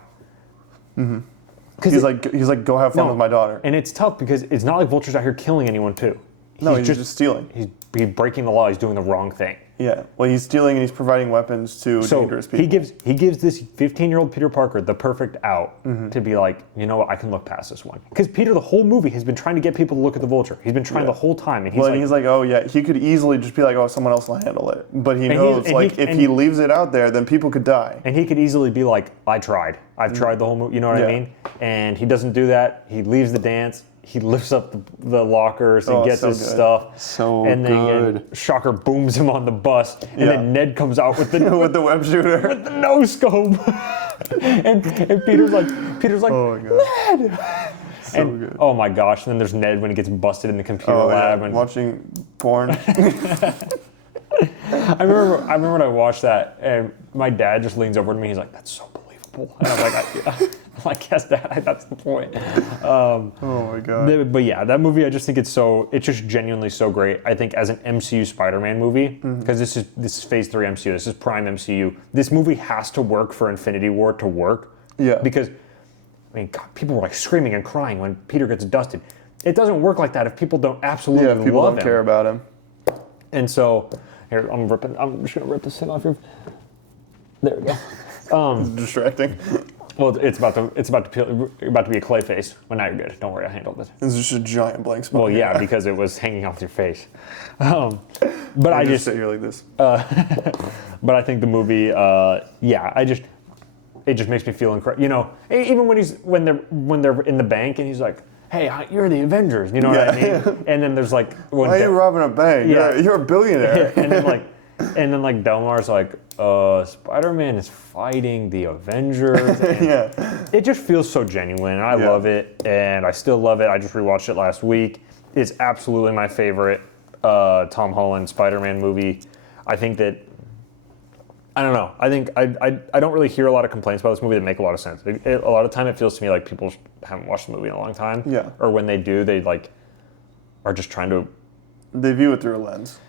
He's like, go have fun with my daughter. And it's tough because it's not like Vulture's out here killing anyone too. He's just stealing. He's breaking the law. He's doing the wrong thing. Yeah. Well, he's stealing and he's providing weapons to dangerous people. He gives this 15-year-old Peter Parker the perfect out to be like, you know what, I can look past this one. Because Peter, the whole movie, has been trying to get people to look at the Vulture. He's been trying the whole time. And he's like, oh yeah, he could easily just be like, oh, someone else will handle it. But he knows, if he leaves it out there, then people could die. And he could easily be like, I tried. I've tried the whole movie. You know what I mean? And he doesn't do that. He leaves the dance. he lifts up the lockers and gets so his good. stuff. So and then good. Shocker booms him on the bus, and then Ned comes out with the with the web shooter. with the no scope. and Peter's like, Oh my God. Ned! So good. Oh my gosh, and then there's Ned when he gets busted in the computer lab. Yeah. And Watching porn. I remember when I watched that, and my dad just leans over to me. He's like, "That's so believable," and I'm like, "Yes, Dad, that's the point." Oh my God. But yeah, that movie, I just think it's just genuinely so great. I think as an MCU Spider-Man movie, because this is Phase 3 MCU, this is prime MCU. This movie has to work for Infinity War to work. Yeah. Because, I mean, God, people were like screaming and crying when Peter gets dusted. It doesn't work like that if people don't absolutely Yeah, if people love don't him. care about him. And so, here, I'm just gonna rip this thing off your. There we go. It's distracting. Well, it's about to be a clay face. Well, now you're good. Don't worry, I handled it. It's just a giant blank spot. Well, yeah, because it was hanging off your face. But I just sit here like this. but I think the movie, it just makes me feel incredible. You know, even when they're in the bank and he's like, "Hey, you're the Avengers," you know what I mean? And then there's like, why are you robbing a bank? Yeah. You're a billionaire. and then Delmar's like, Spider-Man is fighting the Avengers. And Yeah. It just feels so genuine. I love it, and I still love it. I just rewatched it last week. It's absolutely my favorite Tom Holland Spider-Man movie. I think that, I don't know. I think I don't really hear a lot of complaints about this movie that make a lot of sense. A lot of time it feels to me like people haven't watched the movie in a long time. Yeah. Or when they do, they are just trying to. They view it through a lens.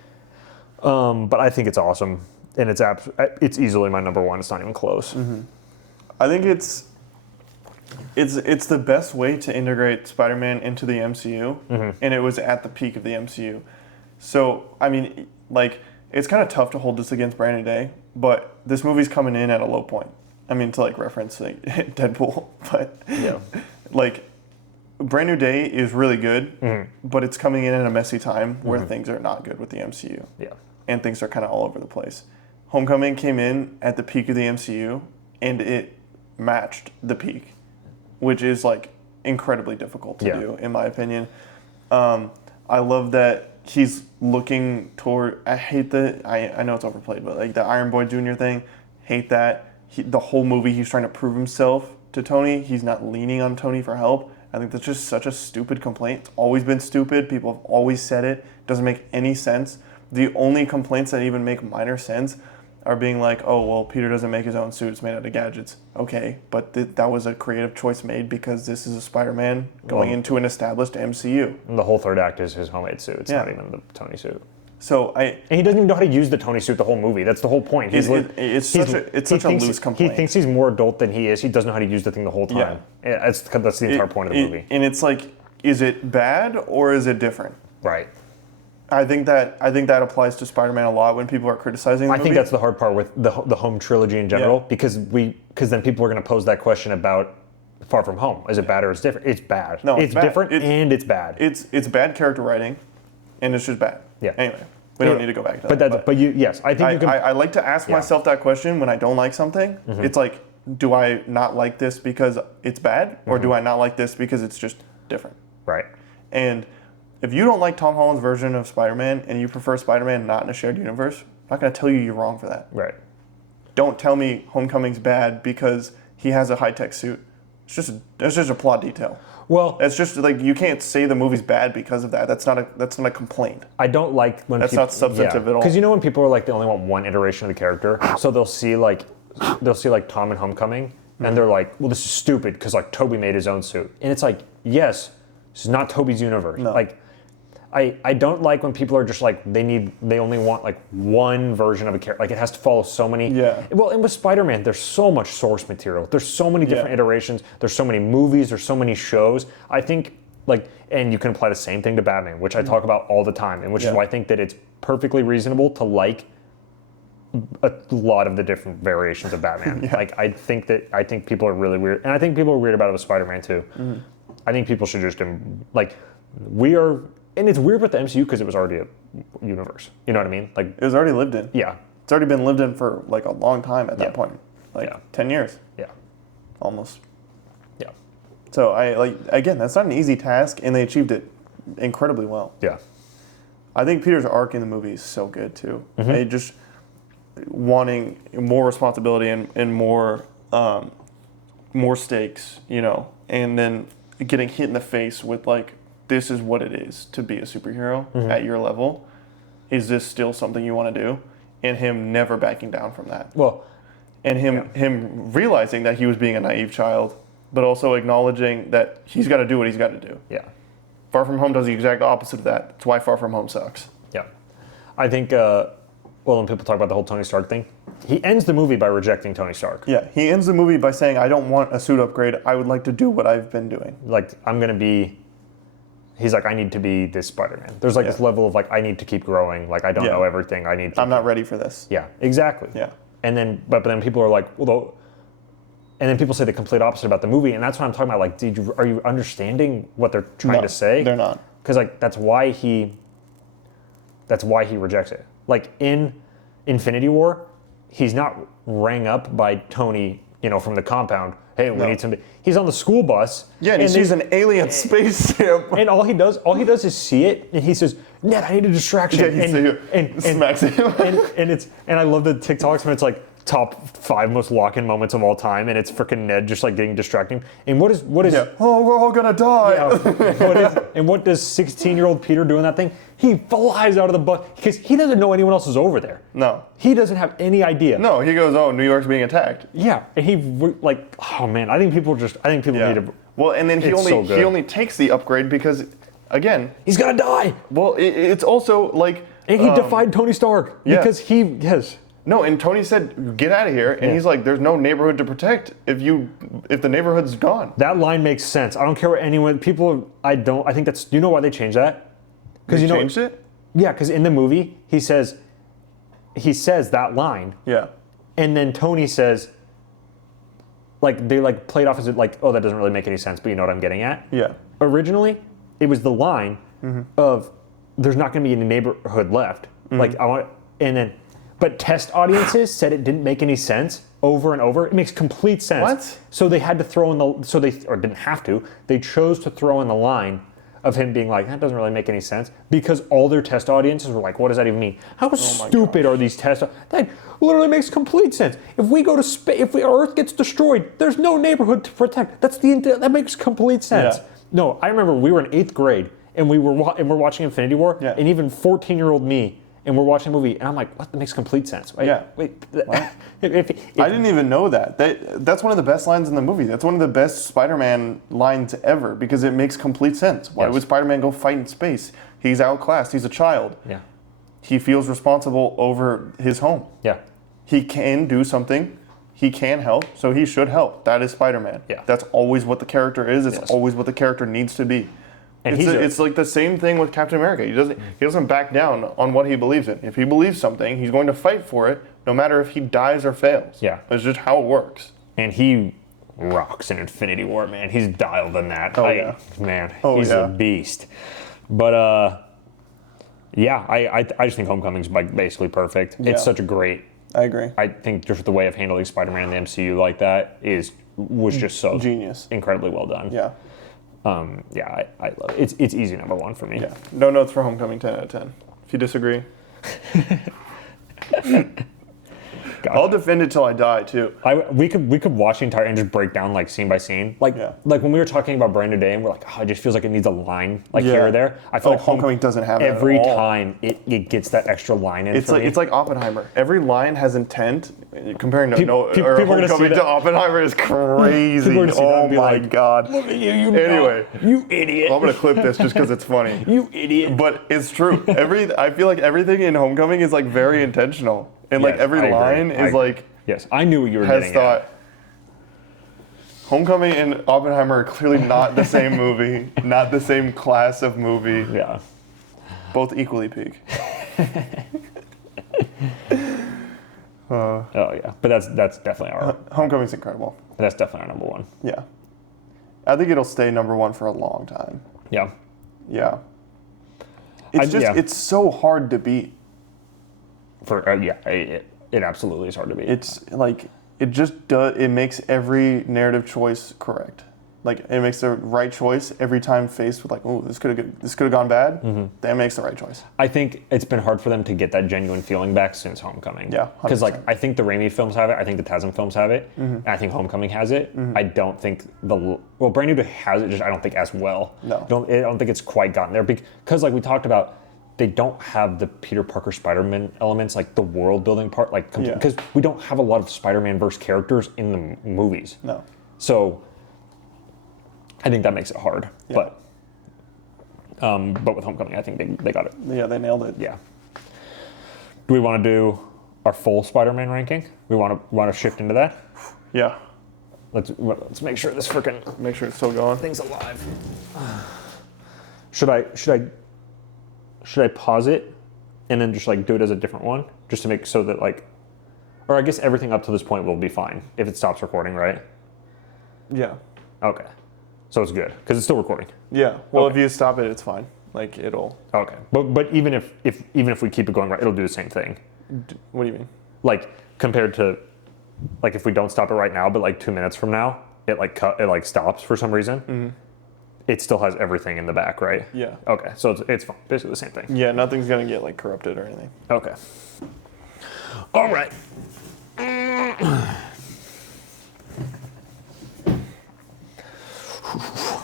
But I think it's awesome, and it's easily my number one. It's not even close. Mm-hmm. I think it's the best way to integrate Spider-Man into the MCU, and it was at the peak of the MCU. So I mean, like, it's kind of tough to hold this against Brand New Day, but this movie's coming in at a low point. I mean, to like reference like Deadpool, but Yeah. like Brand New Day is really good, but it's coming in at a messy time where things are not good with the MCU. Yeah. And things are kind of all over the place. Homecoming came in at the peak of the MCU, and it matched the peak, which is like incredibly difficult to do, in my opinion. I love that he's looking toward. I hate I know it's overplayed, but like the Iron Boy Jr. thing, hate that. The whole movie he's trying to prove himself to Tony. He's not leaning on Tony for help. I think that's just such a stupid complaint. It's always been stupid. People have always said it. Doesn't make any sense. The only complaints that even make minor sense are being like, oh, well, Peter doesn't make his own suit. It's made out of gadgets. Okay, but that was a creative choice made because this is a Spider-Man going into an established MCU. And the whole third act is his homemade suit. It's not even the Tony suit. So And he doesn't even know how to use the Tony suit the whole movie. That's the whole point. It's such a loose complaint. He thinks he's more adult than he is. He doesn't know how to use the thing the whole time. Yeah. That's the entire point of the movie. And it's like, is it bad or is it different? Right. I think that applies to Spider-Man a lot when people are criticizing the movie. I think that's the hard part with the home trilogy in general, because then people are going to pose that question about Far From Home. Is it bad or it's different? It's bad. No, it's bad. different and it's bad. It's bad character writing, and it's just bad. Yeah. Anyway, we don't need to go back to that. I like to ask myself that question when I don't like something. It's like, do I not like this because it's bad, or do I not like this because it's just different? Right. And if you don't like Tom Holland's version of Spider-Man and you prefer Spider-Man not in a shared universe, I'm not going to tell you you're wrong for that. Right. Don't tell me Homecoming's bad because he has a high-tech suit. That's just a plot detail. Well, it's just like, you can't say the movie's bad because of that. That's not a complaint. I don't like when that's not substantive at all. Because when people are like, they only want one iteration of the character, so they'll see like Tom in Homecoming, and they're like, well, this is stupid because like Tobey made his own suit, and it's like, yes, this is not Tobey's universe. No. Like, I don't like when people are just like, they only want like one version of a character. Like, it has to follow so many. Yeah. Well, and with Spider-Man, there's so much source material. There's so many different iterations. There's so many movies. There's so many shows. I think, like, and you can apply the same thing to Batman, which I talk about all the time, and which is why I think that it's perfectly reasonable to like a lot of the different variations of Batman. Like, I think people are really weird, and I think people are weird about it with Spider-Man too. I think people should just and it's weird with the MCU because it was already a universe. You know what I mean? Like, it was already lived in. Yeah. It's already been lived in for like a long time at that point. Like 10 years. Yeah. Almost. Yeah. So again, that's not an easy task, and they achieved it incredibly well. Yeah. I think Peter's arc in the movie is so good too. Mm-hmm. They just wanting more responsibility and more stakes, and then getting hit in the face with like, this is what it is to be a superhero at your level. Is this still something you want to do? And him never backing down from that. Well, and him realizing that he was being a naive child, but also acknowledging that he's got to do what he's got to do. Yeah. Far From Home does the exact opposite of that. That's why Far From Home sucks. Yeah. I think, when people talk about the whole Tony Stark thing, he ends the movie by rejecting Tony Stark. Yeah, he ends the movie by saying, I don't want a suit upgrade. I would like to do what I've been doing. Like, he's like, I need to be this Spider-Man. There's like this level of like, I need to keep growing. Like, I don't know everything. I'm not ready for this. Yeah, exactly. Yeah. And then, but then people are like, and then people say the complete opposite about the movie, and that's what I'm talking about. Like, are you understanding what they're trying to say? They're not. Because like that's why he rejects it. Like in Infinity War, he's not rang up by Tony, from the compound. Hey, we need somebody. He's on the school bus. Yeah, and he sees an alien spaceship. And all he does is see it, and he says, "Ned, I need a distraction." Yeah, and smacks him. and I love the TikToks when it's like top 5 most lock-in moments of all time, and it's freaking Ned just like getting distracting. And what is? Yeah. Oh, we're all gonna die. Yeah. What does 16-year-old Peter do in that thing? He flies out of the bus because he doesn't know anyone else is over there. No. He doesn't have any idea. No, he goes, "Oh, New York's being attacked." Yeah, and he like, oh man, I think people need to. Well, and then he only takes the upgrade because, again, he's gonna die. Well, it's also like, and he defied Tony Stark because he has. No, and Tony said, "Get out of here," and he's like, "There's no neighborhood to protect if the neighborhood's gone." That line makes sense. I don't care what anyone. I think that's. Do you know why they changed that? Because changed it. Yeah, because in the movie he says that line. Yeah. And then Tony says, like they like played off as like, oh, that doesn't really make any sense, but you know what I'm getting at. Yeah. Originally, it was the line of, "There's not going to be any neighborhood left." Like but test audiences said it didn't make any sense over and over. It makes complete sense. What? So they had to throw in or didn't have to. They chose to throw in the line of him being like, that doesn't really make any sense, because all their test audiences were like, what does that even mean? How stupid are these tests? That literally makes complete sense. If we go to space, if Earth gets destroyed, there's no neighborhood to protect. That makes complete sense. Yeah. No, I remember we were in 8th grade and we're watching Infinity War, and even 14-year-old me, and we're watching a movie, and I'm like, what? That makes complete sense. Wait, yeah. Wait. What? I didn't even know that. That's one of the best lines in the movie. That's one of the best Spider-Man lines ever, because it makes complete sense. Why would Spider-Man go fight in space? He's outclassed. He's a child. Yeah. He feels responsible over his home. Yeah. He can do something. He can help, so he should help. That is Spider-Man. Yeah. That's always what the character is. It's always what the character needs to be. And it's like the same thing with Captain America. He doesn't back down on what he believes in. If he believes something, he's going to fight for it, no matter if he dies or fails. Yeah. It's just how it works. And he rocks in Infinity War, man. He's dialed in that. Man, he's a beast. But I just think Homecoming's basically perfect. Yeah. It's such a great. I agree. I think just the way of handling Spider-Man in the MCU like that was just so genius, incredibly well done. Yeah. I love it. It's easy number 1 for me. Yeah. No notes for Homecoming, 10 out of 10. If you disagree. I'll defend it till I die too. We could watch the entire and just break down like scene by scene. Like when we were talking about Brand New Day and we're like, it just feels like it needs a line here or there. I feel like Homecoming doesn't have every that at all. time it gets that extra line in. It's like Oppenheimer. Every line has intent. Comparing Homecoming to Oppenheimer is crazy. Oh my god. Look at you, anyway, you idiot. I'm gonna clip this just because it's funny. You idiot. But it's true. I feel like everything in Homecoming is like very intentional. And like every line is like... Yes, I knew what you were getting at. Homecoming and Oppenheimer are clearly not the same movie, not the same class of movie. Yeah. Both equally peak. Oh yeah, but that's definitely our... Homecoming's incredible. That's definitely our number 1. Yeah. I think it'll stay number 1 for a long time. Yeah. Yeah. It's so hard to beat. It absolutely is hard to beat. It's like it just does. It makes every narrative choice correct. Like, it makes the right choice every time faced with like, oh, this could have gone bad. That makes the right choice. I think it's been hard for them to get that genuine feeling back since Homecoming. Yeah, 100%. Because like I think the Raimi films have it. I think the Tasm films have it. And I think Homecoming has it. I don't think Brand New Day has it. Just I don't think as well. No. I don't think it's quite gotten there because like we talked about, they don't have the Peter Parker Spider-Man elements, like the world building part, like because we don't have a lot of Spider-Man verse characters in the movies. No. So I think that makes it hard. Yeah. But with Homecoming, I think they got it. Yeah, they nailed it. Yeah. Do we want to do our full Spider-Man ranking? We want to shift into that? Yeah. Let's make sure this freaking Make sure it's still going. thing's alive. Should I pause it and then just like do it as a different one, just to make so that like, or I guess everything up to this point will be fine if it stops recording, right? Yeah. Okay. So it's good because it's still recording. Yeah. Well, Okay. if you stop it, it's fine. Like, it'll. Okay. But even if we keep it going right, it'll do the same thing. What do you mean? Like compared to, like if we don't stop it right now, but like 2 minutes from now, it stops for some reason. It still has everything in the back, right? Yeah. Okay. So it's fine. Basically the same thing. Yeah, nothing's gonna get like corrupted or anything. Okay. All right.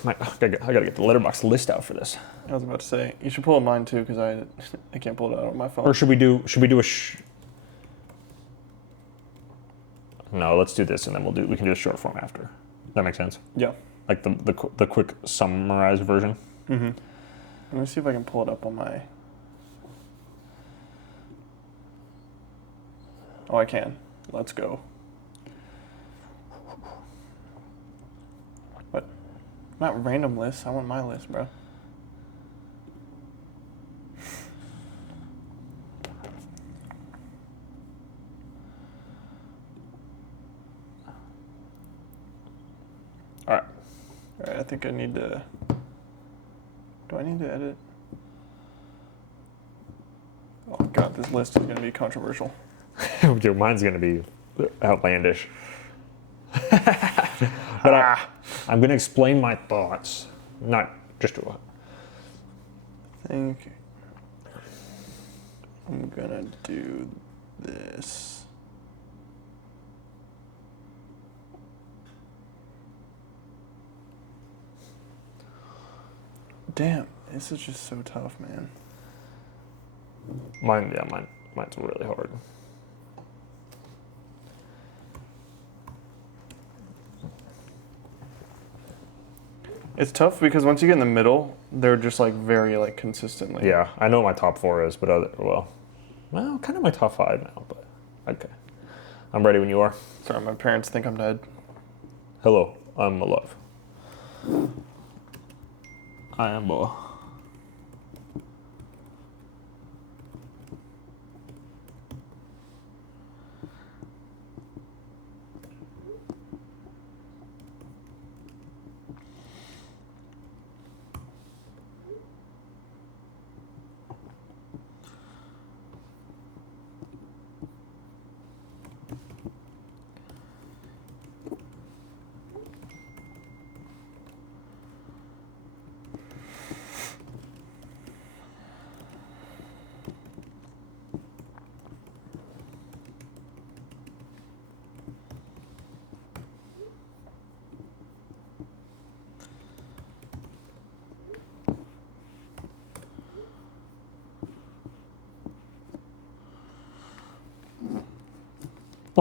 I gotta get the letterbox list out for this. I was about to say you should pull up mine too because I can't pull it out on my phone. Or should we do a No, let's do this and then we can do a short form after. Does that make sense? Yeah. Like the quick summarized version. Let me see if I can pull it up on my. Oh, I can. Let's go. What? Not random lists. I want my list, bro. All right. All right, I think I need to. Do I need to edit? Oh god, this list is gonna be controversial. Dude, mine's gonna be outlandish. But I'm gonna explain my thoughts, not just to. I think I'm gonna do this. Damn, this is just so tough, man. Mine's really hard. It's tough because once you get in the middle, they're just like very like consistently. Yeah, I know what my top 4 is, but kind of my top 5 now. But okay, I'm ready when you are. Sorry, my parents think I'm dead. Hello, I'm alive. I am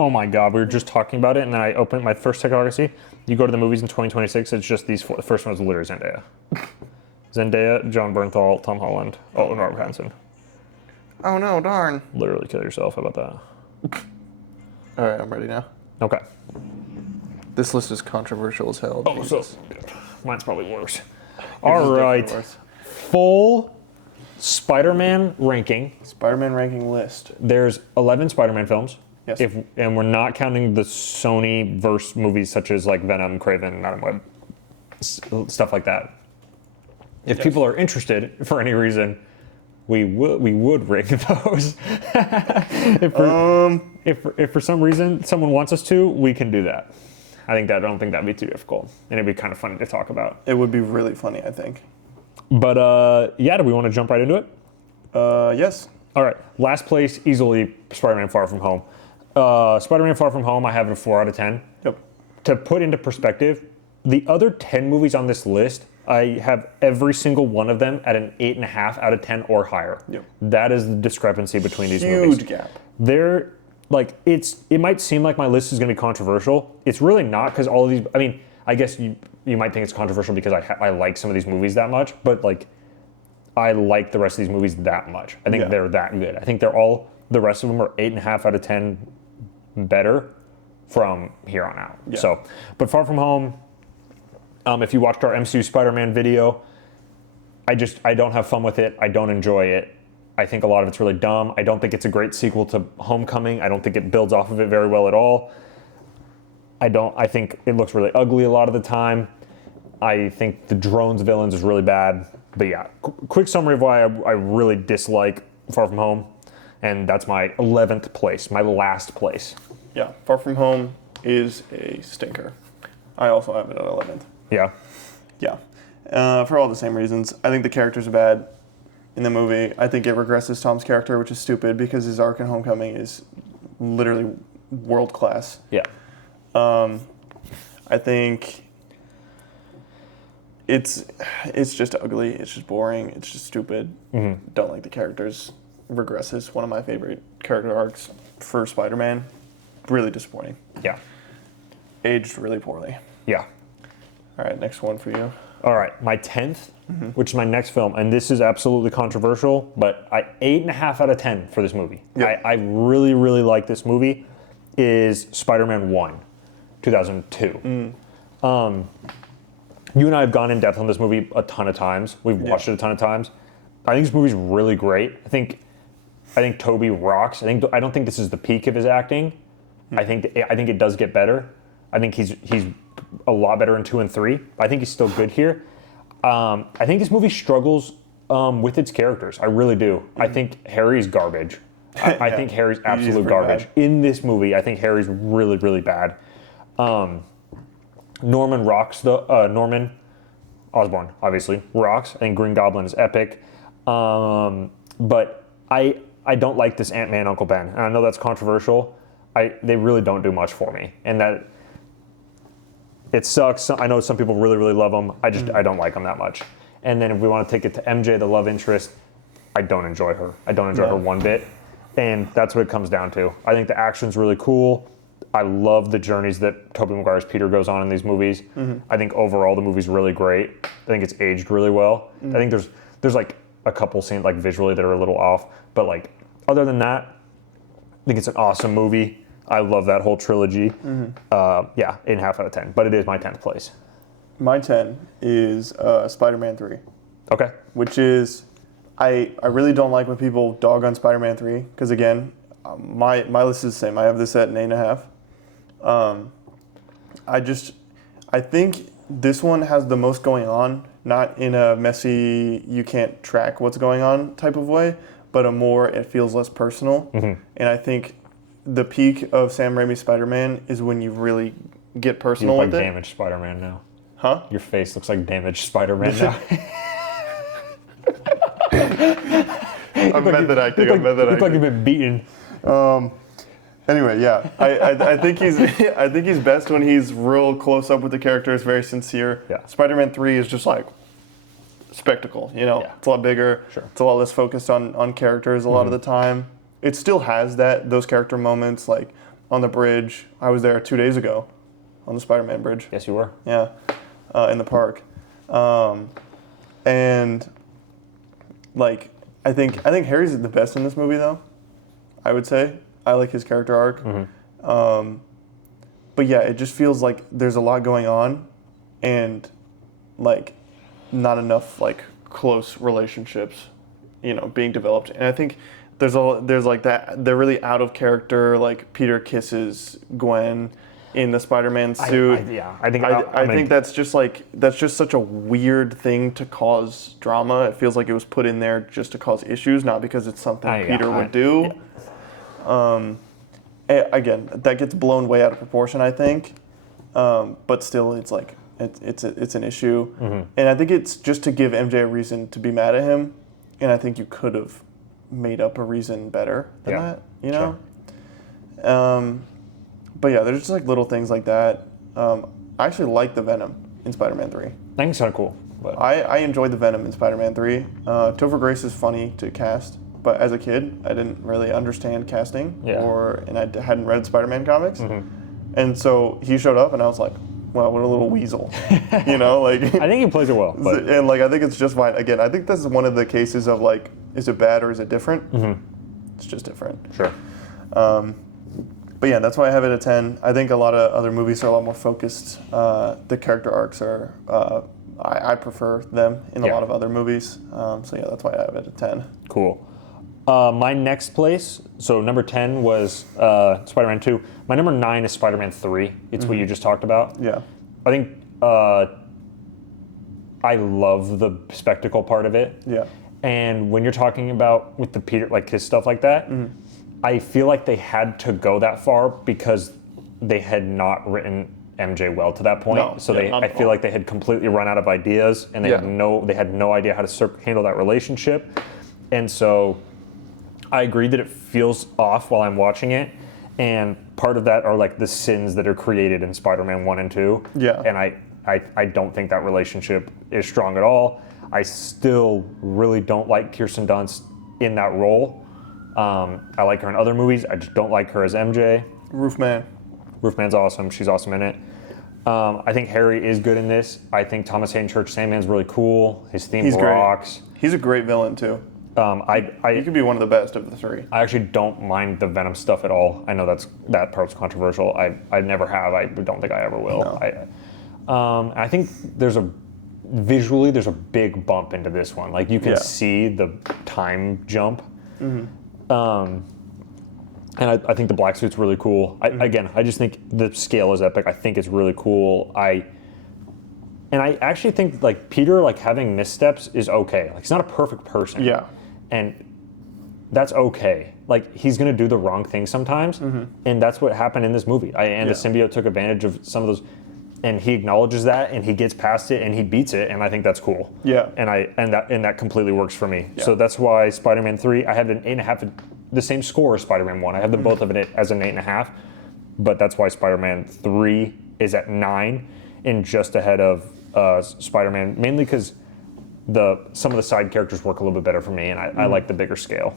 Oh my God, we were just talking about it, and then I opened my first TikTok I see. You go to the movies in 2026, it's just these 4. The first one is literally Zendaya. Zendaya, John Bernthal, Tom Holland, and Robert Pattinson. Oh no, darn. Literally kill yourself. How about that? All right, I'm ready now. Okay. This list is controversial as hell. Oh, so mine's probably worse. Yours All is right. definitely worse. Full Spider-Man ranking. Spider-Man ranking list. There's 11 Spider-Man films. Yes. And we're not counting the Sony verse movies such as like Venom, Craven, Madam Web, stuff like that. If people are interested for any reason, we would rank those. if for some reason someone wants us to, we can do that. I don't think that'd be too difficult, and it'd be kind of funny to talk about. It would be really funny, I think. But do we want to jump right into it? Yes. All right, last place, easily Spider-Man Far From Home. Spider-Man Far From Home, I have it a 4 out of 10. Yep. To put into perspective, the other 10 movies on this list, I have every single one of them at an 8.5 out of 10 or higher. Yep. That is the discrepancy between these movies. Huge gap. They're like it might seem like my list is going to be controversial. It's really not, because all of these. I mean, I guess you might think it's controversial because I like some of these movies that much, but like I like the rest of these movies that much. I think they're that good. I think the rest of them are 8.5 out of 10 better from here on out. Yeah. So, but Far From Home. If you watched our MCU Spider-Man video, I don't have fun with it. I don't enjoy it. I think a lot of it's really dumb. I don't think it's a great sequel to Homecoming. I don't think it builds off of it very well at all. I think it looks really ugly a lot of the time. I think the drones villains is really bad. But yeah, quick summary of why I really dislike Far From Home. And that's my 11th place, my last place. Yeah, Far From Home is a stinker. I also have it at 11th. Yeah. Yeah. For all the same reasons. I think the characters are bad in the movie. I think it regresses Tom's character, which is stupid because his arc in Homecoming is literally world class. Yeah. I think it's just ugly. It's just boring. It's just stupid. Mm-hmm. Don't like the characters. Regresses. One of my favorite character arcs for Spider-Man. Really disappointing. Yeah. Aged really poorly. Yeah. All right, next one for you. All right, my 10th, which is my next film, and this is absolutely controversial, but 8.5 out of 10 for this movie. Yep. I really, really like this movie, is Spider-Man 1, 2002. You and I have gone in depth on this movie a ton of times. We've watched it a ton of times. I think this movie's really great. I think Tobey rocks. I don't think this is the peak of his acting. I think it does get better. I think he's a lot better in 2 and 3. I think he's still good here. I think this movie struggles with its characters. I really do. I think Harry's garbage. I think Harry's absolute garbage. Bad. In this movie, I think Harry's really, really bad. Norman rocks Norman Osborn, obviously, rocks. I think Green Goblin is epic. But I don't like this Ant-Man Uncle Ben. And I know that's controversial. They really don't do much for me. And that it sucks. I know some people really, really love him. I don't like him that much. And then if we want to take it to MJ, the love interest, I don't enjoy her. I don't enjoy her one bit. And that's what it comes down to. I think the action's really cool. I love the journeys that Tobey Maguire's Peter goes on in these movies. I think overall the movie's really great. I think it's aged really well. I think there's like a couple scenes like visually that are a little off. But like other than that, I think it's an awesome movie. I love that whole trilogy. 8.5 out of 10. But it is my 10th place. My 10 is Spider-Man 3. Okay. Which is, I really don't like when people dog on Spider-Man 3. Because again, my list is the same. I have this at an 8.5. I think this one has the most going on. Not in a messy, you can't track what's going on type of way. But it feels less personal. And I think the peak of Sam Raimi's Spider-Man is when you really get personal with it. You look like damaged Spider-Man now. Huh? Your face looks like damaged Spider-Man now. I'm method acting. You look like you've been beaten. Anyway, yeah, I think he's best when he's real close up with the characters, very sincere. Yeah. Spider-Man 3 is just like spectacle. Yeah. It's a lot bigger. Sure. It's a lot less focused on characters a lot of the time. It still has those character moments, like on the bridge. I was there 2 days ago, on the Spider-Man bridge. Yes, you were. Yeah, in the park, and like I think Harry's the best in this movie, though. I would say I like his character arc, but yeah, it just feels like there's a lot going on, and like not enough like close relationships, being developed, and I think. There's like that. They're really out of character. Like Peter kisses Gwen in the Spider-Man suit. I think that's just such a weird thing to cause drama. It feels like it was put in there just to cause issues, not because it's something Peter would do. Yeah. Again, that gets blown way out of proportion, I think. but still, it's like it's an issue, and I think it's just to give MJ a reason to be mad at him, and I think you could have made up a reason better than that, you know. Sure. But yeah, there's just like little things like that. I actually like the Venom in Spider-Man 3. I think it's kind of cool. But I enjoyed the Venom in Spider-Man 3. Topher Grace is funny to cast, but as a kid, I didn't really understand casting, and I hadn't read Spider-Man comics, and so he showed up, and I was like, wow, what a little weasel, you know, like. I think he plays it well, but. And like I think it's just fine. Again, I think this is one of the cases of like, is it bad or is it different? It's just different. Sure. But yeah, that's why I have it at 10. I think a lot of other movies are a lot more focused. The character arcs are, I prefer them in a lot of other movies. So yeah, that's why I have it at 10. Cool. My next place, so number 10 was Spider-Man 2. My number 9 is Spider-Man 3. It's what you just talked about. Yeah. I think I love the spectacle part of it. Yeah. And when you're talking about with the Peter, like his stuff like that, I feel like they had to go that far because they had not written MJ well to that point. No, so yeah, I feel like they had completely run out of ideas, and they had no idea how to handle that relationship. And so I agree that it feels off while I'm watching it. And part of that are like the sins that are created in Spider-Man 1 and 2. Yeah. And I don't think that relationship is strong at all. I still really don't like Kirsten Dunst in that role. I like her in other movies. I just don't like her as MJ. Roofman's awesome. She's awesome in it. I think Harry is good in this. I think Thomas Hayden Church Sandman's really cool. His theme rocks. Great. He's a great villain too. He could be one of the best of the three. I actually don't mind the Venom stuff at all. I know that part's controversial. I never have. I don't think I ever will. No. I think there's a big bump into this one. Like you can see the time jump. And I think the black suit's really cool. I just think the scale is epic. I think it's really cool. I actually think like Peter like having missteps is okay. Like he's not a perfect person. Yeah. And that's okay. Like he's gonna do the wrong thing sometimes, and that's what happened in this movie. The symbiote took advantage of some of those, and he acknowledges that, and he gets past it, and he beats it, and I think that's cool. Yeah. And that completely works for me. Yeah. So that's why Spider-Man 3, I have an 8.5, the same score as Spider-Man 1. I have them both of it as an 8.5, but that's why Spider-Man 3 is at 9, and just ahead of Spider-Man, mainly because some of the side characters work a little bit better for me, and I like the bigger scale.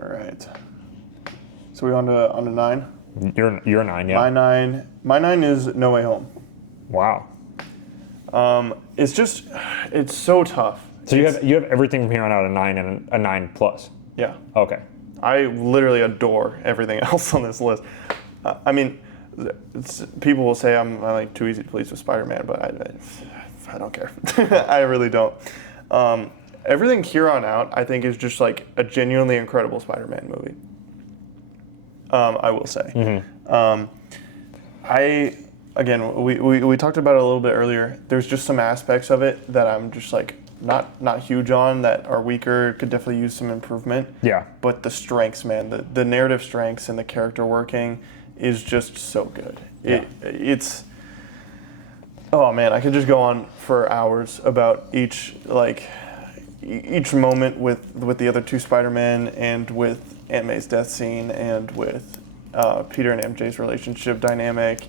All right. So we on to 9? You're a 9, yeah. My 9 is No Way Home. Wow. It's so tough. So you have everything from here on out a 9 and a 9 plus. Yeah. Okay. I literally adore everything else on this list. I mean, people will say I'm like too easy to please with Spider-Man, but I don't care. I really don't. Everything here on out, I think, is just like a genuinely incredible Spider-Man movie. I will say. We talked about it a little bit earlier. There's just some aspects of it that I'm just like not huge on, that are weaker, could definitely use some improvement. Yeah. But the strengths, man, the narrative strengths and the character working is just so good. Yeah. It's oh man, I could just go on for hours about each moment with the other two Spider-Men, and with Aunt May's death scene, and with Peter and MJ's relationship dynamic,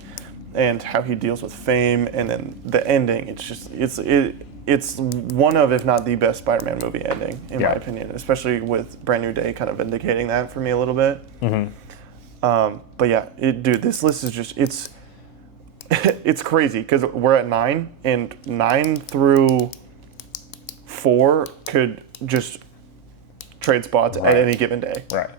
and how he deals with fame, and then the ending. It's one of, if not the best Spider-Man movie ending, in my opinion, especially with Brand New Day kind of indicating that for me a little bit. But yeah, this list is just, it's crazy, because we're at 9, and 9 through 4 could just trade spots at any given day. Right.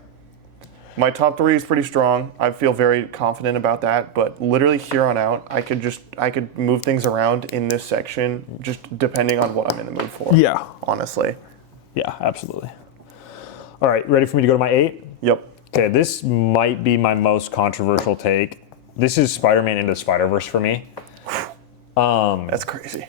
My top 3 is pretty strong. I feel very confident about that, but literally here on out, I could move things around in this section just depending on what I'm in the mood for. Yeah. Honestly. Yeah, absolutely. All right, ready for me to go to my 8? Yep. Okay, this might be my most controversial take. This is Spider-Man Into the Spider-Verse for me. That's crazy.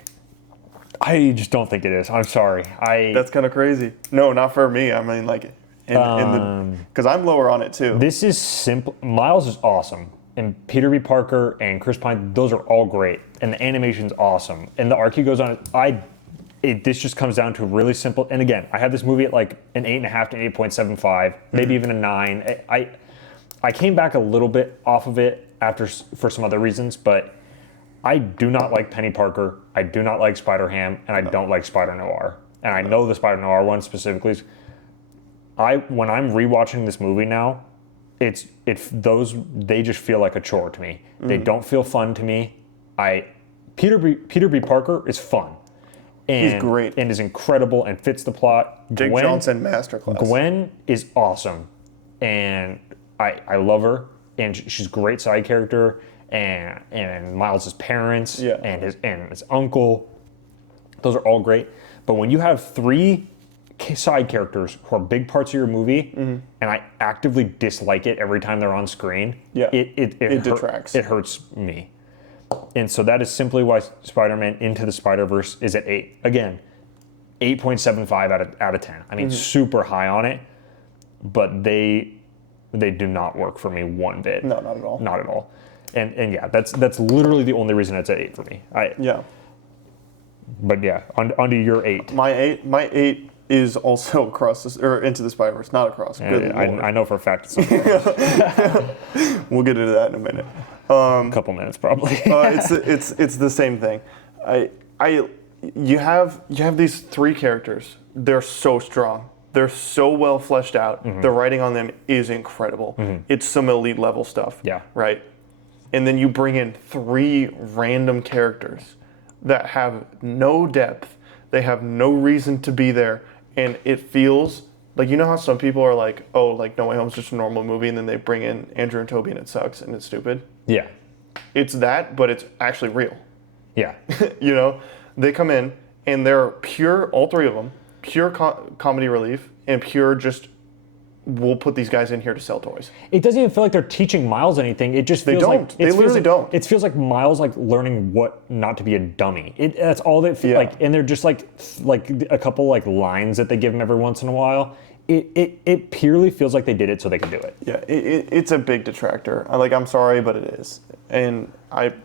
I just don't think it is. I'm sorry. That's kind of crazy. No, not for me. I mean, like, Because I'm lower on it too. This is simple. Miles is awesome. And Peter B. Parker and Chris Pine, those are all great. And the animation's awesome. And the arc he goes on, this just comes down to really simple. And again, I have this movie at like an 8.5 to 8.75, maybe even a 9. I came back a little bit off of it for some other reasons, but I do not like Penny Parker. I do not like Spider-Ham, and I don't like Spider-Noir. And I know the Spider-Noir one specifically. When I'm rewatching this movie now, they just feel like a chore to me. They don't feel fun to me. Peter B. Parker is fun. And, he's great. And is incredible and fits the plot. Jake Johnson masterclass. Gwen is awesome. And I love her. And she's a great side character. And Miles' parents and his uncle. Those are all great. But when you have 3 side characters who are big parts of your movie, and I actively dislike it every time they're on screen, it detracts. It hurts me. And so that is simply why Spider-Man Into the Spider-Verse is at 8. Again, 8.75 out of 10. I mean, super high on it, but they do not work for me one bit. No, not at all. Not at all. And yeah, that's literally the only reason it's at 8 for me. But yeah, onto your 8. My 8 is also Into the Spider-Verse, not Across. I know for a fact it's We'll get into that in a minute. A couple minutes probably. It's the same thing. You have these 3 characters. They're so strong. They're so well fleshed out. The writing on them is incredible. It's some elite level stuff. Yeah. Right. And then you bring in 3 random characters that have no depth. They have no reason to be there, and it feels like, you know how some people are like, oh, like No Way Home's just a normal movie, and then they bring in Andrew and Toby and it sucks and it's stupid. Yeah. It's that, but it's actually real. Yeah. You know, they come in and they're pure, all 3 of them, pure comedy relief and pure just, we'll put these guys in here to sell toys. It doesn't even feel like they're teaching Miles anything. It just feels They literally don't. It feels like Miles like learning what not to be a dummy. That's all that feels like. And they're just like a couple like lines that they give him every once in a while. It purely feels like they did it so they could do it. Yeah, it's a big detractor. I'm sorry, but it is. And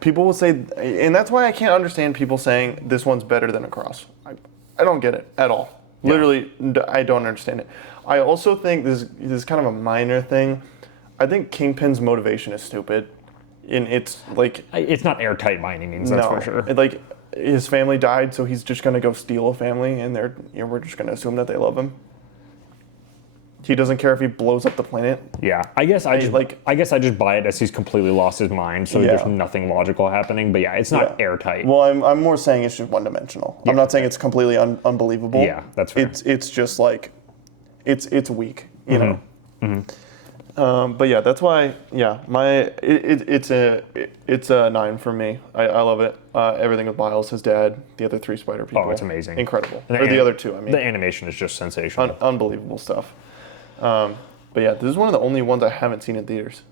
people will say, and that's why I can't understand people saying this one's better than Across. I don't get it at all. Yeah. Literally, I don't understand it. I also think this is kind of a minor thing. I think Kingpin's motivation is stupid. And it's like... It's not airtight by any means, that's for sure. Like, his family died, so he's just going to go steal a family, and we're just going to assume that they love him. He doesn't care if he blows up the planet. Yeah, I guess I just buy it as he's completely lost his mind, so there's nothing logical happening. But yeah, it's not airtight. Well, I'm more saying it's just one-dimensional. Yeah. I'm not saying it's completely unbelievable. Yeah, that's fair. It's just like, it's weak, you know. But yeah, that's why. Yeah, it's a 9 for me. I love it. Everything with Miles, his dad, the other 3 spider people. Oh, it's amazing. Incredible. Or the other 2. I mean, the animation is just sensational. Unbelievable stuff. But yeah, this is one of the only ones I haven't seen in theaters.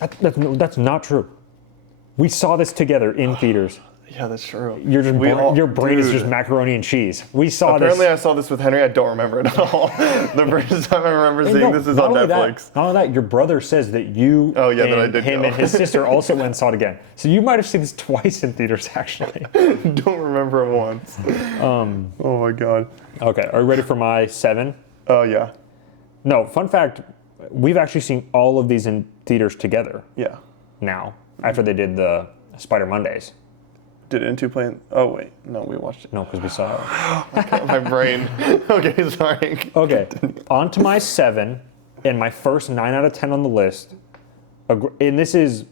That's not true. We saw this together in theaters. Yeah, that's true. Your brain is just macaroni and cheese. We saw Apparently, I saw this with Henry. I don't remember it at all. The first time I remember seeing this is on Netflix. Not only that, your brother says that you and him and his sister also went and saw it again. So you might have seen this twice in theaters, actually. Don't remember it once. Oh my God. Okay, are you ready for my 7? Oh, yeah. No, fun fact, we've actually seen all of these in theaters together. Yeah. Now, after they did the Spider Mondays. Did Into play? Oh, wait. No, we watched it. No, because we saw it. Okay, my brain. Okay, sorry. Okay, on to my 7, and my first 9 out of 10 on the list. And this is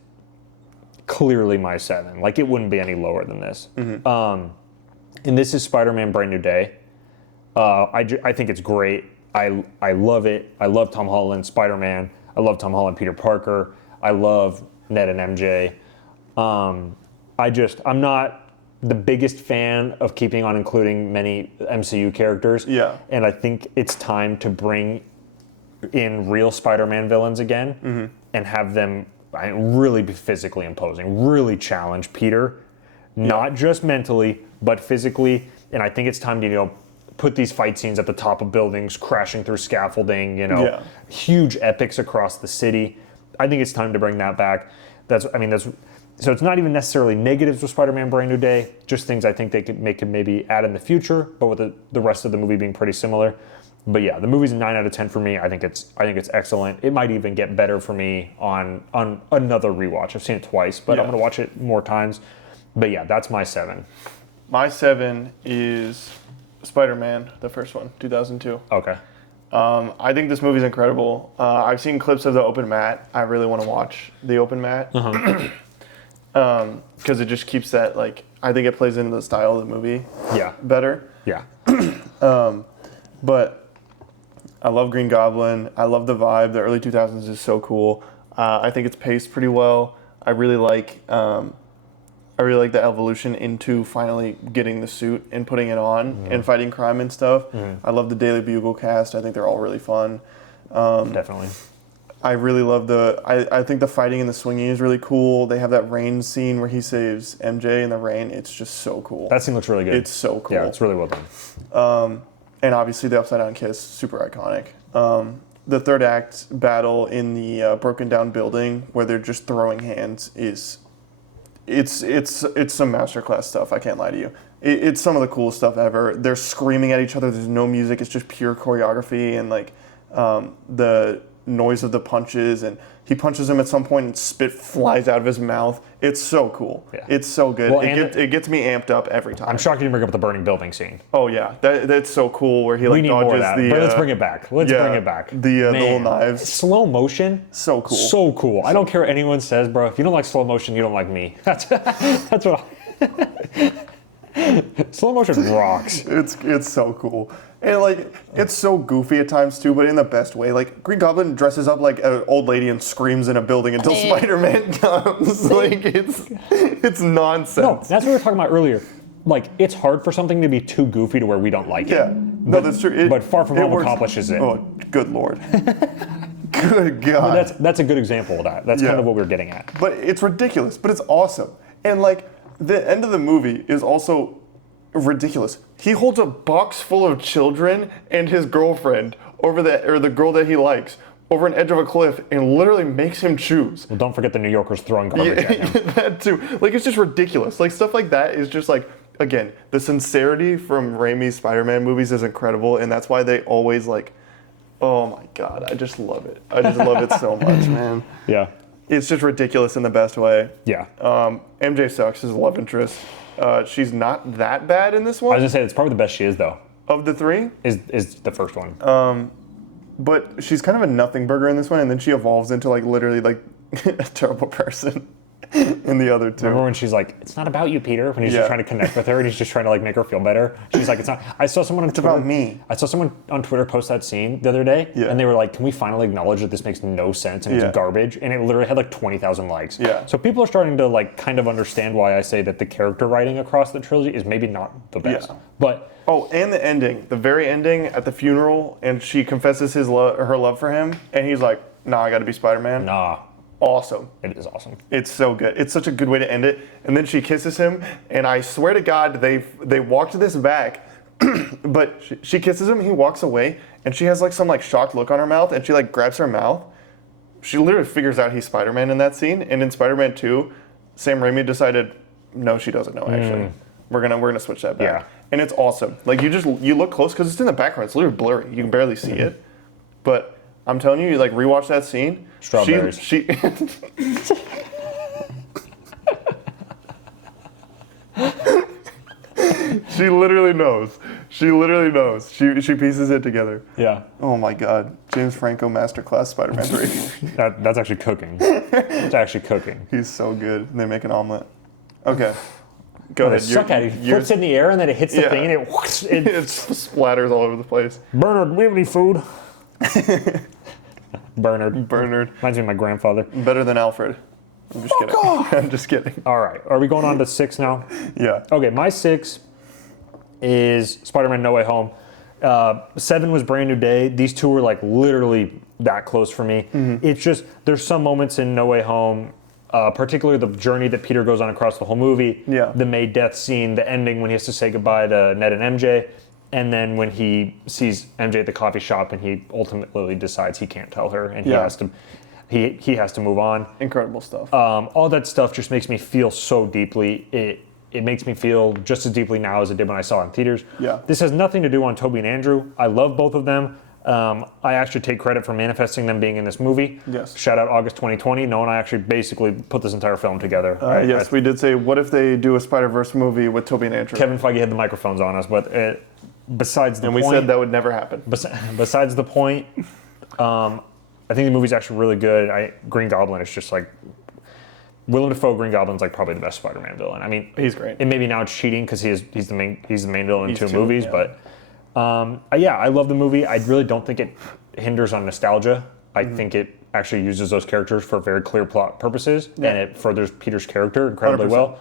clearly my 7. Like, it wouldn't be any lower than this. And this is Spider-Man Brand New Day. I think it's great. I love it. I love Tom Holland, Spider-Man. I love Tom Holland, Peter Parker. I love Ned and MJ. I'm not the biggest fan of keeping on including many MCU characters. Yeah. And I think it's time to bring in real Spider-Man villains again and have them really be physically imposing, really challenge Peter, not just mentally, but physically. And I think it's time to, put these fight scenes at the top of buildings, crashing through scaffolding, huge epics across the city. I think it's time to bring that back. So it's not even necessarily negatives with Spider-Man Brand New Day, just things I think they could maybe add in the future, but with the rest of the movie being pretty similar. But yeah, the movie's a 9 out of 10 for me. I think it's excellent. It might even get better for me on another rewatch. I've seen it twice, but I'm going to watch it more times. But yeah, that's my 7. My 7 is Spider-Man, the first one, 2002. Okay. I think this movie's incredible. I've seen clips of the open mat. I really want to watch the open mat. Because it just keeps that, like, I think it plays into the style of the movie better. Yeah. But I love Green Goblin. I love the vibe. The early 2000s is so cool. I think it's paced pretty well. I really like the evolution into finally getting the suit and putting it on and fighting crime and stuff. I love the Daily Bugle cast. I think they're all really fun. Definitely. I really love I think the fighting and the swinging is really cool. They have that rain scene where he saves MJ in the rain. It's just so cool. That scene looks really good. It's so cool. Yeah, it's really well done. And obviously the upside down kiss, super iconic. The third act battle in the broken down building where they're just throwing hands it's some masterclass stuff. I can't lie to you. It's some of the coolest stuff ever. They're screaming at each other. There's no music. It's just pure choreography and like the noise of the punches. And he punches him at some point and spit flies out of his mouth. It's so cool. Yeah. It's so good. Well, it gets me amped up every time. I'm shocked you didn't bring up the burning building scene. Oh yeah, that's so cool. Where he we need dodges more of that, but let's bring it back. Let's bring it back. The little knives. Slow motion. So cool. So cool. I don't care what anyone says, bro. If you don't like slow motion, you don't like me. That's what. Slow motion rocks. It's so cool. And like it's so goofy at times too, but in the best way. Like Green Goblin dresses up like an old lady and screams in a building until Spider-Man comes. Like it's nonsense. No, that's what we were talking about earlier. Like it's hard for something to be too goofy to where we don't like it. Yeah, no, that's true. But Far From Home accomplishes it. Oh, good lord. Good God. Well, that's a good example of that. That's kind of what we're getting at. But it's ridiculous, but it's awesome. And like the end of the movie is also ridiculous. He holds a box full of children and his girlfriend the girl that he likes over an edge of a cliff and literally makes him choose. Well, don't forget the New Yorkers throwing garbage at him. That too. Like it's just ridiculous. Like stuff like that is just like, again, the sincerity from Raimi's Spider-Man movies is incredible, and that's why they always like, oh my God, I just love it. I just love it so much, man. Yeah. It's just ridiculous in the best way. Yeah. MJ sucks as a love interest. She's not that bad in this one. I was gonna say it's probably the best she is though. Of the three? Is the first one. But she's kind of a nothing burger in this one, and then she evolves into like literally like a terrible person in the other two. Remember when she's like, "It's not about you, Peter," when he's just trying to connect with her and he's just trying to like make her feel better. She's like, "It's not." I saw someone on Twitter. It's about me. I saw someone on Twitter post that scene the other day, and they were like, "Can we finally acknowledge that this makes no sense and it's garbage?" And it literally had like 20,000 likes. Yeah. So people are starting to like kind of understand why I say that the character writing across the trilogy is maybe not the best, but. Oh, and the ending, the very ending at the funeral, and she confesses her love for him, and he's like, "Nah, I got to be Spider-Man." Nah. Awesome. It is awesome. It's so good. It's such a good way to end it. And then she kisses him, and I swear to God, they walked this back, but she kisses him, he walks away, and she has like some like shocked look on her mouth, and she like grabs her mouth. She literally figures out he's Spider-Man in that scene, and in Spider-Man 2, Sam Raimi decided, no, she doesn't know actually. We're gonna switch that back. Yeah. And it's awesome. Like you look close because it's in the background. It's literally blurry. You can barely see it. But I'm telling you, like rewatch that scene. Strawberries. She She literally knows. She literally knows. She pieces it together. Yeah. Oh my God. James Franco Masterclass Spider-Man 3. That's actually cooking. It's actually cooking. He's so good. They make an omelet. Okay. Go ahead. Suck at it. He flips it in the air and then it hits the thing and it splatters all over the place. Bernard, do we have any food? Bernard. Reminds me of my grandfather. Better than Alfred. I'm just kidding. I'm just kidding. All right. Are we going on to 6 now? Yeah. Okay, my 6 is Spider-Man No Way Home. 7 was Brand New Day. These two were like literally that close for me. It's just, there's some moments in No Way Home, particularly the journey that Peter goes on across the whole movie. Yeah. The May death scene, the ending when he has to say goodbye to Ned and MJ. And then when he sees MJ at the coffee shop, and he ultimately decides he can't tell her, and he has to. He has to move on. Incredible stuff. All that stuff just makes me feel so deeply. It makes me feel just as deeply now as it did when I saw it in theaters. Yeah. This has nothing to do on Toby and Andrew. I love both of them. I actually take credit for manifesting them being in this movie. Yes. Shout out August 2020. No one actually basically put this entire film together. Yes, we did say, what if they do a Spider-Verse movie with Tobey and Andrew? Kevin Feige had the microphones on us, but besides the point... And we said that would never happen. Besides the point, I think the movie's actually really good. Green Goblin is just like... Willem Dafoe, Green Goblin's like probably the best Spider-Man villain. I mean, he's great. And maybe now it's cheating because he's the main villain in two movies, but... I love the movie. I really don't think it hinders on nostalgia. I think it actually uses those characters for very clear plot purposes, and it furthers Peter's character incredibly 100%. Well.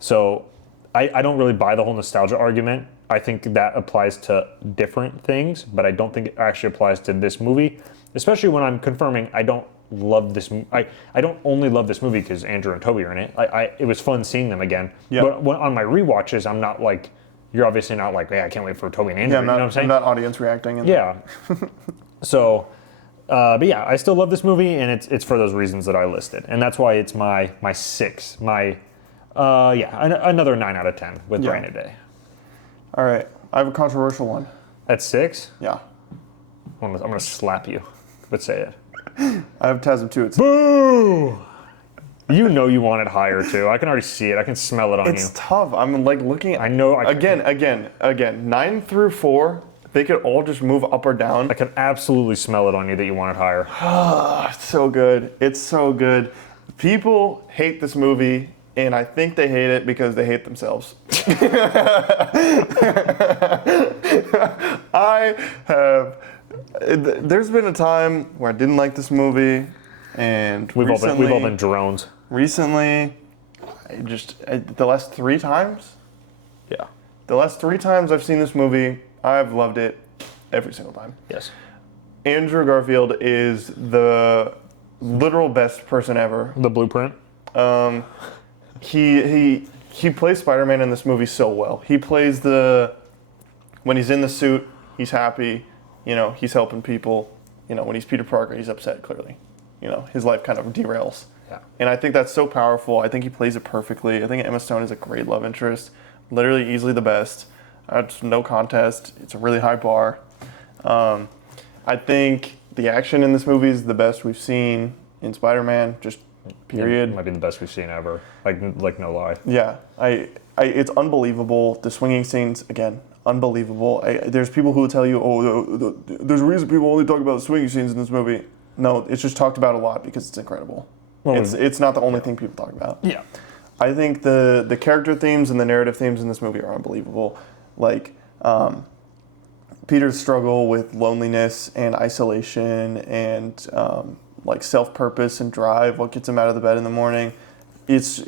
So I don't really buy the whole nostalgia argument. I think that applies to different things, but I don't think it actually applies to this movie, especially when I'm confirming I don't love this. I don't only love this movie because Andrew and Toby are in it. It was fun seeing them again. Yep. But on my rewatches, I'm not like... You're obviously not like, I can't wait for Toby and Andrew. Yeah, you know what I'm saying? I'm not audience reacting. Yeah. So, but yeah, I still love this movie, and it's for those reasons that I listed, and that's why it's my 6. Another 9 out of 10 with Rain a Day. All right, I have a controversial one. At 6? Yeah. I'm gonna slap you, but say it. I have TASM 2 at 6. Boo! You know you want it higher too. I can already see it. I can smell it on you. It's tough. I'm like looking at... I know. Again. 9 through 4, they could all just move up or down. I can absolutely smell it on you that you want it higher. It's so good. It's so good. People hate this movie, and I think they hate it because they hate themselves. There's been a time where I didn't like this movie, and we've all been drones. Recently, the last 3 times? Yeah. The last 3 times I've seen this movie, I've loved it every single time. Yes. Andrew Garfield is the literal best person ever. The blueprint? He plays Spider-Man in this movie so well. He plays when he's in the suit, he's happy, he's helping people. When he's Peter Parker, he's upset, clearly. His life kind of derails. Yeah. And I think that's so powerful. I think he plays it perfectly. I think Emma Stone is a great love interest. Literally easily the best. It's no contest. It's a really high bar. I think the action in this movie is the best we've seen in Spider-Man, just period. It might be the best we've seen ever. Like no lie. Yeah. It's unbelievable. The swinging scenes, again, unbelievable. There's people who will tell you, there's a reason people only talk about the swinging scenes in this movie. No, it's just talked about a lot because it's incredible. Well, it's not the only thing people talk about. Yeah. I think the character themes and the narrative themes in this movie are unbelievable. Like Peter's struggle with loneliness and isolation and like self-purpose and drive, what gets him out of the bed in the morning. It's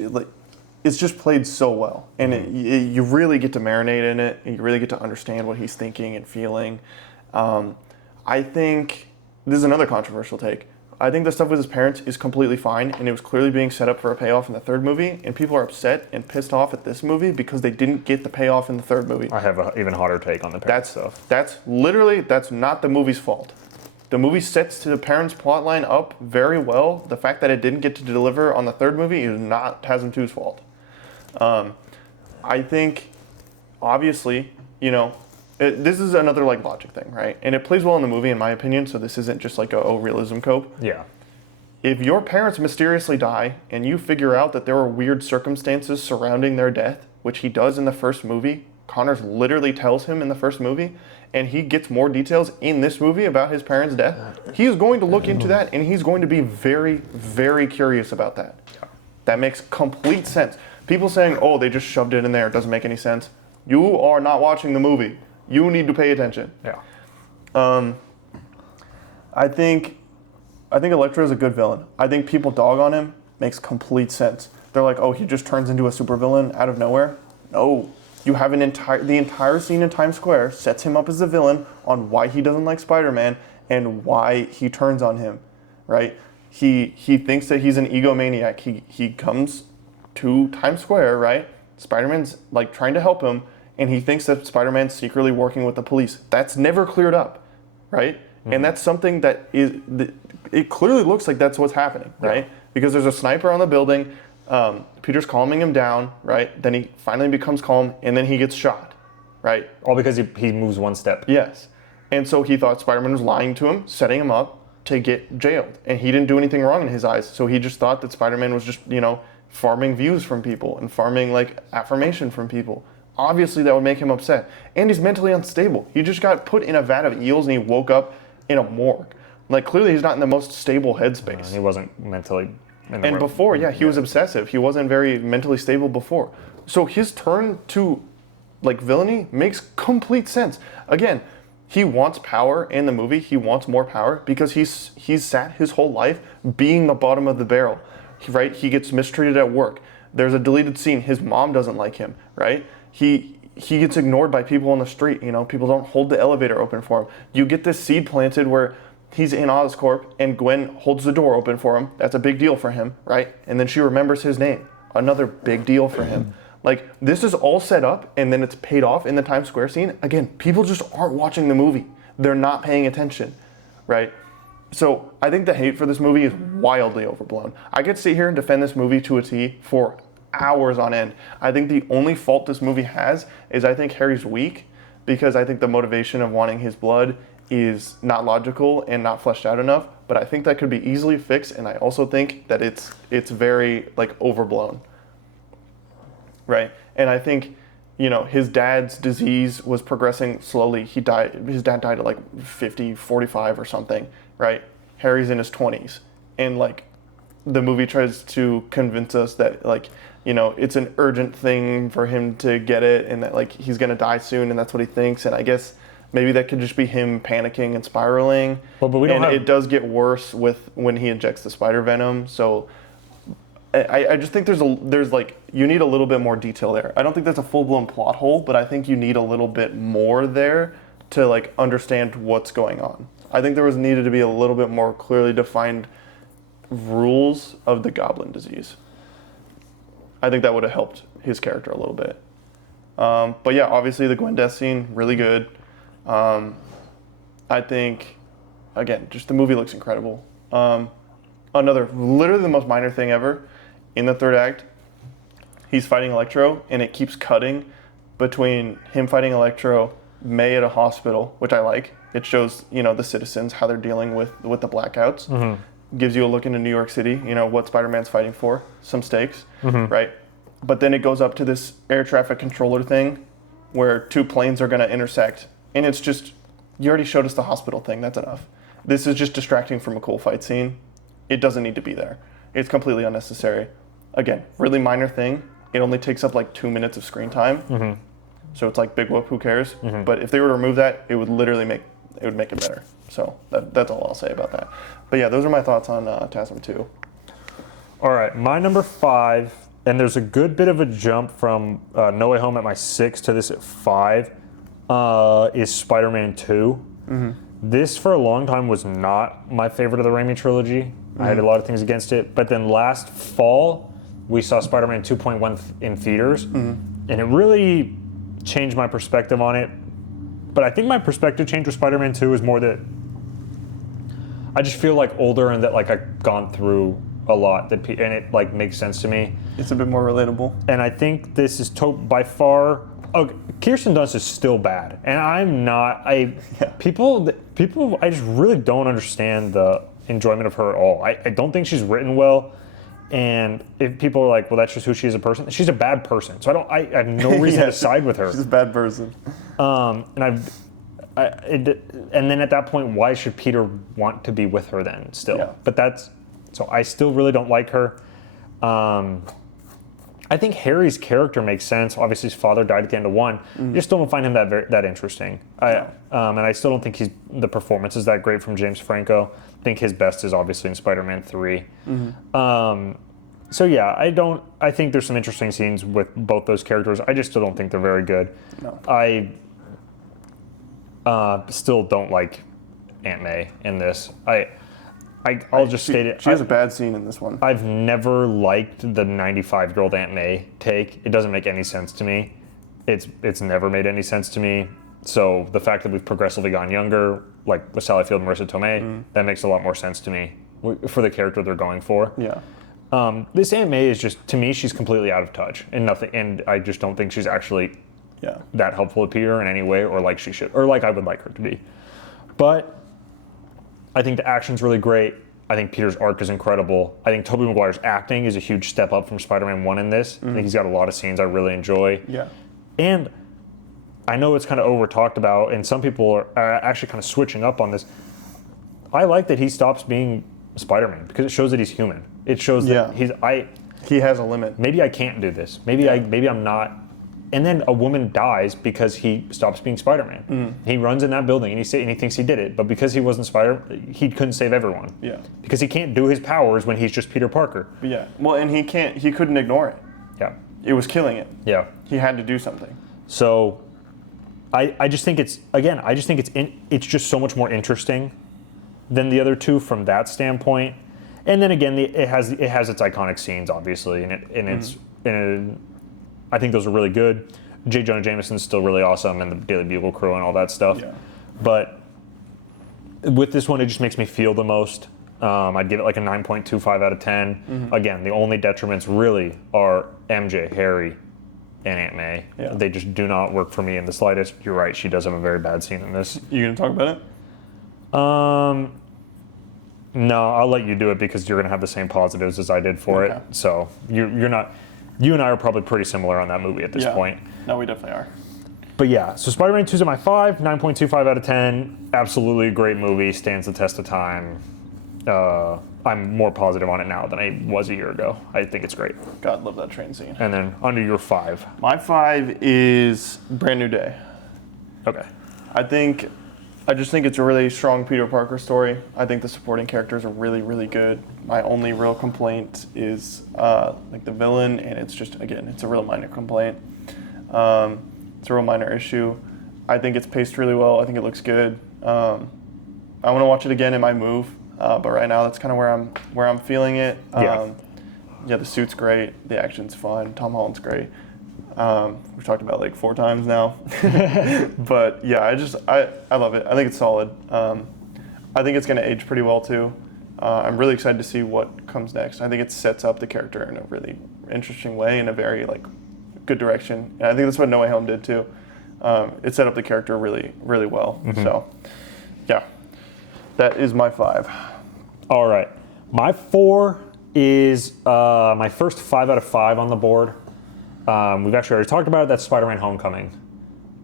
just played so well. And you really get to marinate in it. And you really get to understand what he's thinking and feeling. I think... This is another controversial take. I think the stuff with his parents is completely fine, and it was clearly being set up for a payoff in the 3rd movie, and people are upset and pissed off at this movie because they didn't get the payoff in the 3rd movie. I have an even hotter take on the parents stuff. That's not the movie's fault. The movie sets the parents' plotline up very well. The fact that it didn't get to deliver on the 3rd movie is not TASM 2's fault. I think, obviously, this is another logic thing, right? And it plays well in the movie, in my opinion. So this isn't just like a realism cope. Yeah. If your parents mysteriously die and you figure out that there were weird circumstances surrounding their death, which he does in the 1st movie, Connors literally tells him in the 1st movie, and he gets more details in this movie about his parents' death. He is going to look into that, and he's going to be very, very curious about that. That makes complete sense. People saying, "Oh, they just shoved it in there. It doesn't make any sense." You are not watching the movie. You need to pay attention. Yeah. I think Electro is a good villain. I think people dog on him makes complete sense. They're like, oh, he just turns into a supervillain out of nowhere. No. You have the entire scene in Times Square sets him up as the villain on why he doesn't like Spider-Man and why he turns on him, right? He thinks that he's an egomaniac. He comes to Times Square, right? Spider-Man's trying to help him. and he thinks that Spider-Man's secretly working with the police. That's never cleared up, right? And that's something that it clearly looks like that's what's happening, right? Yeah. Because there's a sniper on the building. Peter's calming him down, right? Then he finally becomes calm, and then he gets shot, right? All because he moves one step. Yes. And so he thought Spider-Man was lying to him, setting him up to get jailed. And he didn't do anything wrong in his eyes. So he just thought that Spider-Man was just, farming views from people and farming, affirmation from people. Obviously, that would make him upset. And he's mentally unstable. He just got put in a vat of eels, and he woke up in a morgue. Clearly, he's not in the most stable headspace. He wasn't mentally... And before, he was obsessive. He wasn't very mentally stable before. So his turn to, villainy makes complete sense. Again, he wants power in the movie. He wants more power because he's sat his whole life being the bottom of the barrel, right? He gets mistreated at work. There's a deleted scene. His mom doesn't like him, right? He gets ignored by people on the street. People don't hold the elevator open for him. You get this seed planted where he's in Oscorp and Gwen holds the door open for him. That's a big deal for him, right? And then she remembers his name. Another big deal for him. This is all set up and then it's paid off in the Times Square scene. Again, people just aren't watching the movie. They're not paying attention, right? So I think the hate for this movie is wildly overblown. I could sit here and defend this movie to a T for hours on end. I think the only fault this movie has is I think Harry's weak because I think the motivation of wanting his blood is not logical and not fleshed out enough, but I think that could be easily fixed, and I also think that it's very overblown, right? And I think, his dad's disease was progressing slowly. His dad died at 50, 45 or something, right? Harry's in his 20s, and the movie tries to convince us that it's an urgent thing for him to get it, and that he's gonna die soon, and that's what he thinks, and I guess maybe that could just be him panicking and spiraling. But we don't it does get worse when he injects the spider venom. So I just think there's you need a little bit more detail there. I don't think that's a full-blown plot hole, but I think you need a little bit more there to understand what's going on. I think there needed to be a little bit more clearly defined rules of the goblin disease. I think that would have helped his character a little bit. But yeah, obviously the Gwen death scene, really good. I think, again, just the movie looks incredible. Literally the most minor thing ever, in the third act, he's fighting Electro, and it keeps cutting between him fighting Electro, May at a hospital, which I like. It shows, the citizens, how they're dealing with the blackouts. Mm-hmm. Gives you a look into New York City, what Spider-Man's fighting for, some stakes, mm-hmm. right? But then it goes up to this air traffic controller thing where two planes are going to intersect. And it's just, you already showed us the hospital thing. That's enough. This is just distracting from a cool fight scene. It doesn't need to be there. It's completely unnecessary. Again, really minor thing. It only takes up 2 minutes of screen time. Mm-hmm. So it's big whoop, who cares? Mm-hmm. But if they were to remove that, it would literally make it better. So that's all I'll say about that. But yeah, those are my thoughts on TASM 2. All right, my number 5, and there's a good bit of a jump from No Way Home at my 6 to this at 5. Is Spider-Man 2. Mm-hmm. This, for a long time, was not my favorite of the Raimi trilogy. Mm-hmm. I had a lot of things against it. But then last fall, we saw Spider-Man 2.1 in theaters, mm-hmm. and it really changed my perspective on it. But I think my perspective change with Spider-Man 2 is more that I just feel older and that I've gone through a lot, and it makes sense to me. It's a bit more relatable. And I think this is by far... Kirsten Dunst is still bad, and I'm not. People. I just really don't understand the enjoyment of her at all. I don't think she's written well, and if people are like, "Well, that's just who she is as a person," she's a bad person. So I have no reason to side with her. She's a bad person. And then at that point, why should Peter want to be with her then? Still, yeah. But so I still really don't like her. I think Harry's character makes sense. Obviously, his father died at the end of 1. Mm-hmm. I just don't find him that interesting. And I still don't think the performance is that great from James Franco. I think his best is obviously in Spider-Man 3. Mm-hmm. So yeah, I think there's some interesting scenes with both those characters. I just still don't think they're very good. No. I still don't like Aunt May in this. I'll just state it. She has a bad scene in this one. I've never liked the 95-year-old Aunt May take. It doesn't make any sense to me. it's never made any sense to me. So the fact that we've progressively gotten younger, like with Sally Field and Marissa Tomei, that makes a lot more sense to me for the character they're going for. Yeah. This Aunt May is just, to me, she's completely out of touch and I just don't think she's actually that helpful to Peter in any way, or like she should, or like I would like her to be. But I think the action's really great. I think Peter's arc is incredible. I think Tobey Maguire's acting is a huge step up from Spider-Man 1 in this. I think he's got a lot of scenes I really enjoy. Yeah. And I know it's kind of over talked about, and some people are actually kind of switching up on this. I like that he stops being Spider-Man because it shows that he's human. It shows that he has a limit. Maybe I can't do this. Maybe I'm not. And then a woman dies because he stops being Spider-Man. He runs in that building and he thinks he did it, but because he wasn't he couldn't save everyone. Yeah. Because he can't do his powers when he's just Peter Parker. Yeah. Well, and he couldn't ignore it. Yeah. It was killing it. Yeah. He had to do something. So I just think it's just so much more interesting than the other two from that standpoint. And then again, it has its iconic scenes, obviously, and I think those are really good. J. Jonah Jameson's still really awesome, and the Daily Bugle crew and all that stuff. Yeah. But with this one, it just makes me feel the most. I'd give it like a 9.25 out of 10. Again, the only detriments really are MJ, Harry, and Aunt May. Yeah. They just do not work for me in the slightest. You're right, she does have a very bad scene in this. You gonna talk about it? No, I'll let you do it because you're gonna have the same positives as I did for it. So you're not. You and I are probably pretty similar on that movie at this point. No, we definitely are. But yeah, so Spider-Man 2's at my 5, 9.25 out of 10. Absolutely great movie, stands the test of time. I'm more positive on it now than I was a year ago. I think it's great. God, love that train scene. And then under your 5. My 5 is Brand New Day. Okay. I just think it's a really strong Peter Parker story. I think the supporting characters are really, really good. My only real complaint is like the villain, and it's just, again, it's a real minor complaint. It's a real minor issue. I think it's paced really well. I think it looks good. I want to watch it again. It might move, but right now that's kind of where I'm feeling it. The suit's great. The action's fun. Tom Holland's great. We've talked about it like 4 times now. But yeah, I love it. I think it's solid. I think it's going to age pretty well too. I'm really excited to see what comes next. I think it sets up the character in a really interesting way, in a very like good direction. And I think that's what No Way Home did too. It set up the character really, really well. So yeah, that is my 5. All right. My 4 is my first 5 out of 5 on the board. We've actually already talked about it. That's Spider-Man Homecoming.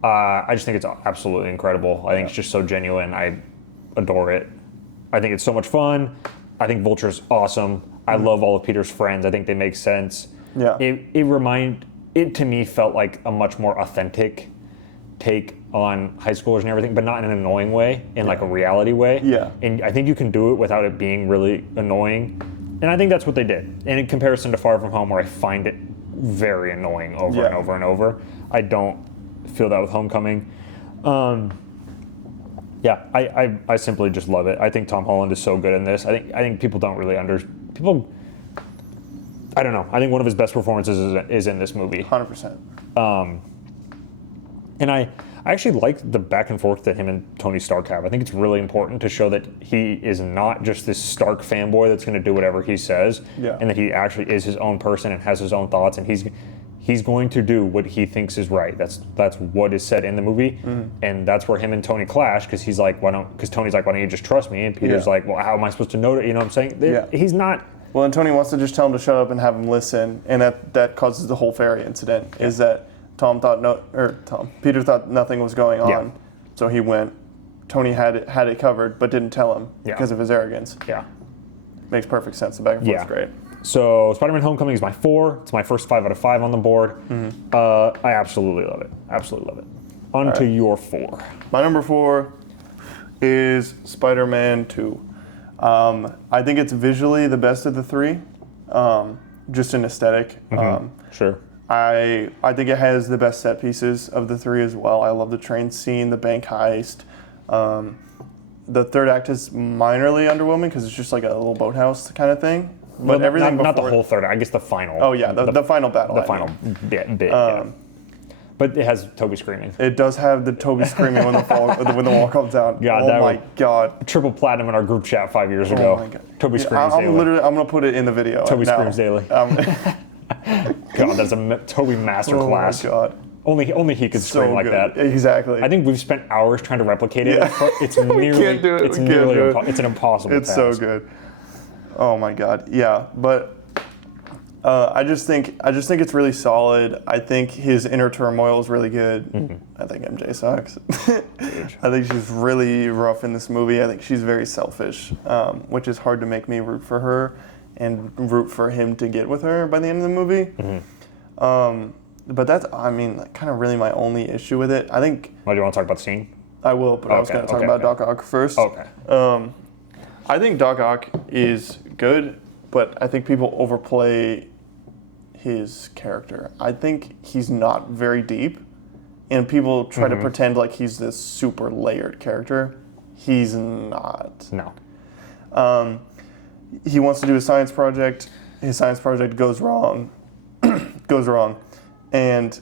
I just think it's absolutely incredible. I think it's just so genuine. I adore it. I think it's so much fun. I think Vulture's awesome. I love all of Peter's friends. I think they make sense. Yeah. It to me felt like a much more authentic take on high schoolers and everything, but not in an annoying way, in like a reality way. Yeah. And I think you can do it without it being really annoying. And I think that's what they did. And in comparison to Far From Home, where I find it very annoying over and over and over, I don't feel that with Homecoming. I simply just love it. I think Tom Holland is so good in this. I think people don't really I don't know. I think one of his best performances is in this movie. 100%. And I actually like the back and forth that him and Tony Stark have. I think it's really important to show that he is not just this Stark fanboy that's going to do whatever he says, and that he actually is his own person and has his own thoughts, and he's going to do what he thinks is right. That's what is said in the movie, and that's where him and Tony clash, because Tony's like, why don't you just trust me? And Peter's like, well, how am I supposed to know that? You know what I'm saying? He's not. Well, and Tony wants to just tell him to shut up and have him listen, and that causes the whole fairy incident. Is that Peter thought nothing was going on, so he went. Tony had it covered, but didn't tell him because of his arrogance. Yeah, makes perfect sense. The back and forth is great. So Spider-Man Homecoming is my 4. It's my first 5 out of 5 on the board. I absolutely love it. Absolutely love it. On to your 4. My number 4 is Spider-Man 2. I think it's visually the best of the 3, just in aesthetic. Sure. I think it has the best set pieces of the 3 as well. I love the train scene, the bank heist. The third act is minorly underwhelming because it's just like a little boathouse kind of thing. But well, everything not the whole third. I guess the final. Oh yeah, the final battle. The final bit. But it has Toby screaming. It does have the Toby screaming when the wall comes down. God, oh my God. Triple platinum in our group chat 5 years ago. Oh my God. Toby screams daily. I'm going to put it in the video. Toby now. screams daily. God, that's a Toby masterclass. Oh my God. Only he could scream like that. Exactly. I think we've spent hours trying to replicate it. It's We can't do it. It's nearly it's an impossible It's task. so good. Oh my God. Yeah, but I just think it's really solid. I think his inner turmoil is really good. Mm-hmm. I think MJ sucks. I think she's really rough in this movie. I think she's very selfish, which is hard to make me root for her and root for him to get with her by the end of the movie. Mm-hmm. But that's, kind of really my only issue with it. I think... Oh, do you want to talk about the scene? I will, but I was going to talk about Doc Ock first. Okay. I think Doc Ock is good, but I think people overplay his character. I think he's not very deep, and people try to pretend like he's this super layered character. He's not. No. He wants to do a science project. His science project goes wrong. And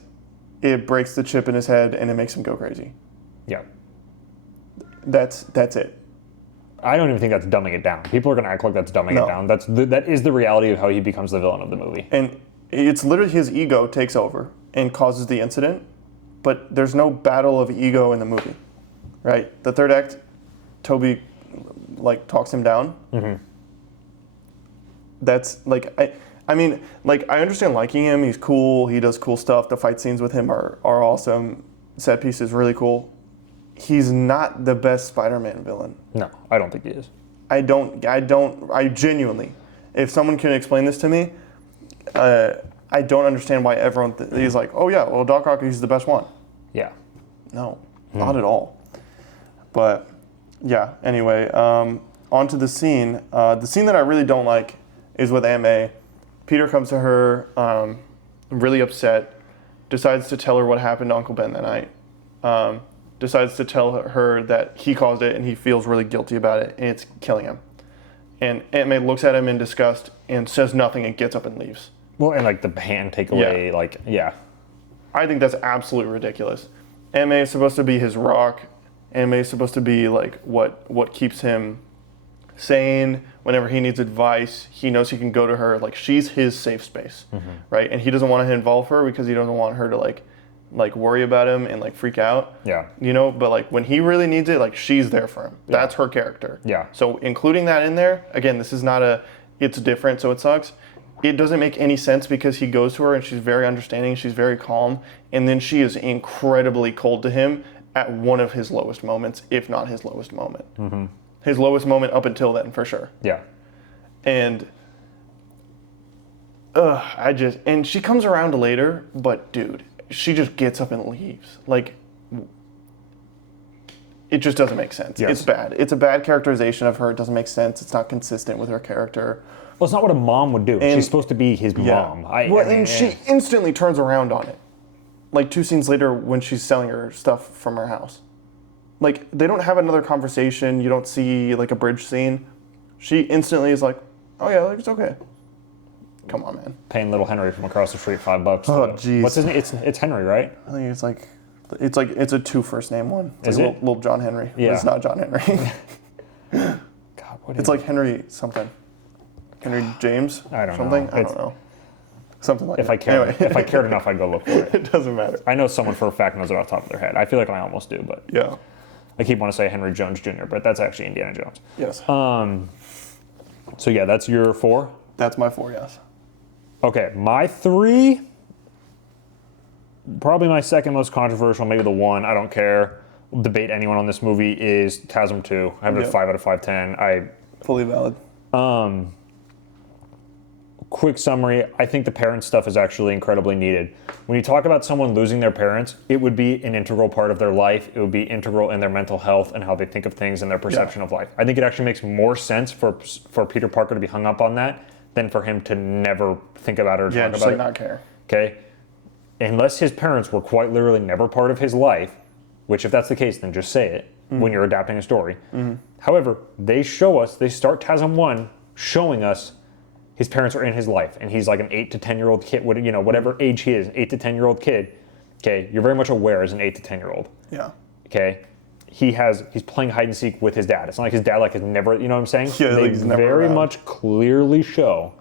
it breaks the chip in his head, and it makes him go crazy. Yeah. That's it. I don't even think that's dumbing it down. People are going to act like that's dumbing it down. That is the reality of how he becomes the villain of the movie. And it's literally his ego takes over and causes the incident, but there's no battle of ego in the movie, right? The third act, Toby, talks him down. Mm-hmm. That's, I understand liking him. He's cool. He does cool stuff. The fight scenes with him are awesome. Set piece is really cool. He's not the best Spider-Man villain. No, I don't think he is. I genuinely, if someone can explain this to me, I don't understand why everyone he's like, oh yeah, well Doc Ock, he's the best one. Yeah. No, not at all. But yeah, anyway, on to the scene. The scene that I really don't like is with Aunt May. Peter comes to her, really upset, decides to tell her what happened to Uncle Ben that night. Decides to tell her that he caused it and he feels really guilty about it and it's killing him. And Aunt May looks at him in disgust and says nothing and gets up and leaves. Well, and the hand takeaway, I think that's absolutely ridiculous. Aunt May is supposed to be his rock. Aunt May is supposed to be what keeps him sane. Whenever he needs advice, he knows he can go to her. She's his safe space, right? And he doesn't want to involve her because he doesn't want her to worry about him and freak out. Yeah. But when he really needs it, she's there for him. Yeah. That's her character. Yeah. So including that in there, again, this is not it's different, so it sucks. It doesn't make any sense because he goes to her and she's very understanding, she's very calm, and then she is incredibly cold to him at one of his lowest moments, if not his lowest moment. Mm-hmm. His lowest moment up until then, for sure. Yeah. And and she comes around later, but dude, she just gets up and leaves. It just doesn't make sense. Yes. It's bad. It's a bad characterization of her. It doesn't make sense. It's not consistent with her character. Well, it's not what a mom would do. She's supposed to be his mom. She instantly turns around on it. 2 scenes later when she's selling her stuff from her house. They don't have another conversation. You don't see, a bridge scene. She instantly is like, oh, yeah, it's okay. Come on, man. Paying little Henry from across the street $5. Oh, jeez. What's his name? It's Henry, right? I think it's a 2 first name one. Is it? Little John Henry. Yeah. It's not John Henry. God, what is it's Henry something. Henry James? I don't something? know. I don't know. Something like that. If I cared enough, I'd go look for it. It doesn't matter. I know someone for a fact knows it off the top of their head. I feel like I almost do, but yeah. I keep wanting to say Henry Jones Jr., but that's actually Indiana Jones. Yes. So yeah, that's your 4? That's my 4, yes. Okay, my 3, probably my second most controversial, maybe the one, I don't care. We'll debate anyone on this movie, is TASM 2. I have it at 5 out of 5/10. Fully valid. Quick summary, I think the parent stuff is actually incredibly needed. When you talk about someone losing their parents, it would be an integral part of their life. It would be integral in their mental health and how they think of things and their perception of life. I think it actually makes more sense for Peter Parker to be hung up on that than for him to never think about it or talk about it. Not care. Okay? Unless his parents were quite literally never part of his life, which if that's the case, then just say it when you're adapting a story. Mm-hmm. However, they start TASM 1 showing us his parents are in his life, and he's like an 8 to 10-year-old kid, whatever age he is, 8 to 10-year-old kid, Okay, you're very much aware as an 8 to 10-year-old. Yeah. Okay, he's playing hide and seek with his dad. It's not like his dad has never, you know what I'm saying? Yeah, they he's never very around. much clearly show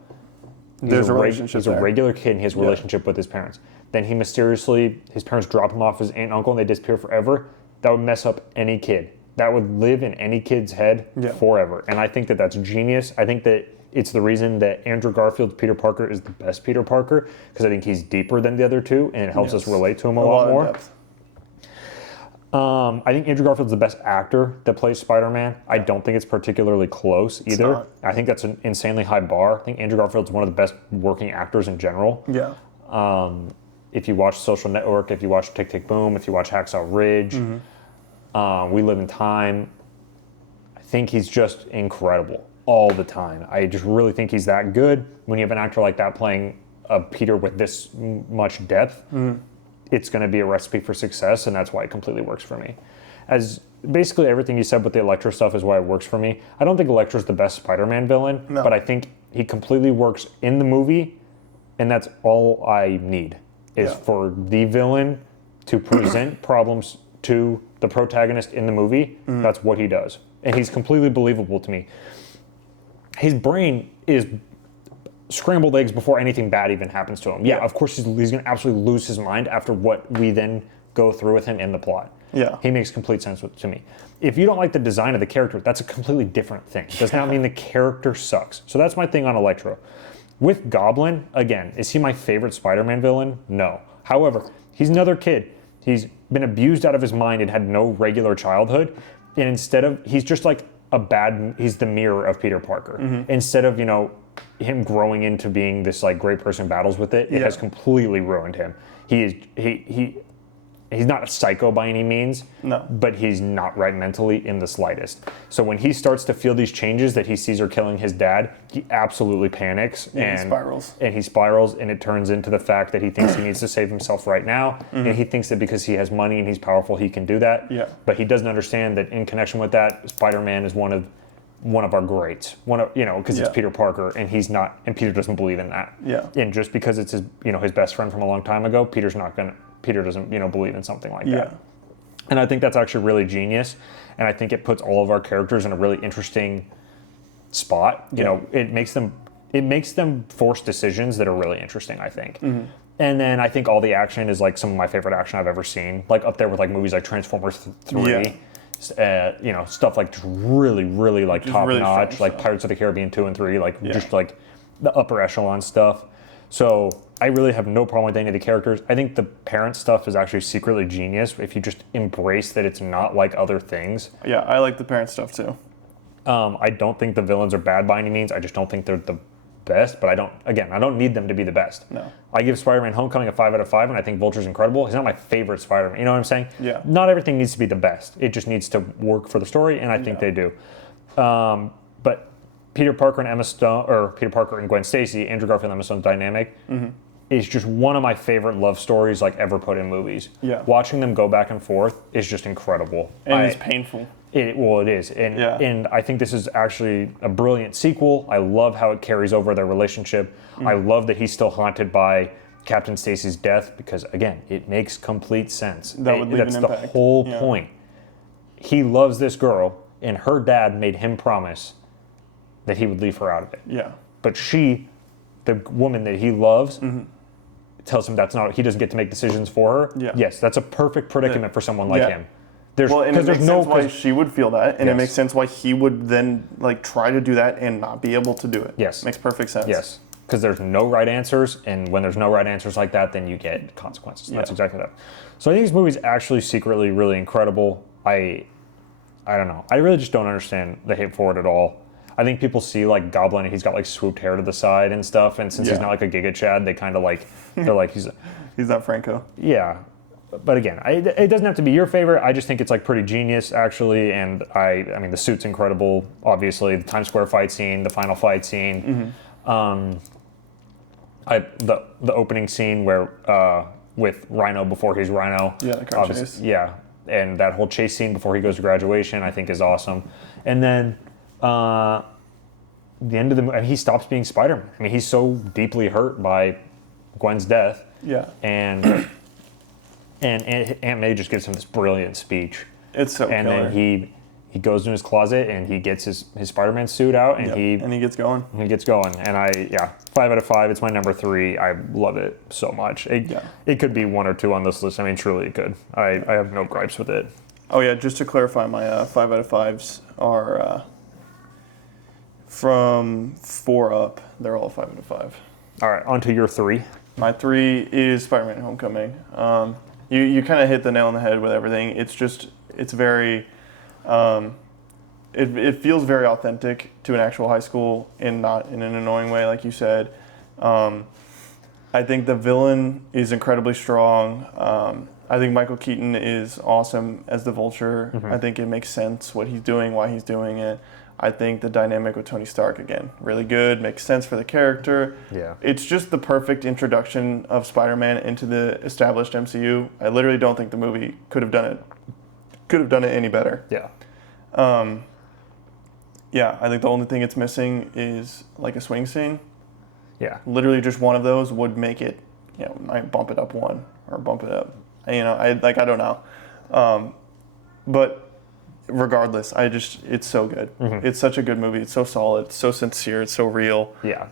There's a relationship. He's a regular kid and he has a relationship with his parents. Then his parents drop him off with his aunt and uncle and they disappear forever. That would mess up any kid. That would live in any kid's head forever. And I think that that's genius. I think that it's the reason that Andrew Garfield's Peter Parker is the best Peter Parker, because I think he's deeper than the other two and it helps us relate to him a lot more. I think Andrew Garfield's the best actor that plays Spider-Man. I don't think it's particularly close either. I think that's an insanely high bar. I think Andrew Garfield's one of the best working actors in general. Yeah. If you watch Social Network, if you watch Tick, Tick, Boom, if you watch Hacksaw Ridge, We Live in Time, I think he's just incredible all the time. I just really think he's that good. When you have an actor like that playing a Peter with this much depth, it's going to be a recipe for success, and that's why it completely works for me. As basically everything you said with the Electro stuff is why it works for me. I don't think Electro's the best Spider-Man villain, but I think he completely works in the movie, and that's all I need, is for the villain to present problems to the protagonist in the movie. That's what he does. And he's completely believable to me. His brain is scrambled eggs before anything bad even happens to him. Yeah, of course he's going to absolutely lose his mind after what we then go through with him in the plot. Yeah. He makes complete sense to me. If you don't like the design of the character, that's a completely different thing. It does not mean the character sucks. So that's my thing on Electro. With Goblin, again, is he my favorite Spider-Man villain? No. However, he's another kid. He's been abused out of his mind and had no regular childhood. And he's just like he's the mirror of Peter Parker. Instead of, him growing into being this like great person who battles with it, it has completely ruined him. He's not a psycho by any means, but he's not right mentally in the slightest. So when he starts to feel these changes that he sees are killing his dad, he absolutely panics and he spirals, and it turns into the fact that he thinks he needs to save himself right now, and he thinks that because he has money and he's powerful, he can do that. Yeah. But he doesn't understand that in connection with that, Spider-Man is one of our greats. Because it's Peter Parker, and he's not, and Peter doesn't believe in that. Yeah. And just because it's his best friend from a long time ago, Peter doesn't believe in something like that. And I think that's actually really genius, and I think it puts all of our characters in a really interesting spot. It makes them force decisions that are really interesting, I think. And then I think all the action is like some of my favorite action I've ever seen, like up there with like movies like Transformers 3. Stuff like just really, really like top notch, like Pirates of the Caribbean 2 and 3, just like the upper echelon stuff. So I really have no problem with any of the characters. I think the parent stuff is actually secretly genius if you just embrace that it's not like other things. Yeah, I like the parent stuff too. I don't think the villains are bad by any means. I just don't think they're the best, but I don't need them to be the best. No. I give Spider-Man Homecoming a 5 out of 5, and I think Vulture's incredible. He's not my favorite Spider-Man. You know what I'm saying? Yeah. Not everything needs to be the best. It just needs to work for the story, and I think they do. But Peter Parker and Gwen Stacy, Andrew Garfield and Emma Stone's dynamic is just one of my favorite love stories like ever put in movies. Yeah. Watching them go back and forth is just incredible. And it's painful. It is. And I think this is actually a brilliant sequel. I love how it carries over their relationship. I love that he's still haunted by Captain Stacy's death because, again, it makes complete sense. That's the whole point. He loves this girl, and her dad made him promise that he would leave her out of it. Yeah. But she, the woman that he loves, tells him he doesn't get to make decisions for her. Yeah. Yes, that's a perfect predicament for someone like him. And it makes sense why she would feel that, and it makes sense why he would then try to do that and not be able to do it. Yes. Makes perfect sense. Yes, because there's no right answers, and when there's no right answers like that, then you get consequences. That's exactly that. So I think this movie's actually secretly really incredible. I don't know. I really just don't understand the hate for it at all. I think people see Goblin and he's got swooped hair to the side and stuff, and since he's not a Giga Chad, they kind of they're like he's not Franco. Yeah. But again, it doesn't have to be your favorite. I just think it's pretty genius, actually. And I mean, the suit's incredible. Obviously, the Times Square fight scene, the final fight scene, the opening scene where with Rhino before he's Rhino. Yeah, the car chase. Yeah, and that whole chase scene before he goes to graduation, I think is awesome. And then the end of the movie, he stops being Spider-Man. I mean, he's so deeply hurt by Gwen's death. Yeah. And And Aunt May just gives him this brilliant speech. It's so And killer. then he goes in his closet and he gets his Spider-Man suit out and he gets going. He gets going. And 5 out of 5. It's my number 3. I love it so much. It could be 1 or 2 on this list. I mean, truly it could. I have no gripes with it. Oh yeah, just to clarify, my 5 out of 5s are from 4 up. They're all 5 out of 5. All right, on to your 3. My 3 is Spider-Man: Homecoming. You kind of hit the nail on the head with everything. It's very, it feels very authentic to an actual high school and not in an annoying way, like you said. I think the villain is incredibly strong. I think Michael Keaton is awesome as the Vulture. Mm-hmm. I think it makes sense what he's doing, why he's doing it. I think the dynamic with Tony Stark, again, really good, makes sense for the character. Yeah. It's just the perfect introduction of Spider-Man into the established MCU. I literally don't think the movie could have done it any better. Yeah. I think the only thing it's missing is like a swing scene. Yeah. Literally just one of those would make it, might bump it up 1 or bump it up. I don't know. But regardless, it's so good. Mm-hmm. It's such a good movie. It's so solid, it's so sincere, it's so real. Yeah.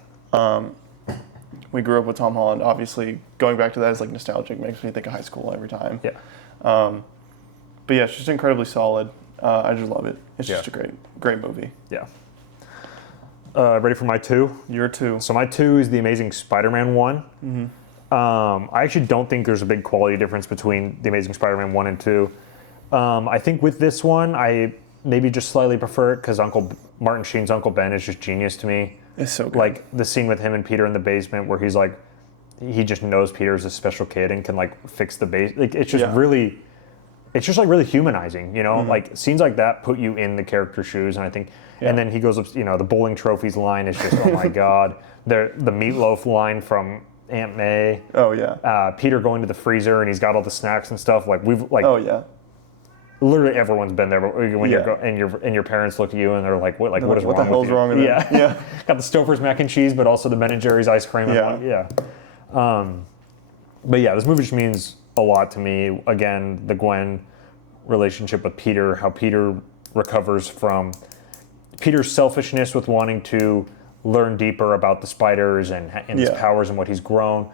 We grew up with Tom Holland. Obviously, going back to that is like nostalgic. Makes me think of high school every time. Yeah. But yeah, it's just incredibly solid. I just love it. It's just a great movie. Yeah. Ready for my 2? Your 2. So my 2 is The Amazing Spider-Man 1. Mm-hmm. I actually don't think there's a big quality difference between The Amazing Spider-Man 1 and 2. I think with this one, I maybe just slightly prefer it because Martin Sheen's Uncle Ben is just genius to me. It's so good. Like the scene with him and Peter in the basement where he's like, he just knows Peter's a special kid and can like fix the base. Like it's just really, it's just like really humanizing, Mm-hmm. Like scenes like that put you in the character's shoes, and I think, and then he goes up, the bowling trophies line is just oh my god, the meatloaf line from Aunt May. Oh yeah. Peter going to the freezer and he's got all the snacks and stuff. Like Oh yeah. Literally everyone's been there, but when your parents look at you and they're like, "What? Like what is wrong with you?" What the hell's wrong with it? Yeah. Got the Stouffer's mac and cheese, but also the Ben and Jerry's ice cream. Yeah. But yeah, this movie just means a lot to me. Again, the Gwen relationship with Peter, how Peter recovers from Peter's selfishness with wanting to learn deeper about the spiders and his powers and what he's grown,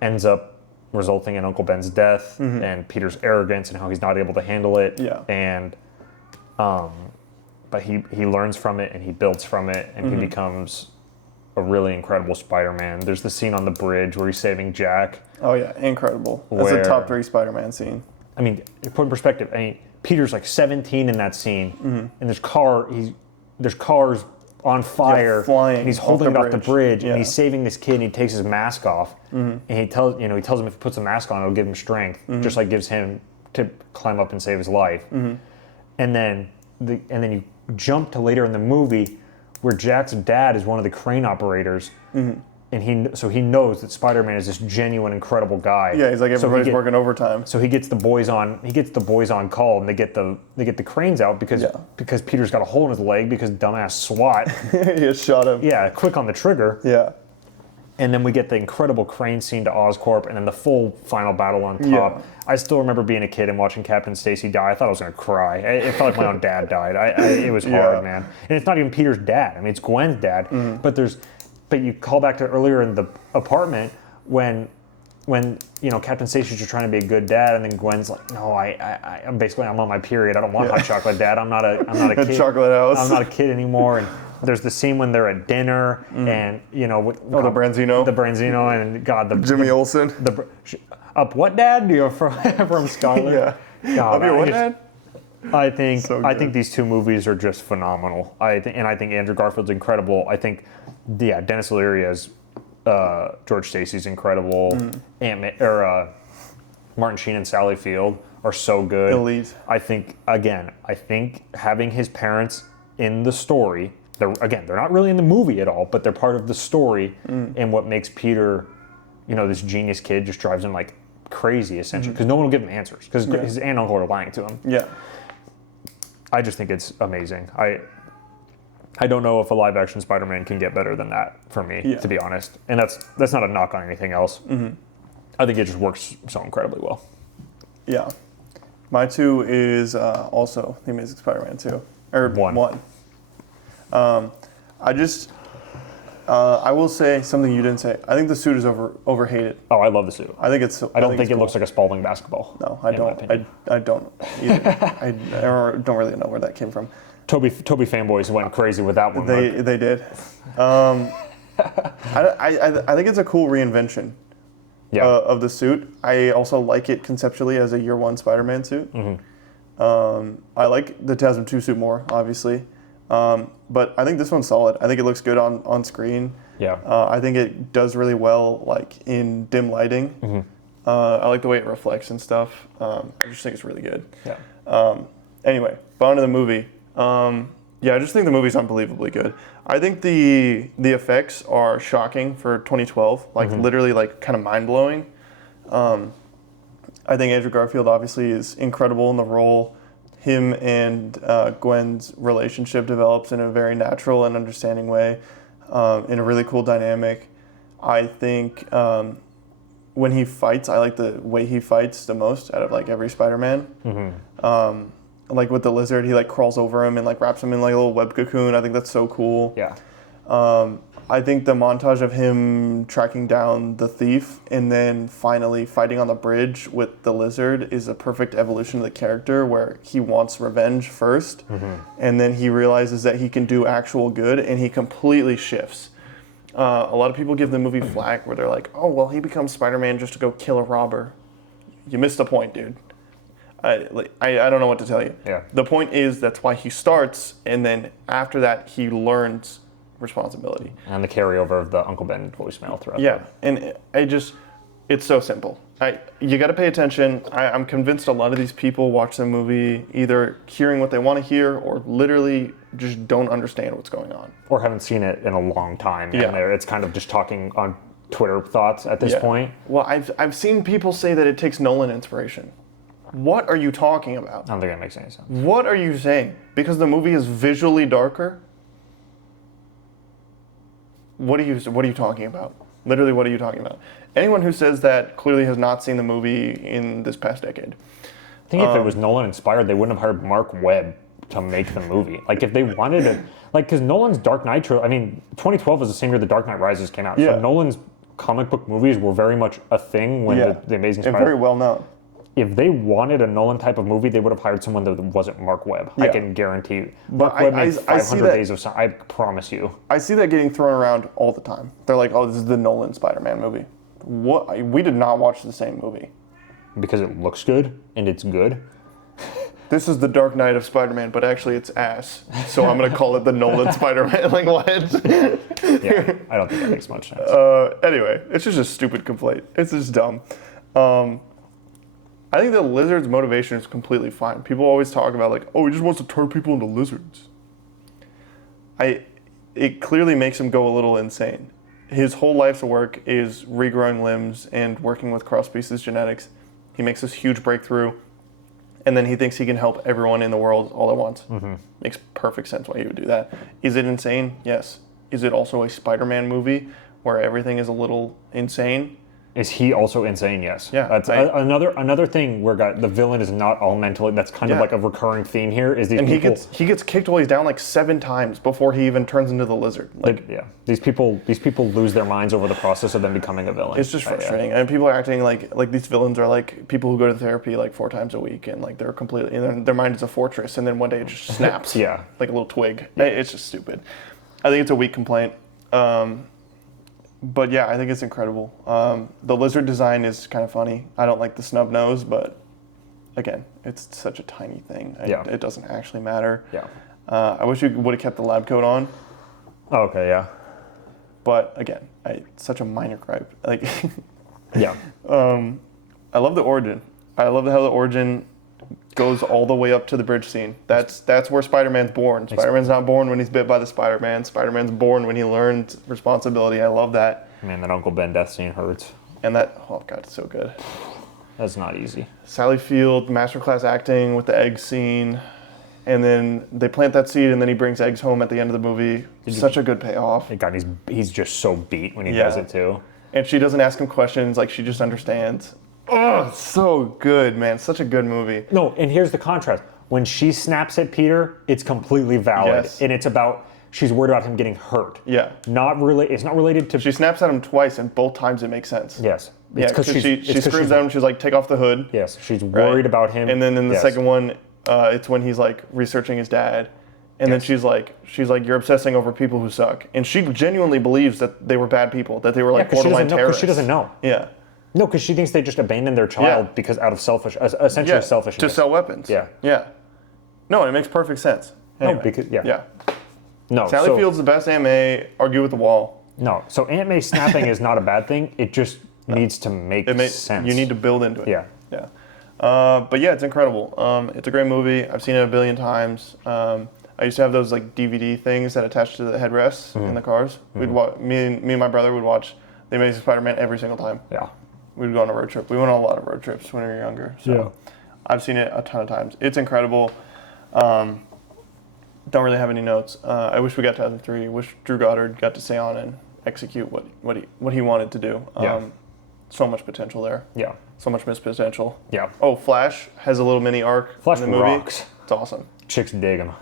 ends up resulting in Uncle Ben's death and Peter's arrogance and how he's not able to handle it. Yeah. And but he learns from it and he builds from it and he becomes a really incredible Spider-Man. There's the scene on the bridge where he's saving Jack. Oh yeah, incredible. That's a top 3 Spider-Man scene. I mean, put in perspective, Peter's like 17 in that scene and there's cars on fire, flying and he's holding it off the bridge, Yeah. and he's saving this kid, and he takes his mask off, and he tells him if he puts a mask on, it'll give him strength, just like gives him to climb up and save his life. And then you jump to later in the movie where Jack's dad is one of the crane operators, and he knows that Spider-Man is this genuine, incredible guy. Yeah, he's like everybody's working overtime. So he gets the boys on call, and they get the cranes out because Peter's got a hole in his leg because dumbass SWAT. He just shot him. Yeah, quick on the trigger. Yeah. And then we get the incredible crane scene to Oscorp, and then the full final battle on top. Yeah. I still remember being a kid and watching Captain Stacy die. I thought I was going to cry. It felt like my own dad died. It was hard, man. And it's not even Peter's dad. I mean, it's Gwen's dad. But you call back to earlier in the apartment when Captain Stacy's just trying to be a good dad, and then Gwen's like, "No, I'm on my period. I don't want hot chocolate, Dad. I'm not a kid. Chocolate house. I'm not a kid anymore." And there's the scene when they're at dinner, and the Branzino, and God, Jimmy Olsen. Up what, Dad? From Scarlet. Yeah. God, Up your what, Dad? I think these two movies are just phenomenal. I think Andrew Garfield's incredible. I think, Dennis Leary as George Stacy's incredible. Martin Sheen and Sally Field are so good. Elite. I think having his parents in the story, they're not really in the movie at all, but they're part of the story, and what makes Peter, this genius kid, just drives him like crazy, essentially, because no one will give him answers, because his aunt and uncle are lying to him. Yeah. I just think it's amazing. I don't know if a live action Spider-Man can get better than that for me, to be honest. And that's not a knock on anything else. I think it just works so incredibly well. Yeah. My 2 is also The Amazing Spider-Man 2. Or 1. I will say something you didn't say. I think the suit is overhated. Oh, I love the suit. I think it's. I don't think it looks like a Spalding basketball. No, I don't. I don't either. I don't really know where that came from. Toby fanboys went crazy with that one. They did. I think it's a cool reinvention. Yeah. Of the suit. I also like it conceptually as a year 1 Spider-Man suit. Mm-hmm. I like the 2002 suit more, obviously. But I think this one's solid. I think it looks good on screen. Yeah. I think it does really well, like, in dim lighting. Mm-hmm. I like the way it reflects and stuff. I just think it's really good. Yeah. Anyway, on to the movie. I just think the movie's unbelievably good. I think the effects are shocking for 2012, like literally like kind of mind-blowing. I think Andrew Garfield obviously is incredible in the role. Him and Gwen's relationship develops in a very natural and understanding way, in a really cool dynamic. I think when he fights, I like the way he fights the most out of like every Spider-Man. Mm-hmm. Like with the lizard, he like crawls over him and like wraps him in like a little web cocoon. I think that's so cool. Yeah. I think the montage of him tracking down the thief and then finally fighting on the bridge with the lizard is a perfect evolution of the character, where he wants revenge first, and then he realizes that he can do actual good, and he completely shifts. A lot of people give the movie flack where they're like, oh, well, he becomes Spider-Man just to go kill a robber. You missed the point, dude. I don't know what to tell you. Yeah. The point is that's why he starts, and then after that he learns responsibility. And the carryover of the Uncle Ben voicemail throughout. Yeah, and it's so simple. You got to pay attention. I'm convinced a lot of these people watch the movie either hearing what they want to hear or literally just don't understand what's going on. Or haven't seen it in a long time. Yeah. And it's kind of just talking on Twitter thoughts at this point. Well, I've seen people say that it takes Nolan inspiration. What are you talking about? I don't think that makes any sense. What are you saying? Because the movie is visually darker? What are you talking about? Literally, what are you talking about? Anyone who says that clearly has not seen the movie in this past decade. I think if it was Nolan inspired, they wouldn't have hired Mark Webb to make the movie. Like if they wanted to, like, because Nolan's Dark Knight trilogy, I mean, 2012 was the same year The Dark Knight Rises came out. Yeah. So Nolan's comic book movies were very much a thing when the Amazing Spider-Man. Very well known. If they wanted a Nolan type of movie, they would have hired someone that wasn't Mark Webb. Yeah. I can guarantee you. But Mark Webb made I see 500 that- Days of Summer. I promise you. I see that getting thrown around all the time. They're like, oh, this is the Nolan Spider-Man movie. What? We did not watch the same movie. Because it looks good, and it's good. This is the Dark Knight of Spider-Man, but actually it's ass. So I'm going to call it the Nolan Spider-Man. Like, what? Yeah, I don't think that makes much sense. Anyway, it's just a stupid complaint. It's just dumb. I think the lizard's motivation is completely fine. People always talk about like, oh, he just wants to turn people into lizards. It clearly makes him go a little insane. His whole life's work is regrowing limbs and working with cross-species genetics. He makes this huge breakthrough, and then he thinks he can help everyone in the world all at once. Mm-hmm. Makes perfect sense why he would do that. Is it insane? Yes. Is it also a Spider-Man movie where everything is a little insane? Is he also insane? Yes. Yeah. That's another thing where the villain is not all mentally. That's kind of like a recurring theme here. Is these people? He gets kicked while he's down like 7 times before he even turns into the lizard. Like, These people lose their minds over the process of them becoming a villain. It's just frustrating, and people are acting like these villains are like people who go to therapy like 4 times a week, and like they're completely their mind is a fortress, and then one day it just snaps. Yeah. Like a little twig. It's just stupid. I think it's a weak complaint. But yeah, I think it's incredible. The lizard design is kind of funny. I don't like the snub nose, but again, it's such a tiny thing. It doesn't actually matter. Yeah. I wish you would have kept the lab coat on. Oh, okay, yeah. But again, it's such a minor gripe. Like, yeah. I love the origin. I love how the origin goes all the way up to the bridge scene. That's where Spider-Man's born. Spider-Man's not born when he's bit by the Spider-Man. Spider-Man's born when he learns responsibility. I love that. Man, that Uncle Ben death scene hurts. And that, oh God, it's so good. That's not easy. Sally Field, masterclass acting with the egg scene. And then they plant that seed, and then he brings eggs home at the end of the movie. Such a good payoff. God, he's just so beat when he does it too. And she doesn't ask him questions, like she just understands. Oh, so good, man. Such a good movie. No, and here's the contrast. When she snaps at Peter, it's completely valid. Yes. And it's about, she's worried about him getting hurt. Yeah. It's not related to... She snaps at him twice, and both times it makes sense. Yes. Yeah, because she screams at him. She's like, take off the hood. Yes, she's worried about him. And then in the second one, it's when he's like researching his dad. And then she's like, you're obsessing over people who suck. And she genuinely believes that they were bad people, that they were like borderline terrorists. Because she doesn't know. Yeah. No, because she thinks they just abandoned their child because out of essentially selfishness. To sell weapons. Yeah. Yeah. No, it makes perfect sense. Anyway. No, because, Yeah. No, Sally Field's the best Aunt May. Argue with the wall. No, so Aunt May snapping is not a bad thing. It just needs to make sense. You need to build into it. Yeah. Yeah. But yeah, it's incredible. It's a great movie. I've seen it a billion times. I used to have those like DVD things that attached to the headrests in the cars. We'd me and my brother would watch The Amazing Spider-Man every single time. Yeah. We'd go on a road trip. We went on a lot of road trips when we were younger. So I've seen it a ton of times. It's incredible. Don't really have any notes. I wish we got to 2003. Wish Drew Goddard got to stay on and execute what he wanted to do. So much potential there. Yeah. So much missed potential. Yeah. Oh, Flash has a little mini arc Flash in the movie. rocks. It's awesome. Chicks dig him.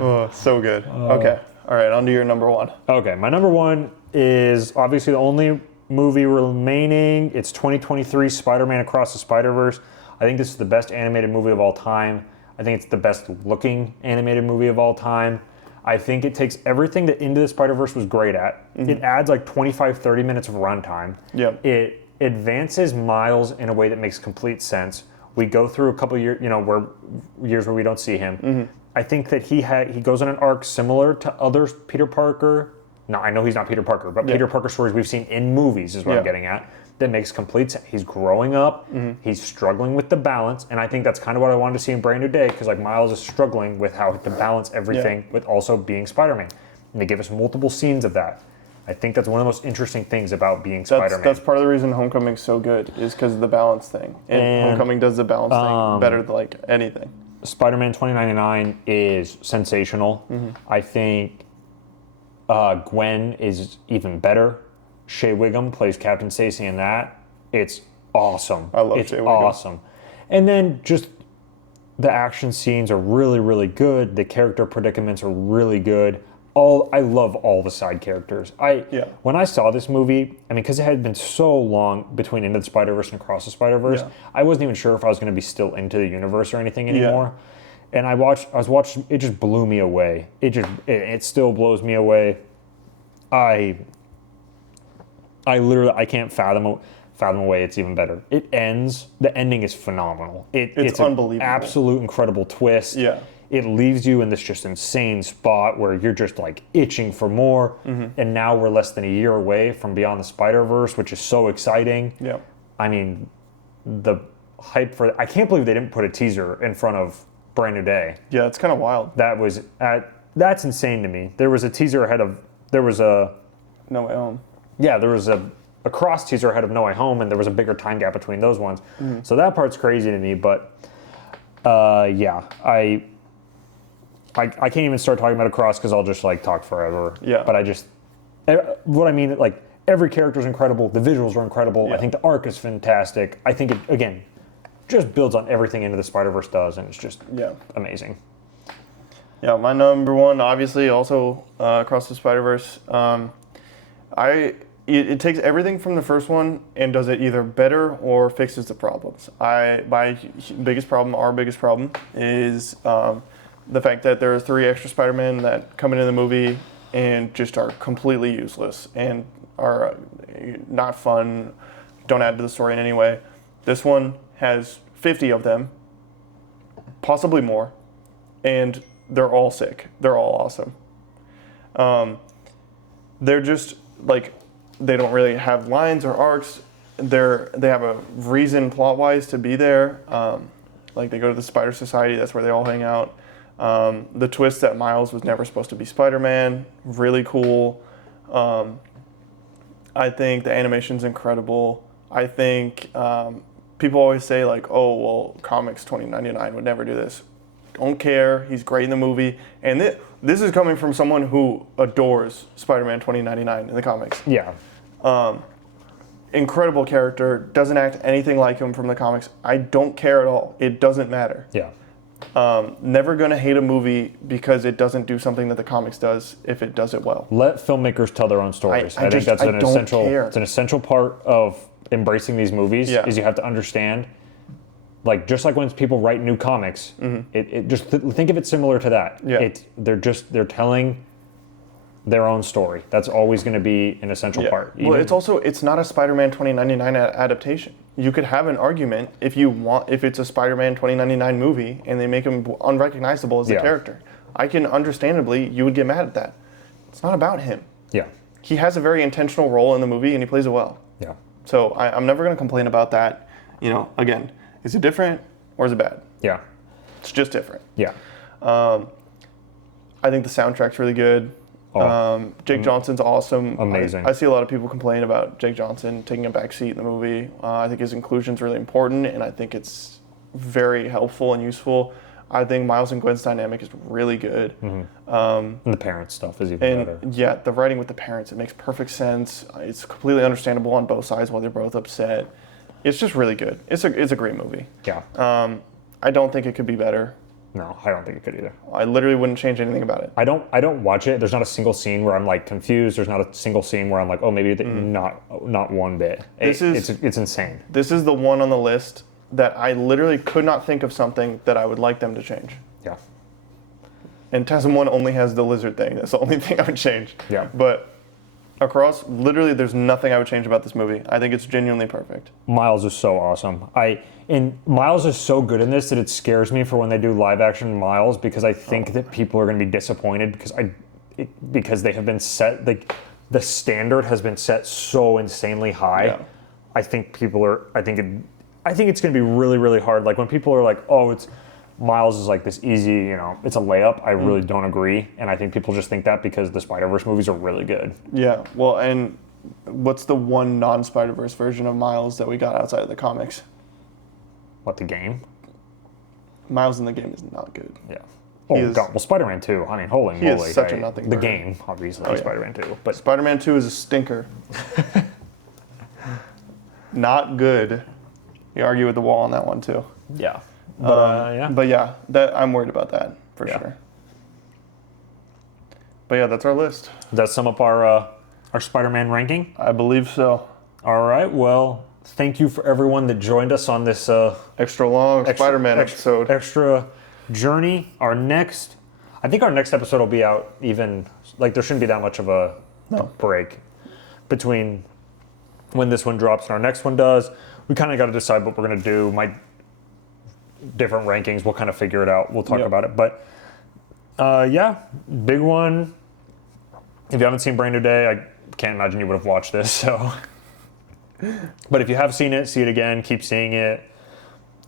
Oh, so good. Okay. All right, on to your number one. Okay, my number one is obviously the only movie remaining. It's 2023 Spider-Man Across the Spider-Verse. I think this is the best animated movie of all time. I think it's the best looking animated movie of all time. I think it takes everything that Into the Spider-Verse was great at. It adds like 25, 30 minutes of runtime. Yep. It advances Miles in a way that makes complete sense. We go through a couple years, years where we don't see him. I think that he goes on an arc similar to other Peter Parker. No, I know he's not Peter Parker, but Peter Parker stories we've seen in movies is what I'm getting at. That makes complete sense. He's growing up. He's struggling with the balance, and I think that's kind of what I wanted to see in Brand New Day, because like Miles is struggling with how to balance everything with also being Spider-Man. And they give us multiple scenes of that. I think that's one of the most interesting things about being Spider-Man. That's part of the reason Homecoming's so good, is because of the balance thing. And Homecoming does the balance thing better than like anything. Spider-Man 2099 is sensational. I think Gwen is even better. Shea Wiggum plays Captain Stacy in that. It's awesome. I love Shea Wiggum. It's awesome. And then just the action scenes are really, really good. The character predicaments are really good. I love all the side characters. When I saw this movie, I mean, because it had been so long between Into the Spider-Verse and Across the Spider-Verse, I wasn't even sure if I was going to be still into the universe or anything anymore. And I was watching, it just blew me away. It still blows me away. I can't fathom a way it's even better. It ends, the ending is phenomenal. It's unbelievable. An absolute incredible twist. Yeah. It leaves you in this just insane spot where you're just like itching for more. And now we're less than a year away from Beyond the Spider-Verse, which is so exciting. Yeah. I mean, the hype for I can't believe they didn't put a teaser in front of Brand New Day. Yeah, it's kind of wild. That's insane to me. There was a teaser there was a No Way Home. Yeah, there was a cross teaser ahead of No Way Home, and there was a bigger time gap between those ones. So that part's crazy to me, but I can't even start talking about Across because I'll just like talk forever. Yeah. But what I mean, like every character is incredible. The visuals are incredible. Yeah. I think the arc is fantastic. I think it, again, just builds on everything Into the Spider-Verse does, and it's just amazing. Yeah, my number one, obviously, also Across the Spider-Verse. It takes everything from the first one and does it either better or fixes the problems. Our biggest problem is the fact that there are 3 extra Spider-Men that come into the movie and just are completely useless and are not fun, don't add to the story in any way. This one has 50 of them, possibly more, and they're all sick. They're all awesome. They're just like, they don't really have lines or arcs. They have a reason plot-wise to be there. Like they go to the Spider Society, that's where they all hang out. The twist that Miles was never supposed to be Spider-Man, really cool. I think the animation's incredible. I think people always say like, oh, well, Comics 2099 would never do this. Don't care. He's great in the movie. And this is coming from someone who adores Spider-Man 2099 in the comics. Yeah. incredible character, doesn't act anything like him from the comics. I don't care at all. It doesn't matter. Yeah. Never gonna hate a movie because it doesn't do something that the comics does if it does it well. Let filmmakers tell their own stories. I think that's an essential. It's an essential part of embracing these movies. Yeah. Is you have to understand, like just like when people write new comics, it just think of it similar to that. Yeah. They're telling their own story. That's always going to be an essential part. Well, it's not a Spider-Man 2099 adaptation. You could have an argument if it's a Spider-Man 2099 movie and they make him unrecognizable as a character. I can understandably, you would get mad at that. It's not about him. Yeah. He has a very intentional role in the movie and he plays it well. Yeah. So I'm never going to complain about that. Again, is it different or is it bad? Yeah. It's just different. Yeah. I think the soundtrack's really good. Jake Johnson's awesome. Amazing. I see a lot of people complain about Jake Johnson taking a back seat in the movie. I think his inclusion's really important, and I think it's very helpful and useful. I think Miles and Gwen's dynamic is really good. And the parents stuff is even better. Yeah, the writing with the parents, it makes perfect sense. It's completely understandable on both sides why they're both upset. It's just really good. It's a great movie. Yeah. I don't think it could be better. No, I don't think it could either. I literally wouldn't change anything about it. I don't watch it. There's not a single scene where I'm like confused. There's not a single scene where I'm like, oh, maybe not one bit. It's insane. This is the one on the list that I literally could not think of something that I would like them to change. Yeah. And TASM 1 only has the lizard thing. That's the only thing I would change. Yeah. But across, literally, there's nothing I would change about this movie. I think it's genuinely perfect. Miles is so awesome. And Miles is so good in this that it scares me for when they do live action Miles, because I think that people are going to be disappointed because they have been set, the standard has been set so insanely high. Yeah. I think it's going to be really, really hard. Like when people are like, oh, Miles is like this easy, it's a layup. I really don't agree. And I think people just think that because the Spider-Verse movies are really good. Yeah. Well, and what's the one non-Spider-Verse version of Miles that we got outside of the comics? What, the game? Miles in the game is not good. Yeah. Oh, God. Well, Spider-Man 2. I mean, holy moly. He is such a nothing The burger. game, obviously, yeah. Spider-Man 2. But Spider-Man 2 is a stinker. Not good. You argue with the wall on that one, too. Yeah. But, But yeah, I'm worried about that, for sure. But yeah, that's our list. Does that sum up our Spider-Man ranking? I believe so. All right. Well, thank you for everyone that joined us on this extra long Spider-Man episode. Extra journey. I think our next episode will be out even, like there shouldn't be that much of a break between when this one drops and our next one does. We kind of got to decide what we're going to do. My different rankings, we'll kind of figure it out. We'll talk about it. But big one. If you haven't seen Brand New Day, I can't imagine you would have watched this. So, but if you have seen it, see it again. Keep seeing it.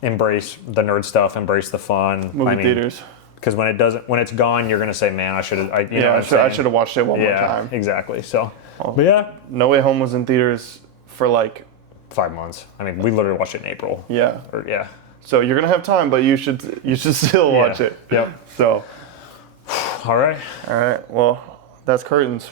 Embrace the nerd stuff. Embrace the fun. Movie theaters. Because when it's gone, you're gonna say, "Man, I should have." I should have watched it one more time. Exactly. So, but yeah, No Way Home was in theaters for like 5 months. I mean, we literally watched it in April. Yeah. Yeah. So you're gonna have time, but you should still watch it. Yep. So. All right. Well, that's curtains.